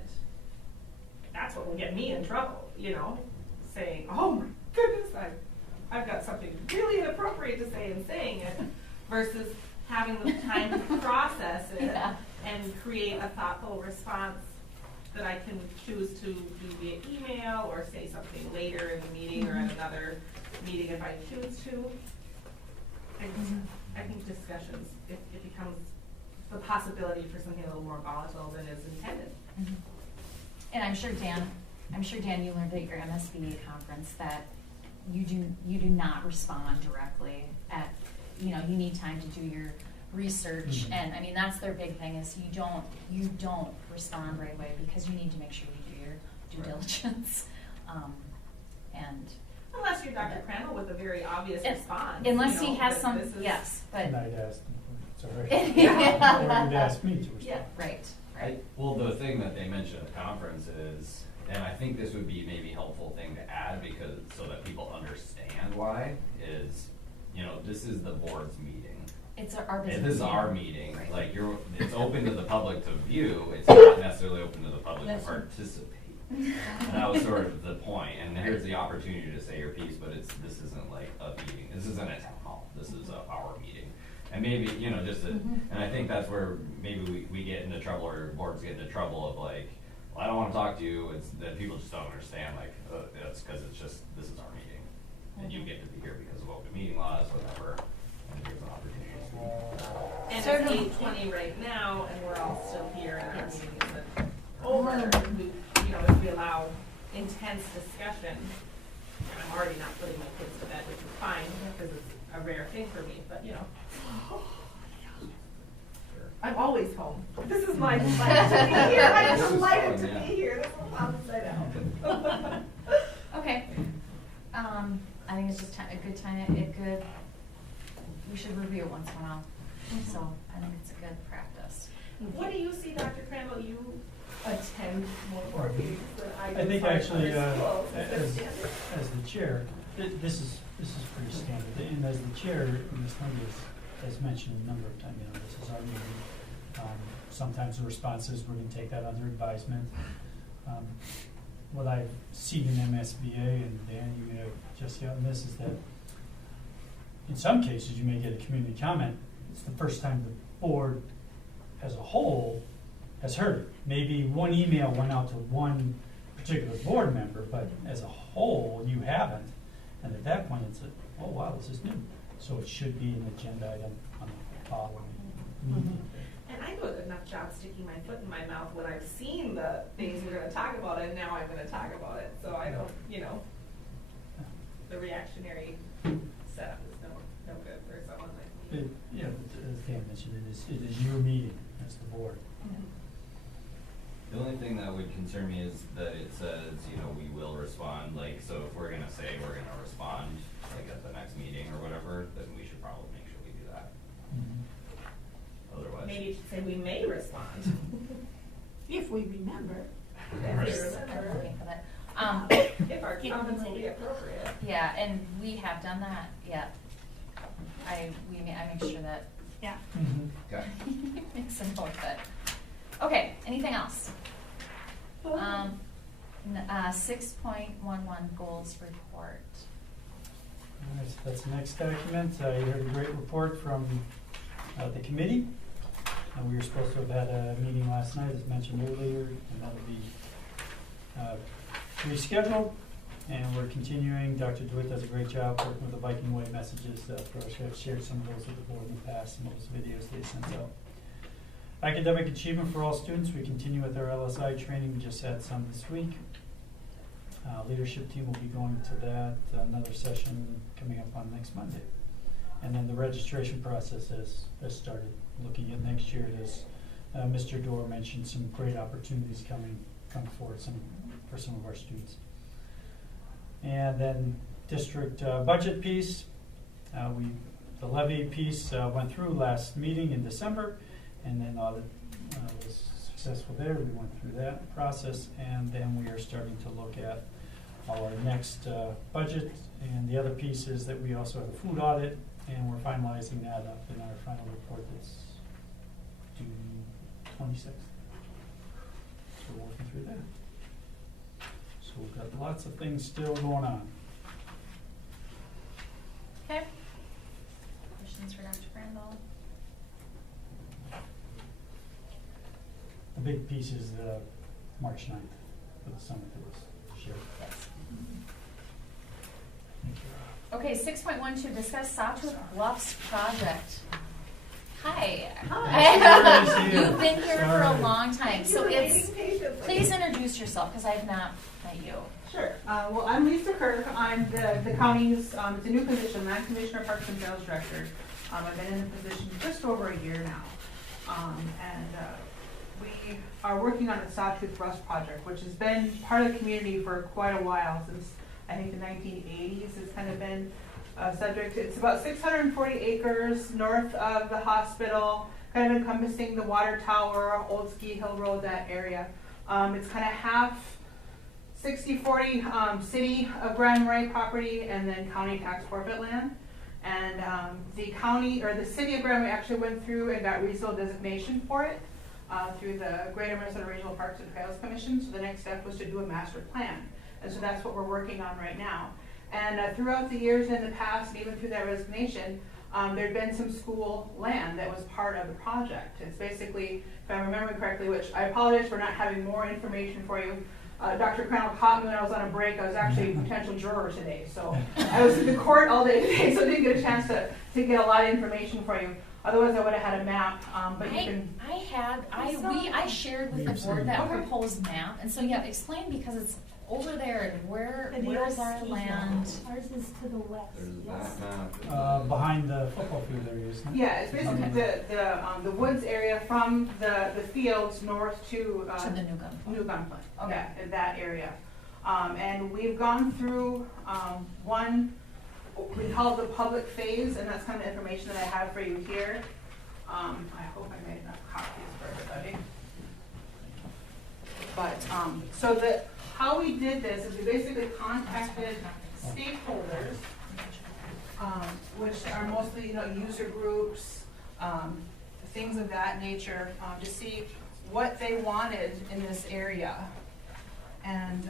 that's what will get me in trouble, saying, oh my goodness, I've got something really inappropriate to say and saying it, versus having the time to process it Yeah. and create a thoughtful response that I can choose to do via email or say something later in the meeting or at another meeting if I choose to. I think discussions, it becomes the possibility for something a little more volatile than is intended. And I'm sure Dan, you learned at your MSBA conference that you do not respond directly you need time to do your research, Mhm. and I mean, that's their big thing is you don't respond right away because you need to make sure you do your due diligence. And Unless you're Dr. Crandall with a very obvious response. unless you he know, has that some, this is- yes, but. And I'd ask them, sorry. Yeah. Or you'd ask me to respond. Yeah, right. Well, the thing that they mentioned at the conference is, and I think this would be maybe a helpful thing to add because, so that people understand why, is, you know, this is the board's meeting. It's our business. And this is our meeting. meeting, Right. like it's open to the public to view, it's not necessarily open to the public to That's right. participate. And that was sort of the point, and here's the opportunity to say your piece, but this isn't like a meeting, this isn't a town hall, this is our meeting. And maybe, you know, and I think that's where maybe we get into trouble, or boards get into trouble of like, well, I don't wanna talk to you, it's that people just don't understand, like, that's cause it's just, this is our meeting. And you get to be here because of open meeting laws, whatever, and here's an opportunity to speak. And Certainly. it's 8:20 right now, and we're all still here, and our meeting isn't over. You know, if we allow intense discussion, and I'm already not putting my kids to bed, which is fine, because it's a rare thing for me, but you know. I'm always home. This is my delight to be here. I'm delighted to be here. This is upside down. Okay. I think it's just a good time, we should review it once in a while. So I think it's a good practice. What do you see, Dr. Crandall? You attend more board meetings than I do. I think as far actually, as schools. Is this as standard? the chair, this is pretty standard. And as the chair, Ms. Lundy has mentioned a number of times, you know, this is our meeting. Sometimes the response is we're going to take that under advisement. What I've seen in MSBA, and Dan, you may have just gotten this, is that in some cases you may get a community comment. It's the first time the board as a whole has heard it. Maybe one email went out to one particular board member, but as a whole, you haven't. And at that point, it's oh wow, this is new. So it should be an agenda item on the following meeting. And I do a good enough job sticking my foot in my mouth when I've seen the things we're gonna talk about, and now I'm gonna talk about it, so I don't, you know, the reactionary setup is no good for someone like me. Yeah, as Dan mentioned, it is your meeting as the board. The only thing that would concern me is that it says, you know, we will respond, like, so if we're gonna say we're gonna respond, like, at the next meeting or whatever, then we should probably make sure we do that. Otherwise. Maybe you should say we may respond. If we remember. If we I'm remember. looking for that. If our comments will be appropriate. Yeah, and we have done that, yeah. I make sure that. Yeah. Okay. Makes a note of it. Okay, anything else? 6.11 goals report. All right, so that's the next document. You heard a great report from the committee. We were supposed to have had a meeting last night, as mentioned earlier, and that'll be rescheduled. And we're continuing. Dr. DeWitt does a great job working with the Viking Way messages. For us, I've shared some of those with the board in the past, some of those videos they sent out. Academic achievement for all students. We continue with our LSI training. We just had some this week. Leadership team will be going to that. Another session coming up on next Monday. And then the registration process has started. Looking at next year, as Mr. Dorr mentioned, some great opportunities coming forward for some of our students. And then district budget piece. The levy piece went through last meeting in December, and then audit was successful there. We went through that process, and then we are starting to look at our next budget. And the other piece is that we also have a food audit, and we're finalizing that up in our final report that's due 26th. So we're working through that. So we've got lots of things still going on. Okay. Questions for Dr. Crandall? The big piece is March 9th for the summit that was shared. Yes. Thank you. Okay, 6.12, discuss Sawtooth Bluffs project. Hi. Hi. Nice to see you. You've been here for a Sorry. long time, Thank you so for it's, waiting patiently. please introduce yourself, because I've not met you. Sure. Well, I'm Lisa Kirk. I'm the county's, it's a new position, I'm Commissioner Parks and Trails Director. I've been in the position just over a year now. We are working on the Sawtooth Rust Project, which has been part of the community for quite a while, since I think the 1980s. It's kind of been a subject. It's about 640 acres north of the hospital, kind of encompassing the water tower, Old Ski Hill Road, that area. It's kind of half 60-40 city of Grand Marais property and then county tax forfeit land. And the county, or the city of Grand Marais actually went through and got regional designation for it through the Greater Minnesota Regional Parks and Trails Commission. So the next step was to do a master plan. And so that's what we're working on right now. And throughout the years in the past, and even through that resignation, there'd been some school land that was part of the project. It's basically, if I'm remembering correctly, which I apologize for not having more information for you, Dr. Crandall caught me when I was on a break. I was actually a potential juror today. So I was in the court all day today, so I didn't get a chance to get a lot of information for you. Otherwise, I would have had a map, but you can... I shared with the board that proposed map, and so yeah, explain, because it's over there, and where's our land? Ours is to the west. Behind the football field area, isn't it? Yeah, it's basically the woods area from the fields north to the new gun plant. New gun plant. Okay. Yeah, in that area. And we've gone through one, we call it the public phase, and that's kind of information that I have for you here. I hope I made enough copies for everybody. But so how we did this is we basically contacted stakeholders, which are mostly user groups, things of that nature, to see what they wanted in this area. And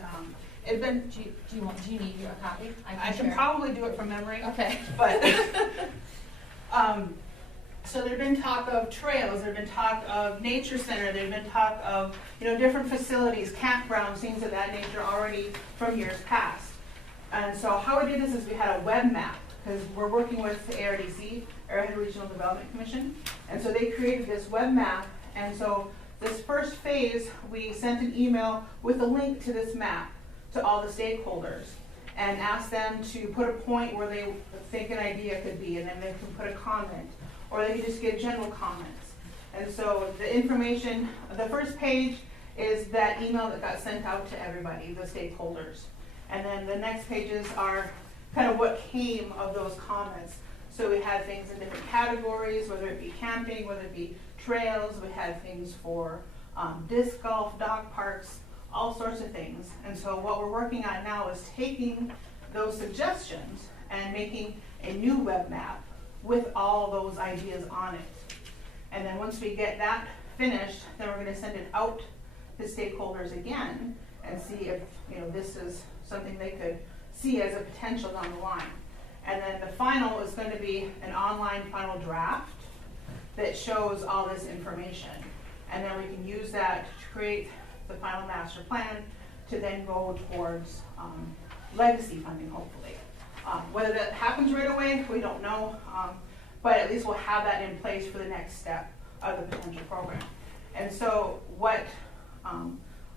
it'd been. Do you need a copy? I can probably do it from memory. Okay. But so there'd been talk of trails, there'd been talk of nature center, there'd been talk of different facilities, campgrounds, things of that nature already from years past. And so how we did this is we had a web map, because we're working with the ARDC, Arrowhead Regional Development Commission, and so they created this web map. And so this first phase, we sent an email with a link to this map to all the stakeholders and asked them to put a point where they think an idea could be, and then they can put a comment, or they could just give general comments. And so the information, the first page is that email that got sent out to everybody, the stakeholders. And then the next pages are kind of what came of those comments. So we had things in different categories, whether it be camping, whether it be trails, we had things for disc golf, dog parks, all sorts of things. And so what we're working on now is taking those suggestions and making a new web map with all those ideas on it. And then once we get that finished, then we're going to send it out to stakeholders again and see if this is something they could see as a potential down the line. And then the final is going to be an online final draft that shows all this information. And then we can use that to create the final master plan to then go towards legacy funding, hopefully. Whether that happens right away, we don't know, but at least we'll have that in place for the next step of the potential program. And so what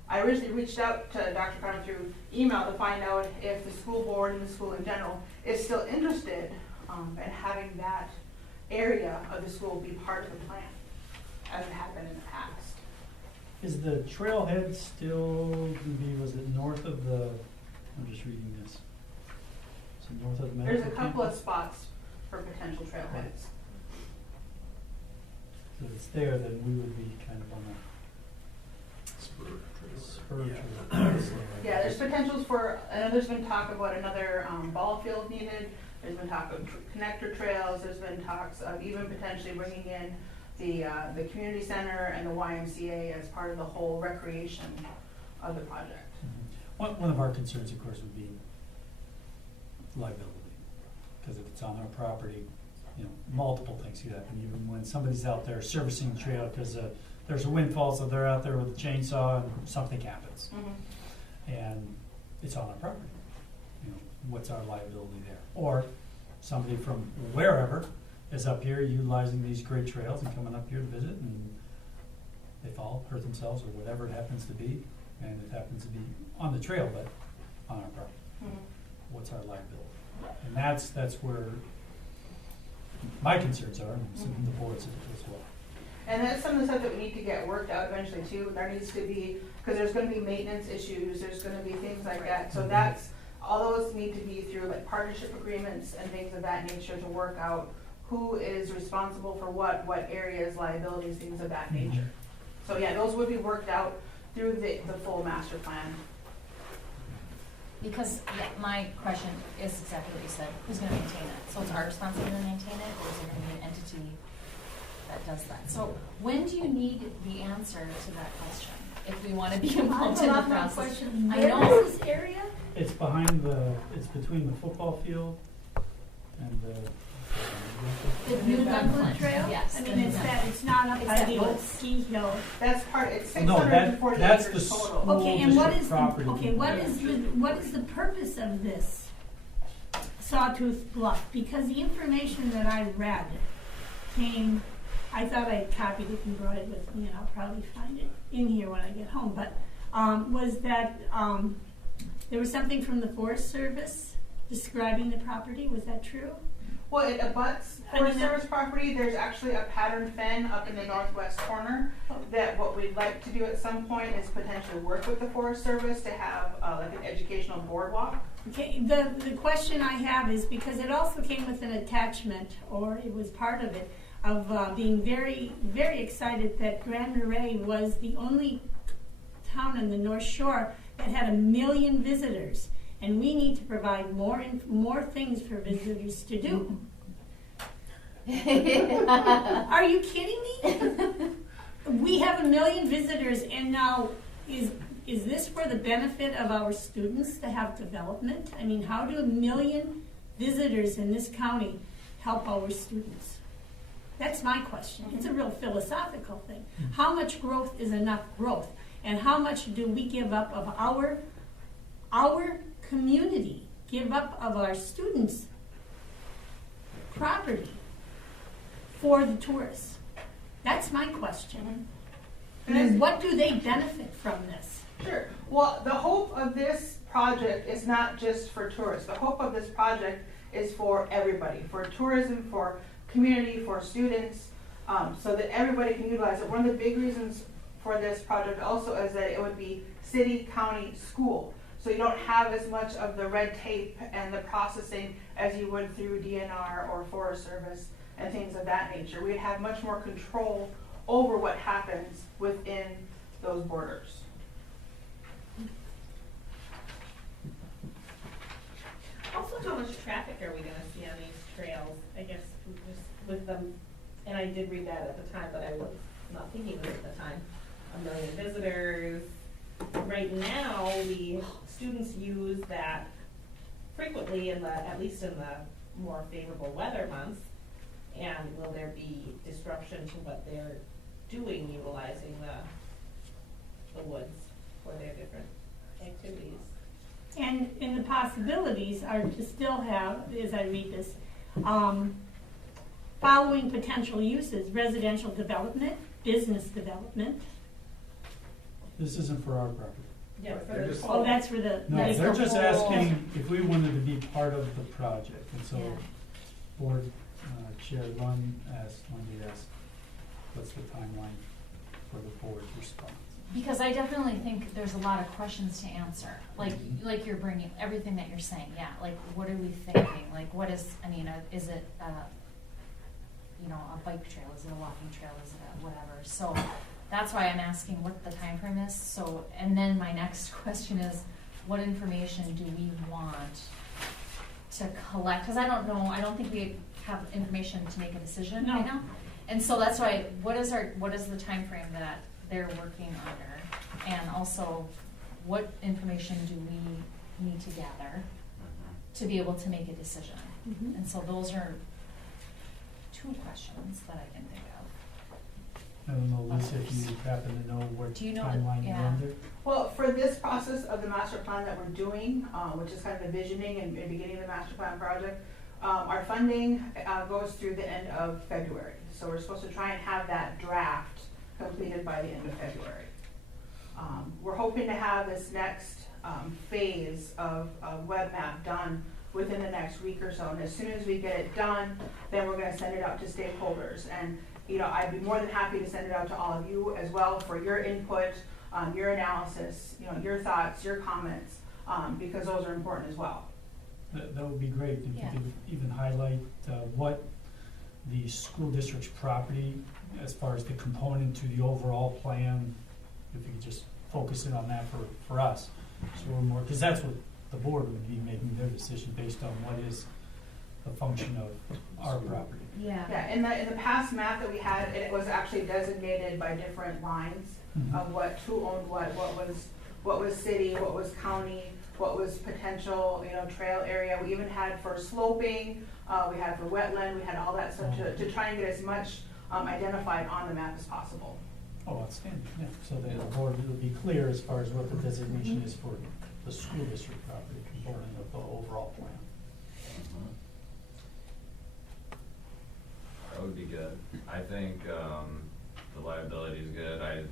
I originally reached out to Dr. Carter through email to find out if the school board and the school in general is still interested in having that area of the school be part of the plan, as it had been in the past. Is the trailhead still going to be, was it north of the, I'm just reading this. Is it north of the medical There's a couple of campus? spots for potential trailheads. So if it's there, then we would be kind of on a spur trail. Yeah, there's potentials for, I know there's been talk about another ball field needed. There's been talk of connector trails. There's been talks of even potentially bringing in the community center and the YMCA as part of the whole recreation of the project. Mm-hmm. One of our concerns, of course, would be liability, because if it's on our property, multiple things could happen. Even when somebody's out there servicing the trail, because there's a windfall, so they're out there with a chainsaw and something happens, and it's on our property. What's our liability there? Or somebody from wherever is up here utilizing these great trails and coming up here to visit, and they fall, hurt themselves, or whatever it happens to be, and it happens to be on the trail, but on our property. What's our liability? And that's where my concerns are, and some of the boards as well. And that's some of the stuff that we need to get worked out eventually too. There needs to be, because there's gonna be maintenance issues, there's gonna be things like that. So that's, all those need to be through like partnership agreements and things of that nature to work out who is responsible for what areas, liabilities, things of that nature. So yeah, those would be worked out through the full master plan. Because, yeah, my question is exactly what you said, who's gonna maintain it? So it's our responsibility to maintain it, or is there gonna be an entity that does that? So when do you need the answer to that question, if we wanna be involved in the process? I know. Where is this area? It's it's between the football field and The New Dunklin Trail? Yes. I mean, it's not up by the old ski hill. That's part, it's No, 640 that's acres the total. school Okay, and what district is, property. what is the purpose of this Sawtooth Bluff? Because the information that I read came, I thought I copied it and brought it with me, and I'll probably find it in here when I get home, but, was that, there was something from the Forest Service describing the property, was that true? Well, it abuts Forest Service property. There's actually a pattern fen up in the northwest corner that what we'd like to do at some point is potentially work with the Forest Service to have like an educational boardwalk. Okay, the question I have is because it also came with an attachment, or it was part of it, of being very, very excited that Grand Marais was the only town on the North Shore that had 1 million visitors. And we need to provide more things for visitors to do. Are you kidding me? We have 1 million visitors, and now is this for the benefit of our students to have development? I mean, how do 1 million visitors in this county help our students? That's my question. It's a real philosophical thing. How much growth is enough growth? And how much do we give up of our community, give up of our students' property for the tourists? That's my question. And what do they benefit from this? Sure. Well, the hope of this project is not just for tourists. The hope of this project is for everybody, for tourism, for community, for students, so that everybody can utilize it. One of the big reasons for this project also is that it would be city, county, school. So you don't have as much of the red tape and the processing as you would through DNR or Forest Service and things of that nature. We'd have much more control over what happens within those borders. Also, how much traffic are we gonna see on these trails? I guess just with them, and I did read that at the time, but I was not thinking of it at the time. 1 million visitors. Right now, the students use that frequently at least in the more favorable weather months. And will there be disruption to what they're doing utilizing the woods for their different activities? And the possibilities are to still have, as I read this, following potential uses: residential development, business development. This isn't for our property. Yeah, Oh, that's for the. No, that's they're the just whole- asking if we wanted to be part of the project, and so Yeah. board chair Wendy asked, what's the timeline for the board's response? Because I definitely think there's a lot of questions to answer. Like you're bringing everything that you're saying. Yeah. Like, what are we thinking? Like, what is? I mean, is it a bike trail? Is it a walking trail? Is it a whatever? So that's why I'm asking what the time frame is. So, and then my next question is, what information do we want to collect? Because I don't know. I don't think we have information to make a decision right now. And so that's why. What is the time frame that they're working under, and also what information do we need to gather to be able to make a decision? Mhm. And so those are 2 questions that I can think of. I don't know, Lisa, if you happen to know what Do you know timeline you're under? Well, for this process of the master plan that we're doing, which is kind of envisioning and beginning the master plan project, our funding goes through the end of February. So we're supposed to try and have that draft completed by the end of February. We're hoping to have this next phase of web map done within the next week or so. And as soon as we get it done, then we're gonna send it out to stakeholders. And, you know, I'd be more than happy to send it out to all of you as well for your input, your analysis, you know, your thoughts, your comments, because those are important as well. That would be great if Yeah. you could even highlight what the school district's property, as far as the component to the overall plan, if you could just focus in on that for us. So we're more, because that's what the board would be making their decision based on what is the function of our property. Yeah, in the past map that we had, it was actually designated by different lines of who owned what was city, what was county, what was potential, you know, trail area. We even had for sloping, we had for wetland, we had all that stuff to try and get as much identified on the map as possible. Oh, outstanding, yeah, so that the board will be clear as far as what the designation is for the school district property component of the overall plan. That would be good. I think the liability is good. I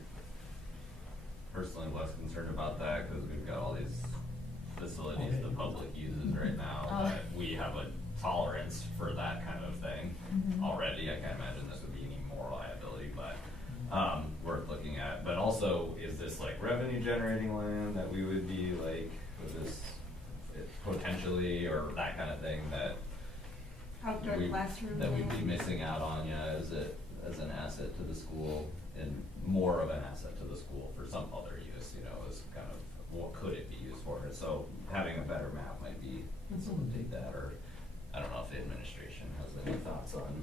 personally am less concerned about that because we've got all these facilities the public uses right now that we have a tolerance for that kind of thing already. I can't imagine this would be any more liability, but worth looking at. But also, is this like revenue generating land that we would be like, with this potentially, or that kind of thing that Outdoor classroom. that we'd be missing out on, as an asset to the school, and more of an asset to the school for some other use, is kind of what could it be used for? So having a better map might be facilitate that, or I don't know if the administration has any thoughts on,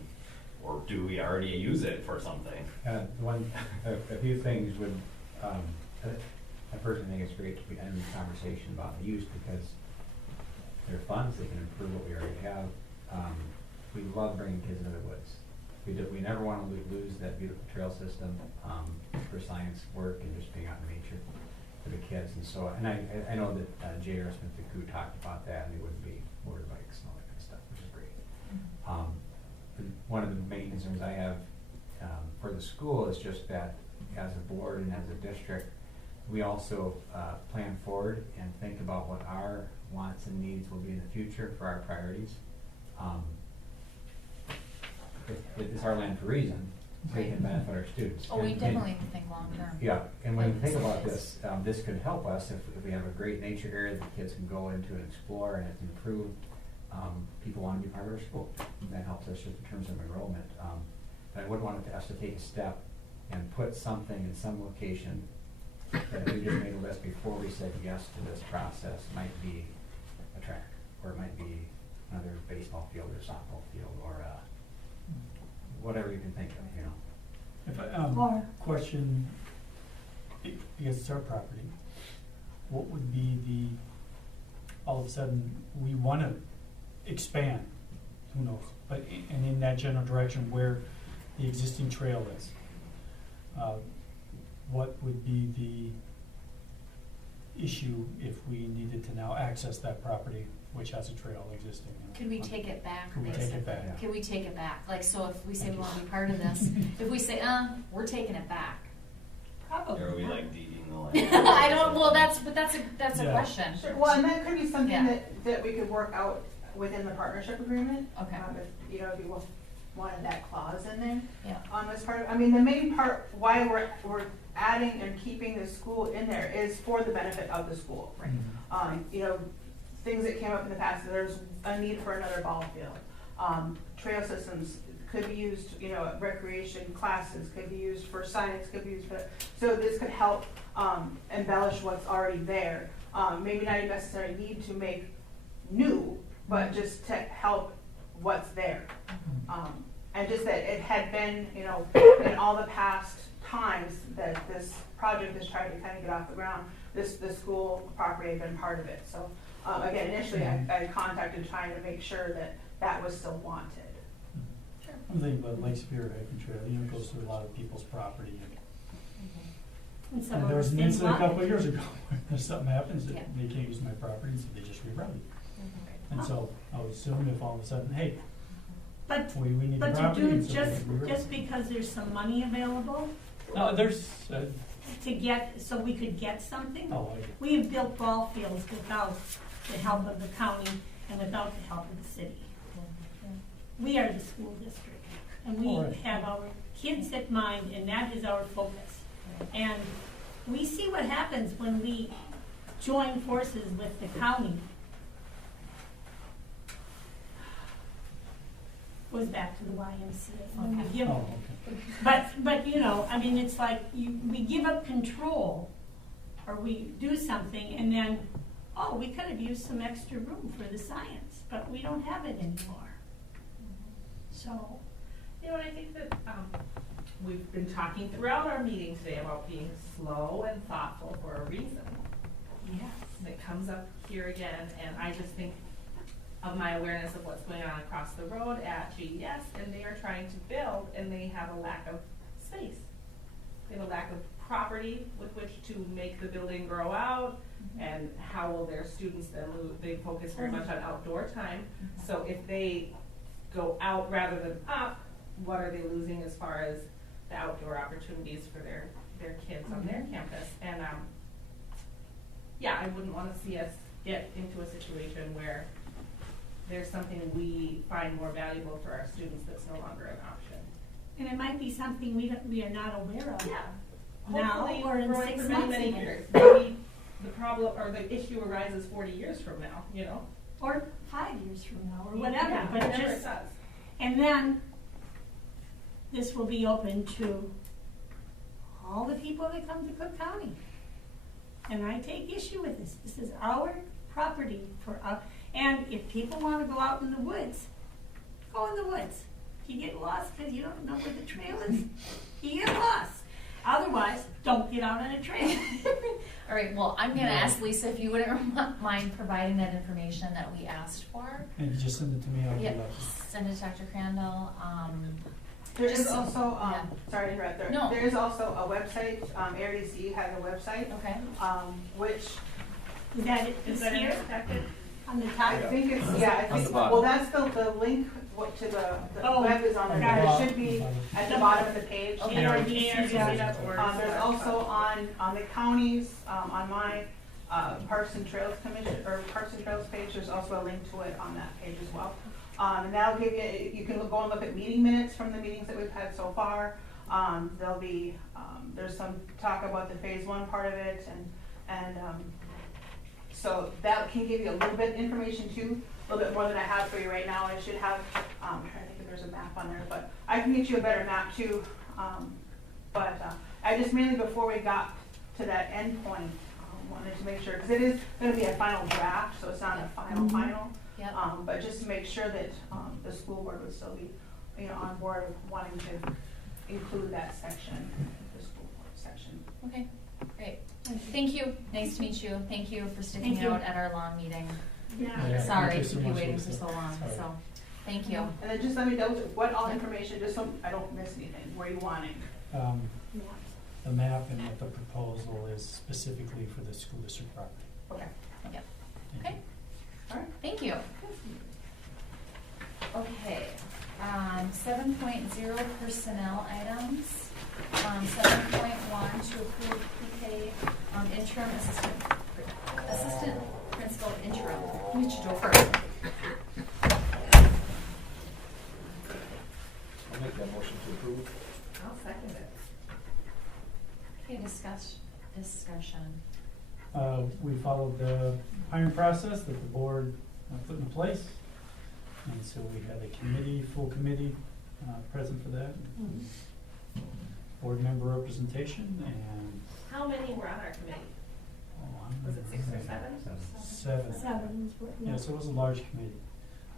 or do we already use it for something? A few things would, I personally think it's great to be having a conversation about the use because they're funds, they can improve what we already have. We love bringing kids into the woods. We never want to lose that beautiful trail system for science work and just being out in nature for the kids. And so, and I know that J.R. Smith and Koo talked about that, and they wouldn't be motorbikes and all that kind of stuff, which is great. One of the main concerns I have for the school is just that as a board and as a district, we also plan forward and think about what our wants and needs will be in the future for our priorities. It's our land for a reason, so we can benefit our students. Oh, we definitely think long term. Yeah, and when you think about this, this could help us if we have a great nature area that kids can go into and explore, and it's improved. People want to be part of our school. That helps us just in terms of enrollment. But I wouldn't want us to take a step and put something in some location that we just made a list before we said yes to this process. Might be a track, or it might be another baseball field or softball field, or whatever you can think of, If I, question, because it's our property, what would be all of a sudden, we want to expand, who knows, but, and in that general direction where the existing trail is, what would be the issue if we needed to now access that property, which has a trail existing? Could we take it back? Could we take it back? Could we take it back? Like, so if we say we want to be part of this, if we say, we're taking it back. Probably. Or are we like deeding the land? I don't, well, that's a question. Sure. Well, and that could be something that we could work out within the partnership agreement. Okay. If you wanted that clause in there. Yeah. As part of, I mean, the main part why we're adding and keeping the school in there is for the benefit of the school. Right. Things that came up in the past, there's a need for another ball field. Trail systems could be used, recreation classes, could be used for science, could be used for, so this could help embellish what's already there. Maybe not necessarily need to make new, but just to help what's there. And just that it had been, in all the past times that this project has tried to kind of get off the ground, the school property had been part of it. So again, initially I contacted trying to make sure that was still wanted. I'm thinking about Lake Superior Hiking Trail, it goes through a lot of people's property. And there was an incident a couple of years ago where something happens that they can't use my property, so they just reroute it. And so I would assume if all of a sudden, hey, we need the property. But to do and so just because there's some money available? There's so we could get something? Oh, We have built ball fields without the help of the county, and without the help of the city. We are the school district, and we Alright. have our kids at mind, and that is our focus. And we see what happens when we join forces with the county. Goes back to the YMCA. When we Okay. give, Oh, okay. but you know, I mean, it's like we give up control, or we do something, and then, oh, we could have used some extra room for the science, but we don't have it anymore. So, You know, I think that we've been talking throughout our meeting today about being slow and thoughtful for a reason. yes. And it comes up here again, and I just think of my awareness of what's going on across the road at GES, and they are trying to build, and they have a lack of space. They have a lack of property with which to make the building grow out, and how will their students then lose? They focus very much on outdoor time, so if they go out rather than up, what are they losing as far as the outdoor opportunities for their kids on their campus? And yeah, I wouldn't want to see us get into a situation where there's something we find more valuable for our students that's no longer an option. And it might be something we are not aware of. Yeah. Now Hopefully, or in growing 6 for many, months many even. years. Maybe the problem or the issue arises 40 years from now, you know? Or 5 years from now, or whatever, Yeah, but whatever just, it does. and then this will be open to all the people that come to Cook County. And I take issue with this. This is our property for us. And if people want to go out in the woods, go in the woods. If you get lost because you don't know where the trail is, you get lost. Otherwise, don't get out on a trail. All right, well, I'm gonna ask Lisa if you wouldn't mind providing that information that we asked for. And you just send it to me, I'll Yeah, do that. send it to Dr. Crandall. There is Just- also, yeah. sorry to interrupt, No. there is also a website, ARDC has a website, Okay. which Is that it Is this that here expected? on the I top? think it's, On yeah, I the think, bottom. well, that's the link to the Oh, web is on there, got but it. it should be at the bottom of the page. Okay. ARDC.org. There's also on the counties, on my Parks and Trails Commission, or Parks and Trails page, there's also a link to it on that page as well. And that'll give you can go and look at meeting minutes from the meetings that we've had so far. There'll be, there's some talk about the phase 1 part of it, and so that can give you a little bit of information too, a little bit more than I have for you right now. I should have, I'm trying to think if there's a map on there, but I can get you a better map too. But I just mainly before we got to that end point, wanted to make sure, because it is going to be a final draft, so it's not a final. Yep. But just to make sure that the school board would still be, on board with wanting to include that section, the school board section. Okay, great. Thank you. Nice to meet you. Thank you for sticking Thank you. out at our long meeting. Yeah. Sorry Thank you to so keep you much, waiting for Lisa. so long, Sorry. so, thank you. And then just let me know what all Yeah. information, just so I don't miss anything, where you want it. The map and what the proposal is specifically for the school district property. Okay. Yep. Thank Okay. All right. Thank you. Okay, 7.0 personnel items. 7.1 to approve PK interim assistant principal interim. Which you go first? I'll make that motion to approve. I'll second it. Okay, discussion. We followed the hiring process that the board put in place. And so we had a committee, full committee, present for that. Board member representation and. How many were on our committee? Oh, Was it 6 or 7? Seven. Seven is what, Yeah, so it was a large committee.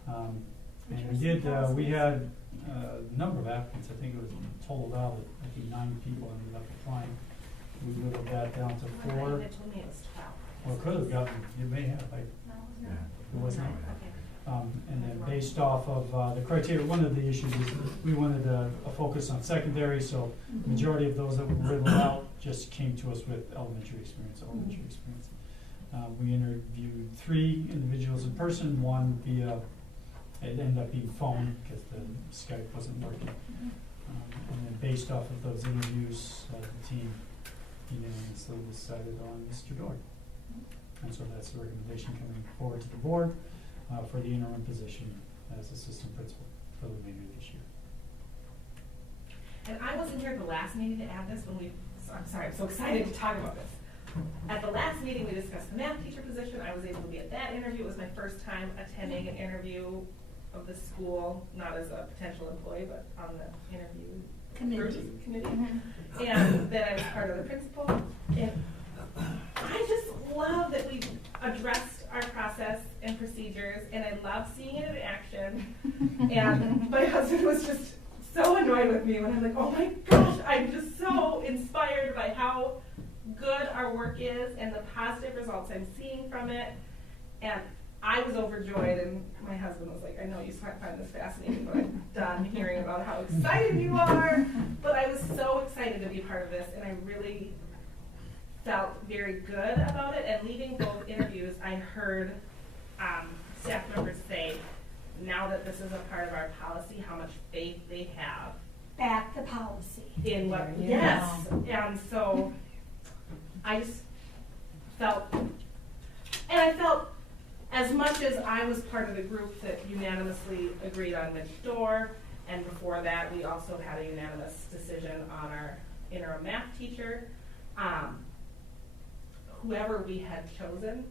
And we did, we had a number of applicants, I think it was totaled out, I think 9 people ended up applying. We whittled that down to 4. You told me it was 12. Well, it could have gotten, you may have, it wasn't. And then based off of the criteria, one of the issues is we wanted a focus on secondary, so the majority of those that were whittled out just came to us with elementary experience. We interviewed 3 individuals in person, 1 via, it ended up being phone because the Skype wasn't working. And then based off of those interviews, the team unanimously decided on Mr. Dory. And so that's the recommendation coming forward to the board. for the interim position as assistant principal for the remainder of this year. And I wasn't here at the last meeting to add this when I'm sorry, I'm so excited to talk about this. At the last meeting, we discussed the math teacher position. I was able to be at that interview. It was my first time attending an interview of the school, not as a potential employee, but on the interview committee. And then I was part of the principal. And I just love that we addressed our process and procedures, and I love seeing it in action. And my husband was just so annoyed with me when I'm like, oh my gosh, I'm just so inspired by how good our work is and the positive results I'm seeing from it. And I was overjoyed, and my husband was like, I know you find this fascinating, but I'm done hearing about how excited you are. But I was so excited to be part of this, and I really felt very good about it. And leaving both interviews, I heard staff members say, now that this is a part of our policy, how much faith they have. Back the policy. In what, yes. And so I just felt, and I felt as much as I was part of the group that unanimously agreed on Mitch Dorr, and before that we also had a unanimous decision on our interim math teacher, whoever we had chosen,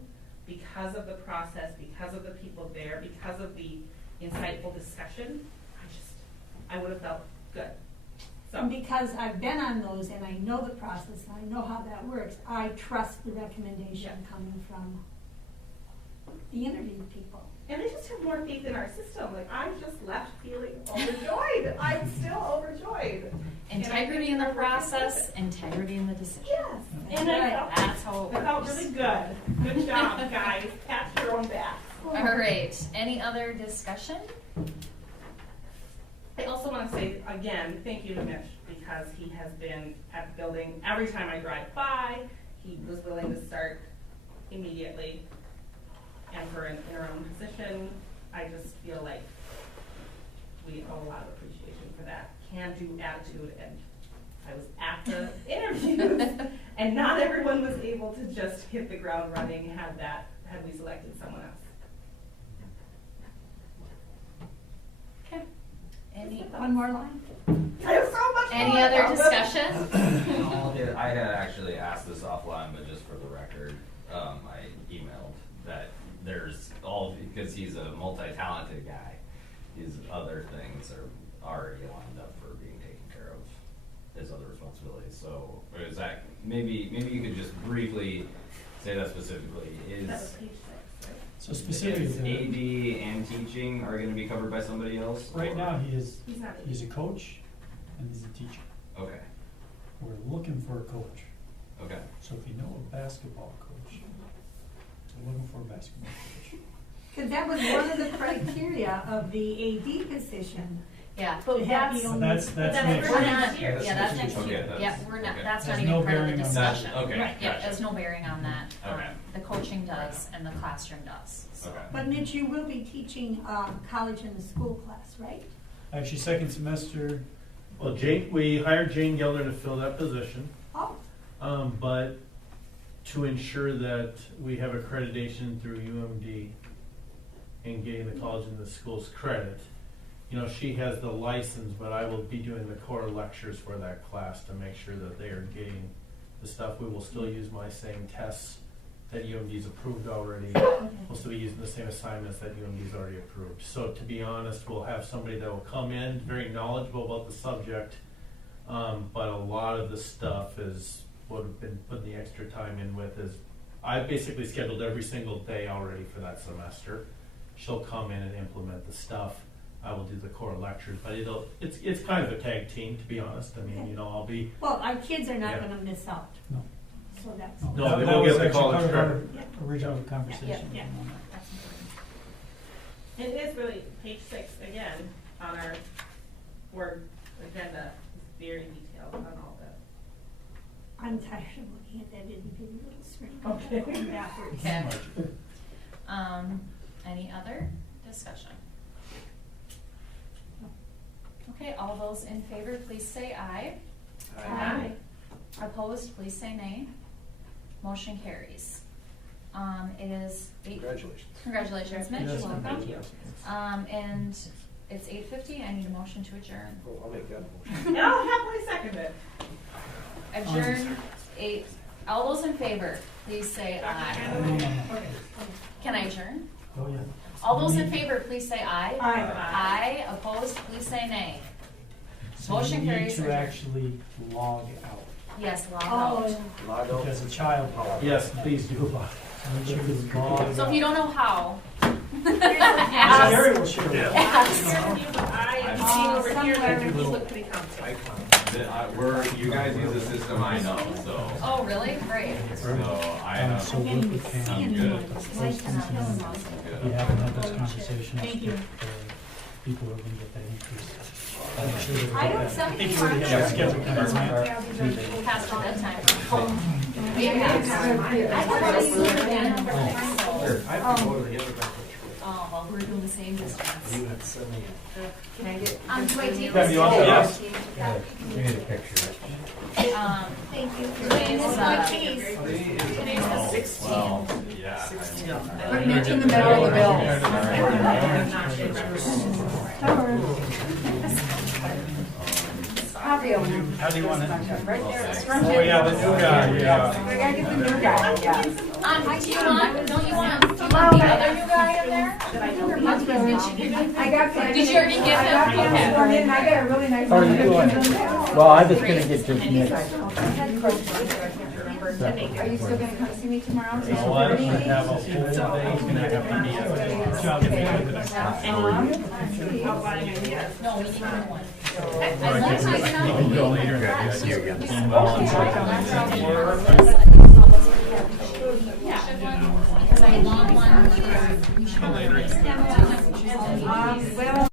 because of the process, because of the people there, because of the insightful discussion, I would have felt good. So. And because I've been on those and I know the process and I know how that works, I trust the recommendation coming from the interviewed people. And I just have more faith in our system. Like, I just left feeling overjoyed. I'm still overjoyed. Integrity in the process, integrity in the decision. Yes. And that's how it works. I felt really good. Good job, guys. Pat your own back. All right. Any other discussion? I also want to say, again, thank you to Mitch, because he has been at the building every time I drive by. He was willing to start immediately. And for an interim position, I just feel like we owe a lot of appreciation for that can-do attitude. And I was at the interviews, and not everyone was able to just hit the ground running had we selected someone else. Okay. One more line. I have so much Any more other about discussion? Yeah, I had actually asked this offline, but just for the record, I emailed that there's because he's a multi-talented guy, his other things are already lined up for being taken care of, his other responsibilities. So is that, maybe you could just briefly say that specifically. That was page 6, right? So specifically, AD and teaching are going to be covered by somebody else? right now He's not he's a coach and he's a teacher. Okay. We're looking for a coach. Okay. So if you know a basketball coach, we're looking for a basketball coach. Because that was one of the criteria of the AD position. Yeah, To have the only- That's next we're year. not, yeah, that's next Okay, year. that's- Yeah, we're not, okay. that's not There's even no part of the bearing on that. discussion. Okay, Right, yeah, gotcha. there's no bearing on that. Okay. The coaching does and the classroom does. So. Okay. But Mitch, you will be teaching college in the school class, right? Actually, second semester, Well, we hired Jane Gelder to fill that position. Oh, But to ensure that we have accreditation through UMD and getting the college and the school's credit, she has the license, but I will be doing the core lectures for that class to make sure that they are getting the stuff. We will still use my same tests that UMD's approved already. We'll still be using the same assignments that UMD's already approved. So to be honest, we'll have somebody that will come in very knowledgeable about the subject, but a lot of the stuff is what we've been putting the extra time in with is I've basically scheduled every single day already for that semester. She'll come in and implement the stuff. I will do the core lectures, but it's kind of a tag team, to be honest. I mean, I'll be. well, our kids are not Yeah. going to miss out. No. So that's. No, they that will was get the actually college part of our credit. original conversation. Yeah. That's important. It is really page 6 again on our board agenda. It's very detailed on all that. I'm tired of looking at that individual little screen. Okay. Going backwards. Okay. Any other discussion? Okay, all those in favor, please say aye. Aye. Opposed, please say nay. Motion carries. It is Congratulations. Congratulations, Mitch. Yes, Welcome. thank you. And it's 8:50. I need a motion to adjourn. Oh, I'll make that motion. I'll happily second it. Adjourn 8. All those in favor, please say aye. Can I adjourn? Oh, yeah. All those in favor, please say aye. Aye. Aye. Opposed, please say nay. So Motion you carries. need to Adjourn. actually log out. Yes, log Oh, out. Log out. Because a child. Yes, please do about Make sure you log out. So if you don't know how, Gary will share with you. I am seeing over here that you look pretty confident. You guys use a system I know, so. Oh, really? Great. So I So work with Pam. I'm good. We haven't had those conversations. Thank you. with the people who are going to get that increase. Make sure that we I get don't that accept before we any have a schedule kind of time. Past all that time. I want to see it again. Oh, well, we're doing the same distance. Can I get, do I take Pam, this? you want to- yes. We need a picture. Thank you. Today's, today's the 16th. Well, yeah. Put Mitch in the middle of the bill. How do you want it? Right there. Oh, yeah, the new guy, yeah. We gotta get the new guy, yeah. Do you want, don't you want the other new guy in there? I got that. Did you already give him? I got him sworn in, I got a really nice. How are you doing? Well, I was gonna get just Nick. Are you still gonna come see me tomorrow? So I'm gonna have a full day, he's gonna have to be a job No, we need one. Because I want one. Well,